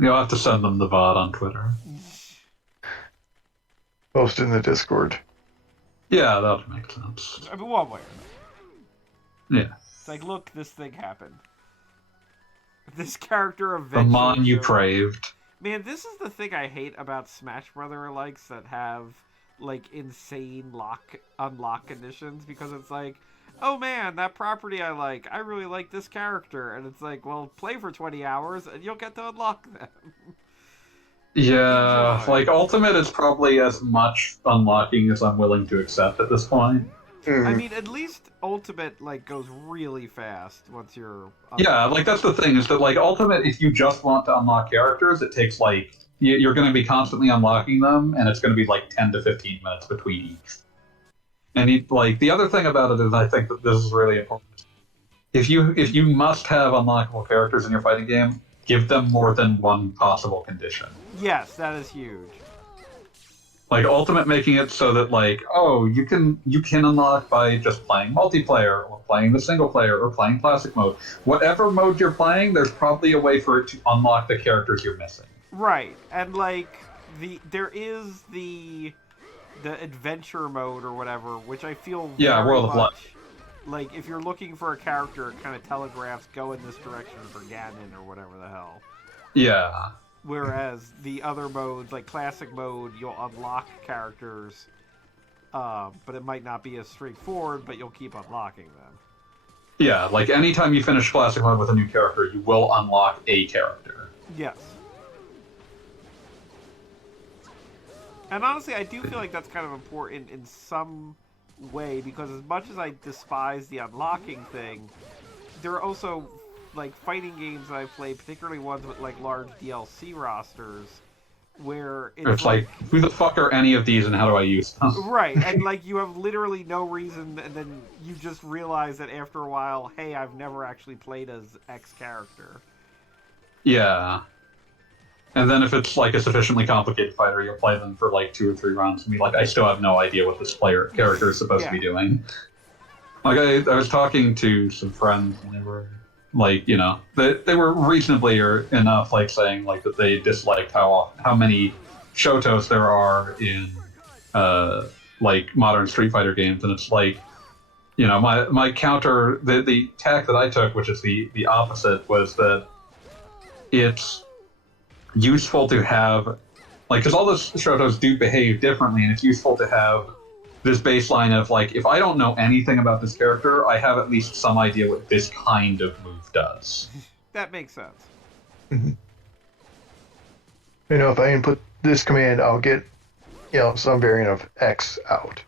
You'll have to send them the VOD on Twitter. Post in the Discord. Yeah, that would make sense. I mean, one way or another. Yeah. It's like, look, this thing happened. This character The eventually... Mon you showed- craved. Man, this is the thing I hate about Smash Brother likes that have, like, insane unlock conditions, because it's like, oh man, that property I really like this character, and it's like, well, play for 20 hours and you'll get to unlock them. Yeah, Enjoy. like Ultimate is probably as much unlocking as I'm willing to accept at this point. I mean, at least Ultimate, like, goes really fast once you're... Yeah, like that's the thing, is that like Ultimate, if you just want to unlock characters, it takes like, you're going to be constantly unlocking them, and it's going to be like 10 to 15 minutes between each. And like the other thing about it is, I think that this is really important. If you must have unlockable characters in your fighting game, give them more than one possible condition. Yes, that is huge. Like Ultimate making it so that like, oh, you can unlock by just playing multiplayer or playing the single player or playing classic mode. Whatever mode you're playing, there's probably a way for it to unlock the characters you're missing. Right, and like there is the adventure mode or whatever, which I feel Yeah, very World of much, Light. like if you're looking for a character, it kind of telegraphs go in this direction for Ganon or whatever the hell. Yeah. Whereas the other modes, like classic mode, you'll unlock characters, but it might not be as straightforward, but you'll keep unlocking them. Yeah, like anytime you finish classic mode with a new character, you will unlock a character. Yes. And honestly, I do feel like that's kind of important in some way, because as much as I despise the unlocking thing, there are also, like, fighting games I've played, particularly ones with, like, large DLC rosters, where It's like, who the fuck are any of these and how do I use them? Right, and, like, you have literally no reason, and then you just realize that after a while, hey, I've never actually played as X character. Yeah. And then if it's like a sufficiently complicated fighter, you'll play them for like 2 or 3 rounds and be like, I still have no idea what this character is supposed to be doing. Like I was talking to some friends and they were like, you know, they were reasonably enough like saying like that they disliked how many Shotos there are in like modern Street Fighter games, and it's like, you know, my counter, the tack that I took, which is the opposite, was that it's useful to have, like, because all the Shotos do behave differently, and it's useful to have this baseline of, like, if I don't know anything about this character, I have at least some idea what this kind of move does. That makes sense. You know, if I input this command, I'll get, you know, some variant of X out.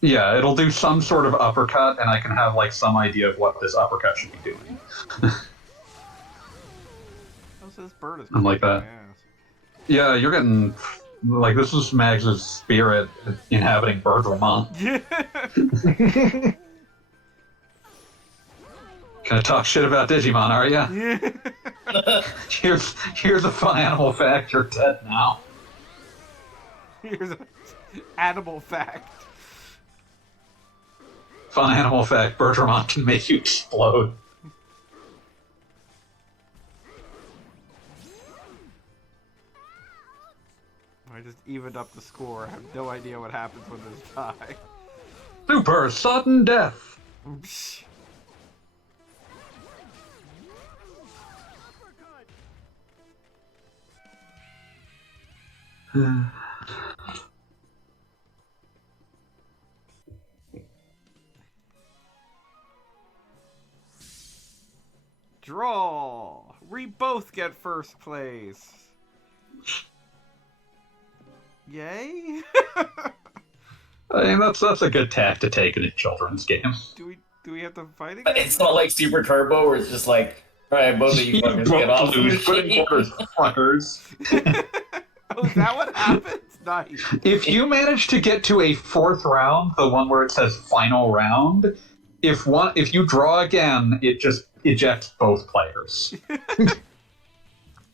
Yeah, it'll do some sort of uppercut, and I can have, like, some idea of what this uppercut should be doing. Oh, so this bird is I'm like that. my ass. Yeah, you're getting, like, this is Mags' spirit inhabiting Bertramon. Gonna talk shit about Digimon, are ya? Here's a fun animal fact, you're dead now. Here's an animal fact. Fun animal fact, Bertramon can make you explode. I just evened up the score. I have no idea what happens when there's tie. Super sudden death. Draw! We both get first place. Yay? I mean, that's a good tack to take in a children's game. Do we have to fight again? It's not like Super Turbo where it's just like, alright, both of you fuckers get off the lose, machine. fuckers. Oh, is that what happens? Nice. If you manage to get to a 4th round, the one where it says final round, if you draw again, it just ejects both players.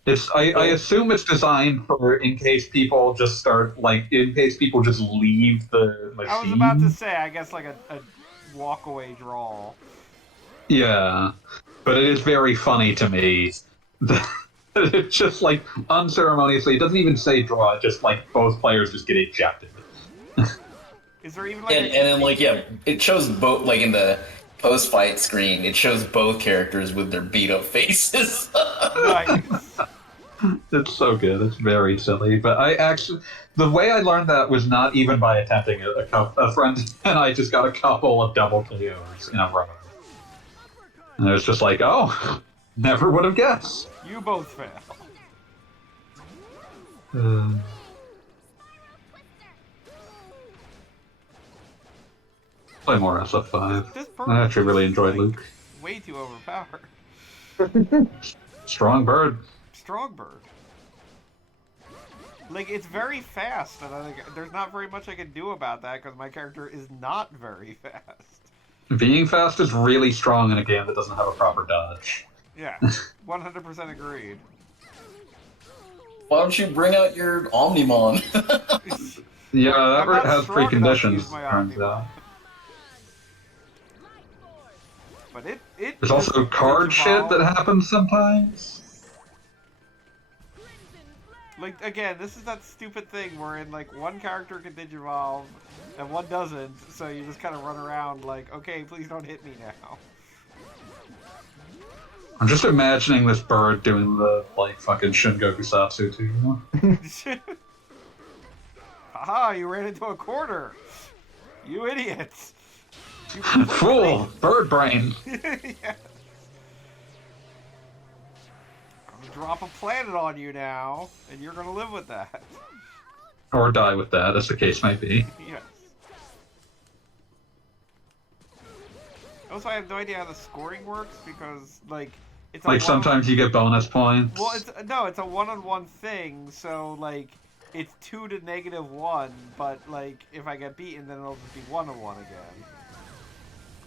I assume it's designed for in case people just leave the machine. I was about to say, I guess like a walk away draw. Yeah, but it is very funny to me that it's just like unceremoniously. It doesn't even say draw. It just like both players just get ejected. Is there even like and then like it shows both like in the post fight screen. It shows both characters with their beat up faces. Nice. It's so good. It's very silly. But the way I learned that was not even by attempting it. A friend and I just got a couple of double KOs in a row. And it was just like, oh, never would have guessed. You both fail. Play more SF5. This I actually really enjoyed like, Luke. Way too overpowered. Strong bird. Strong bird. Like, it's very fast, and there's not very much I can do about that because my character is not very fast. Being fast is really strong in a game that doesn't have a proper dodge. Yeah, 100% agreed. Why don't you bring out your Omnimon? Yeah, that I'm not has strong enough to use preconditions, my turns Omnimon. out. But it There's also card shit that happens sometimes. Like, again, this is that stupid thing wherein, like, one character can digivolve and one doesn't, so you just kind of run around like, okay, please don't hit me now. I'm just imagining this bird doing the, like, fucking Shingoku Satsu too, you know? Haha, you ran into a corner! You idiots! You Fool! Bird brain! Yeah. I'm gonna drop a planet on you now, and you're gonna live with that. Or die with that, as the case might be. Yes. Also, I have no idea how the scoring works because, like, it's a Like, sometimes you get bonus points. Well, it's a one-on-one thing, so like it's 2 to -1, but like if I get beaten, then it'll just be 1-on-1 again.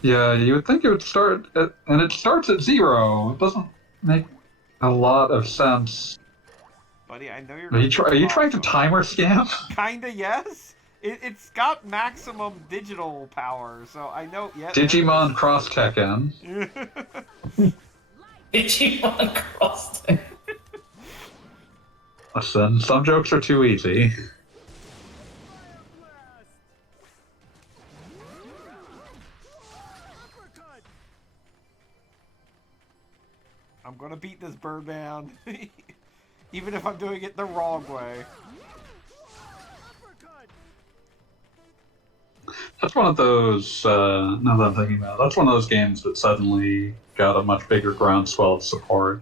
Yeah, you would think it would start at, and it starts at 0. It doesn't make a lot of sense. Buddy, I know you're. Are you trying to timer scam? Kinda, yes. It's got maximum digital power, so I know. Yeah. Digimon Cross Tekken. Digimon Cross. Listen, some jokes are too easy. I'm gonna beat this Birdman, even if I'm doing it the wrong way. That's one of those, now that I'm thinking about it, that's one of those games that suddenly got a much bigger groundswell of support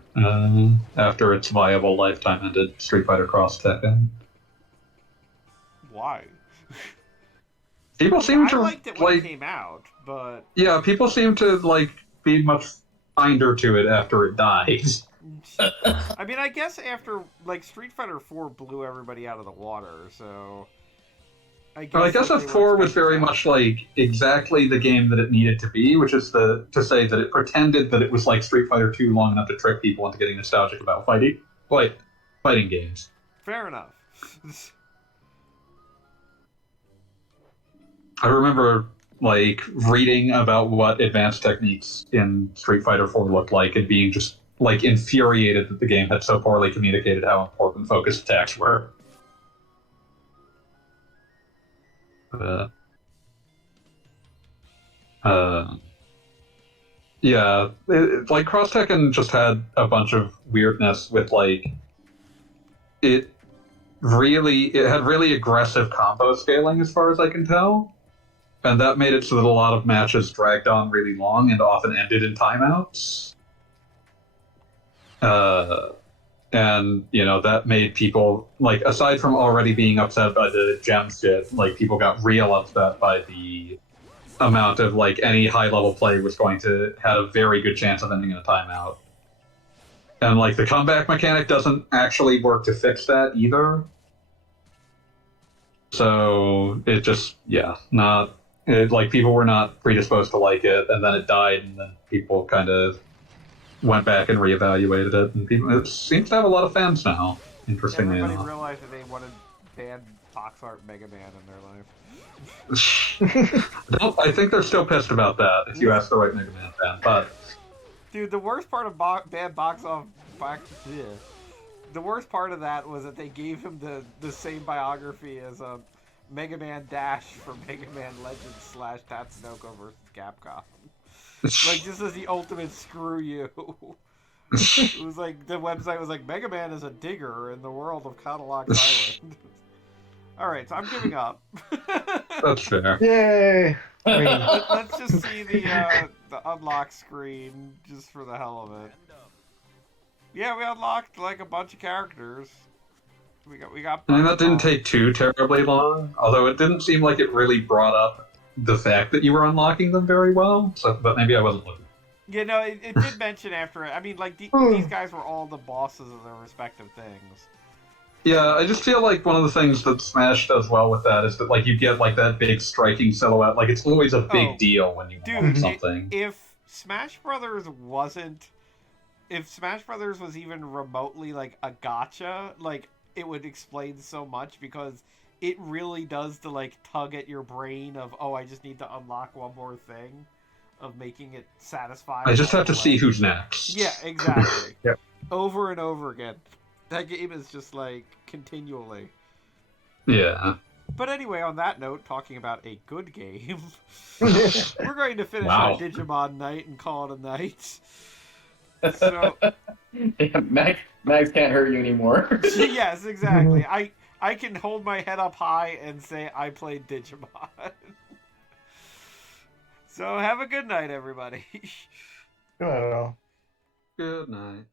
after its viable lifetime ended, Street Fighter Cross Tekken. Why? People seem to I liked it when like, it came out, but yeah, people seem to like be much kinder to it after it dies. I mean, I guess after like Street Fighter 4 blew everybody out of the water, so I guess like, SF4 was very much like exactly the game that it needed to be, which is to say that it pretended that it was like Street Fighter 2 long enough to trick people into getting nostalgic about fighting games. Fair enough. I remember like reading about what advanced techniques in Street Fighter 4 looked like and being just like infuriated that the game had so poorly communicated how important focus attacks were. Yeah, like Cross Tekken just had a bunch of weirdness with like it had really aggressive combo scaling as far as I can tell, and that made it so that a lot of matches dragged on really long and often ended in timeouts. And, you know, that made people, like, aside from already being upset by the gem shit, like, people got real upset by the amount of, like, any high-level play was going to have a very good chance of ending in a timeout. And, like, the comeback mechanic doesn't actually work to fix that either. So it just, yeah, not like people were not predisposed to like it, and then it died, and then people kind of went back and reevaluated it, and people it seems to have a lot of fans now. Interestingly Everybody enough. realized that they wanted banned box art Mega Man in their life. No, I think they're still pissed about that. If you ask the right Mega Man fan, but Dude, the worst part of banned box off box. Yeah. The worst part of that was that they gave him the same biography as Mega Man Dash for Mega Man Legends / Tatsunoko versus Capcom. Like, this is the ultimate screw you. It was like, the website was like, Mega Man is a digger in the world of Cadillacs Island. Alright, so I'm giving up. that's fair. Yay! I mean, Let's just see the unlock screen, just for the hell of it. Yeah, we unlocked like a bunch of characters. We got. I mean, that didn't take too terribly long, although it didn't seem like it really brought up the fact that you were unlocking them very well. So, but maybe I wasn't looking. Yeah, no, it did mention after it. I mean, like, these guys were all the bosses of their respective things. Yeah, I just feel like one of the things that Smash does well with that is that like you get like that big striking silhouette. Like it's always a big deal when you unlock something. If Smash Brothers was even remotely like a gotcha, like it would explain so much, because it really does the like tug at your brain of, oh, I just need to unlock one more thing, of making it satisfying. I just have to see who's next. Yeah, exactly. Yep. Over and over again. That game is just like continually. Yeah. But anyway, on that note, talking about a good game, we're going to finish our Digimon night and call it a night. So, yeah, Max can't hurt you anymore. yes, exactly. I can hold my head up high and say I played Digimon. So have a good night, everybody. I don't know. Good night.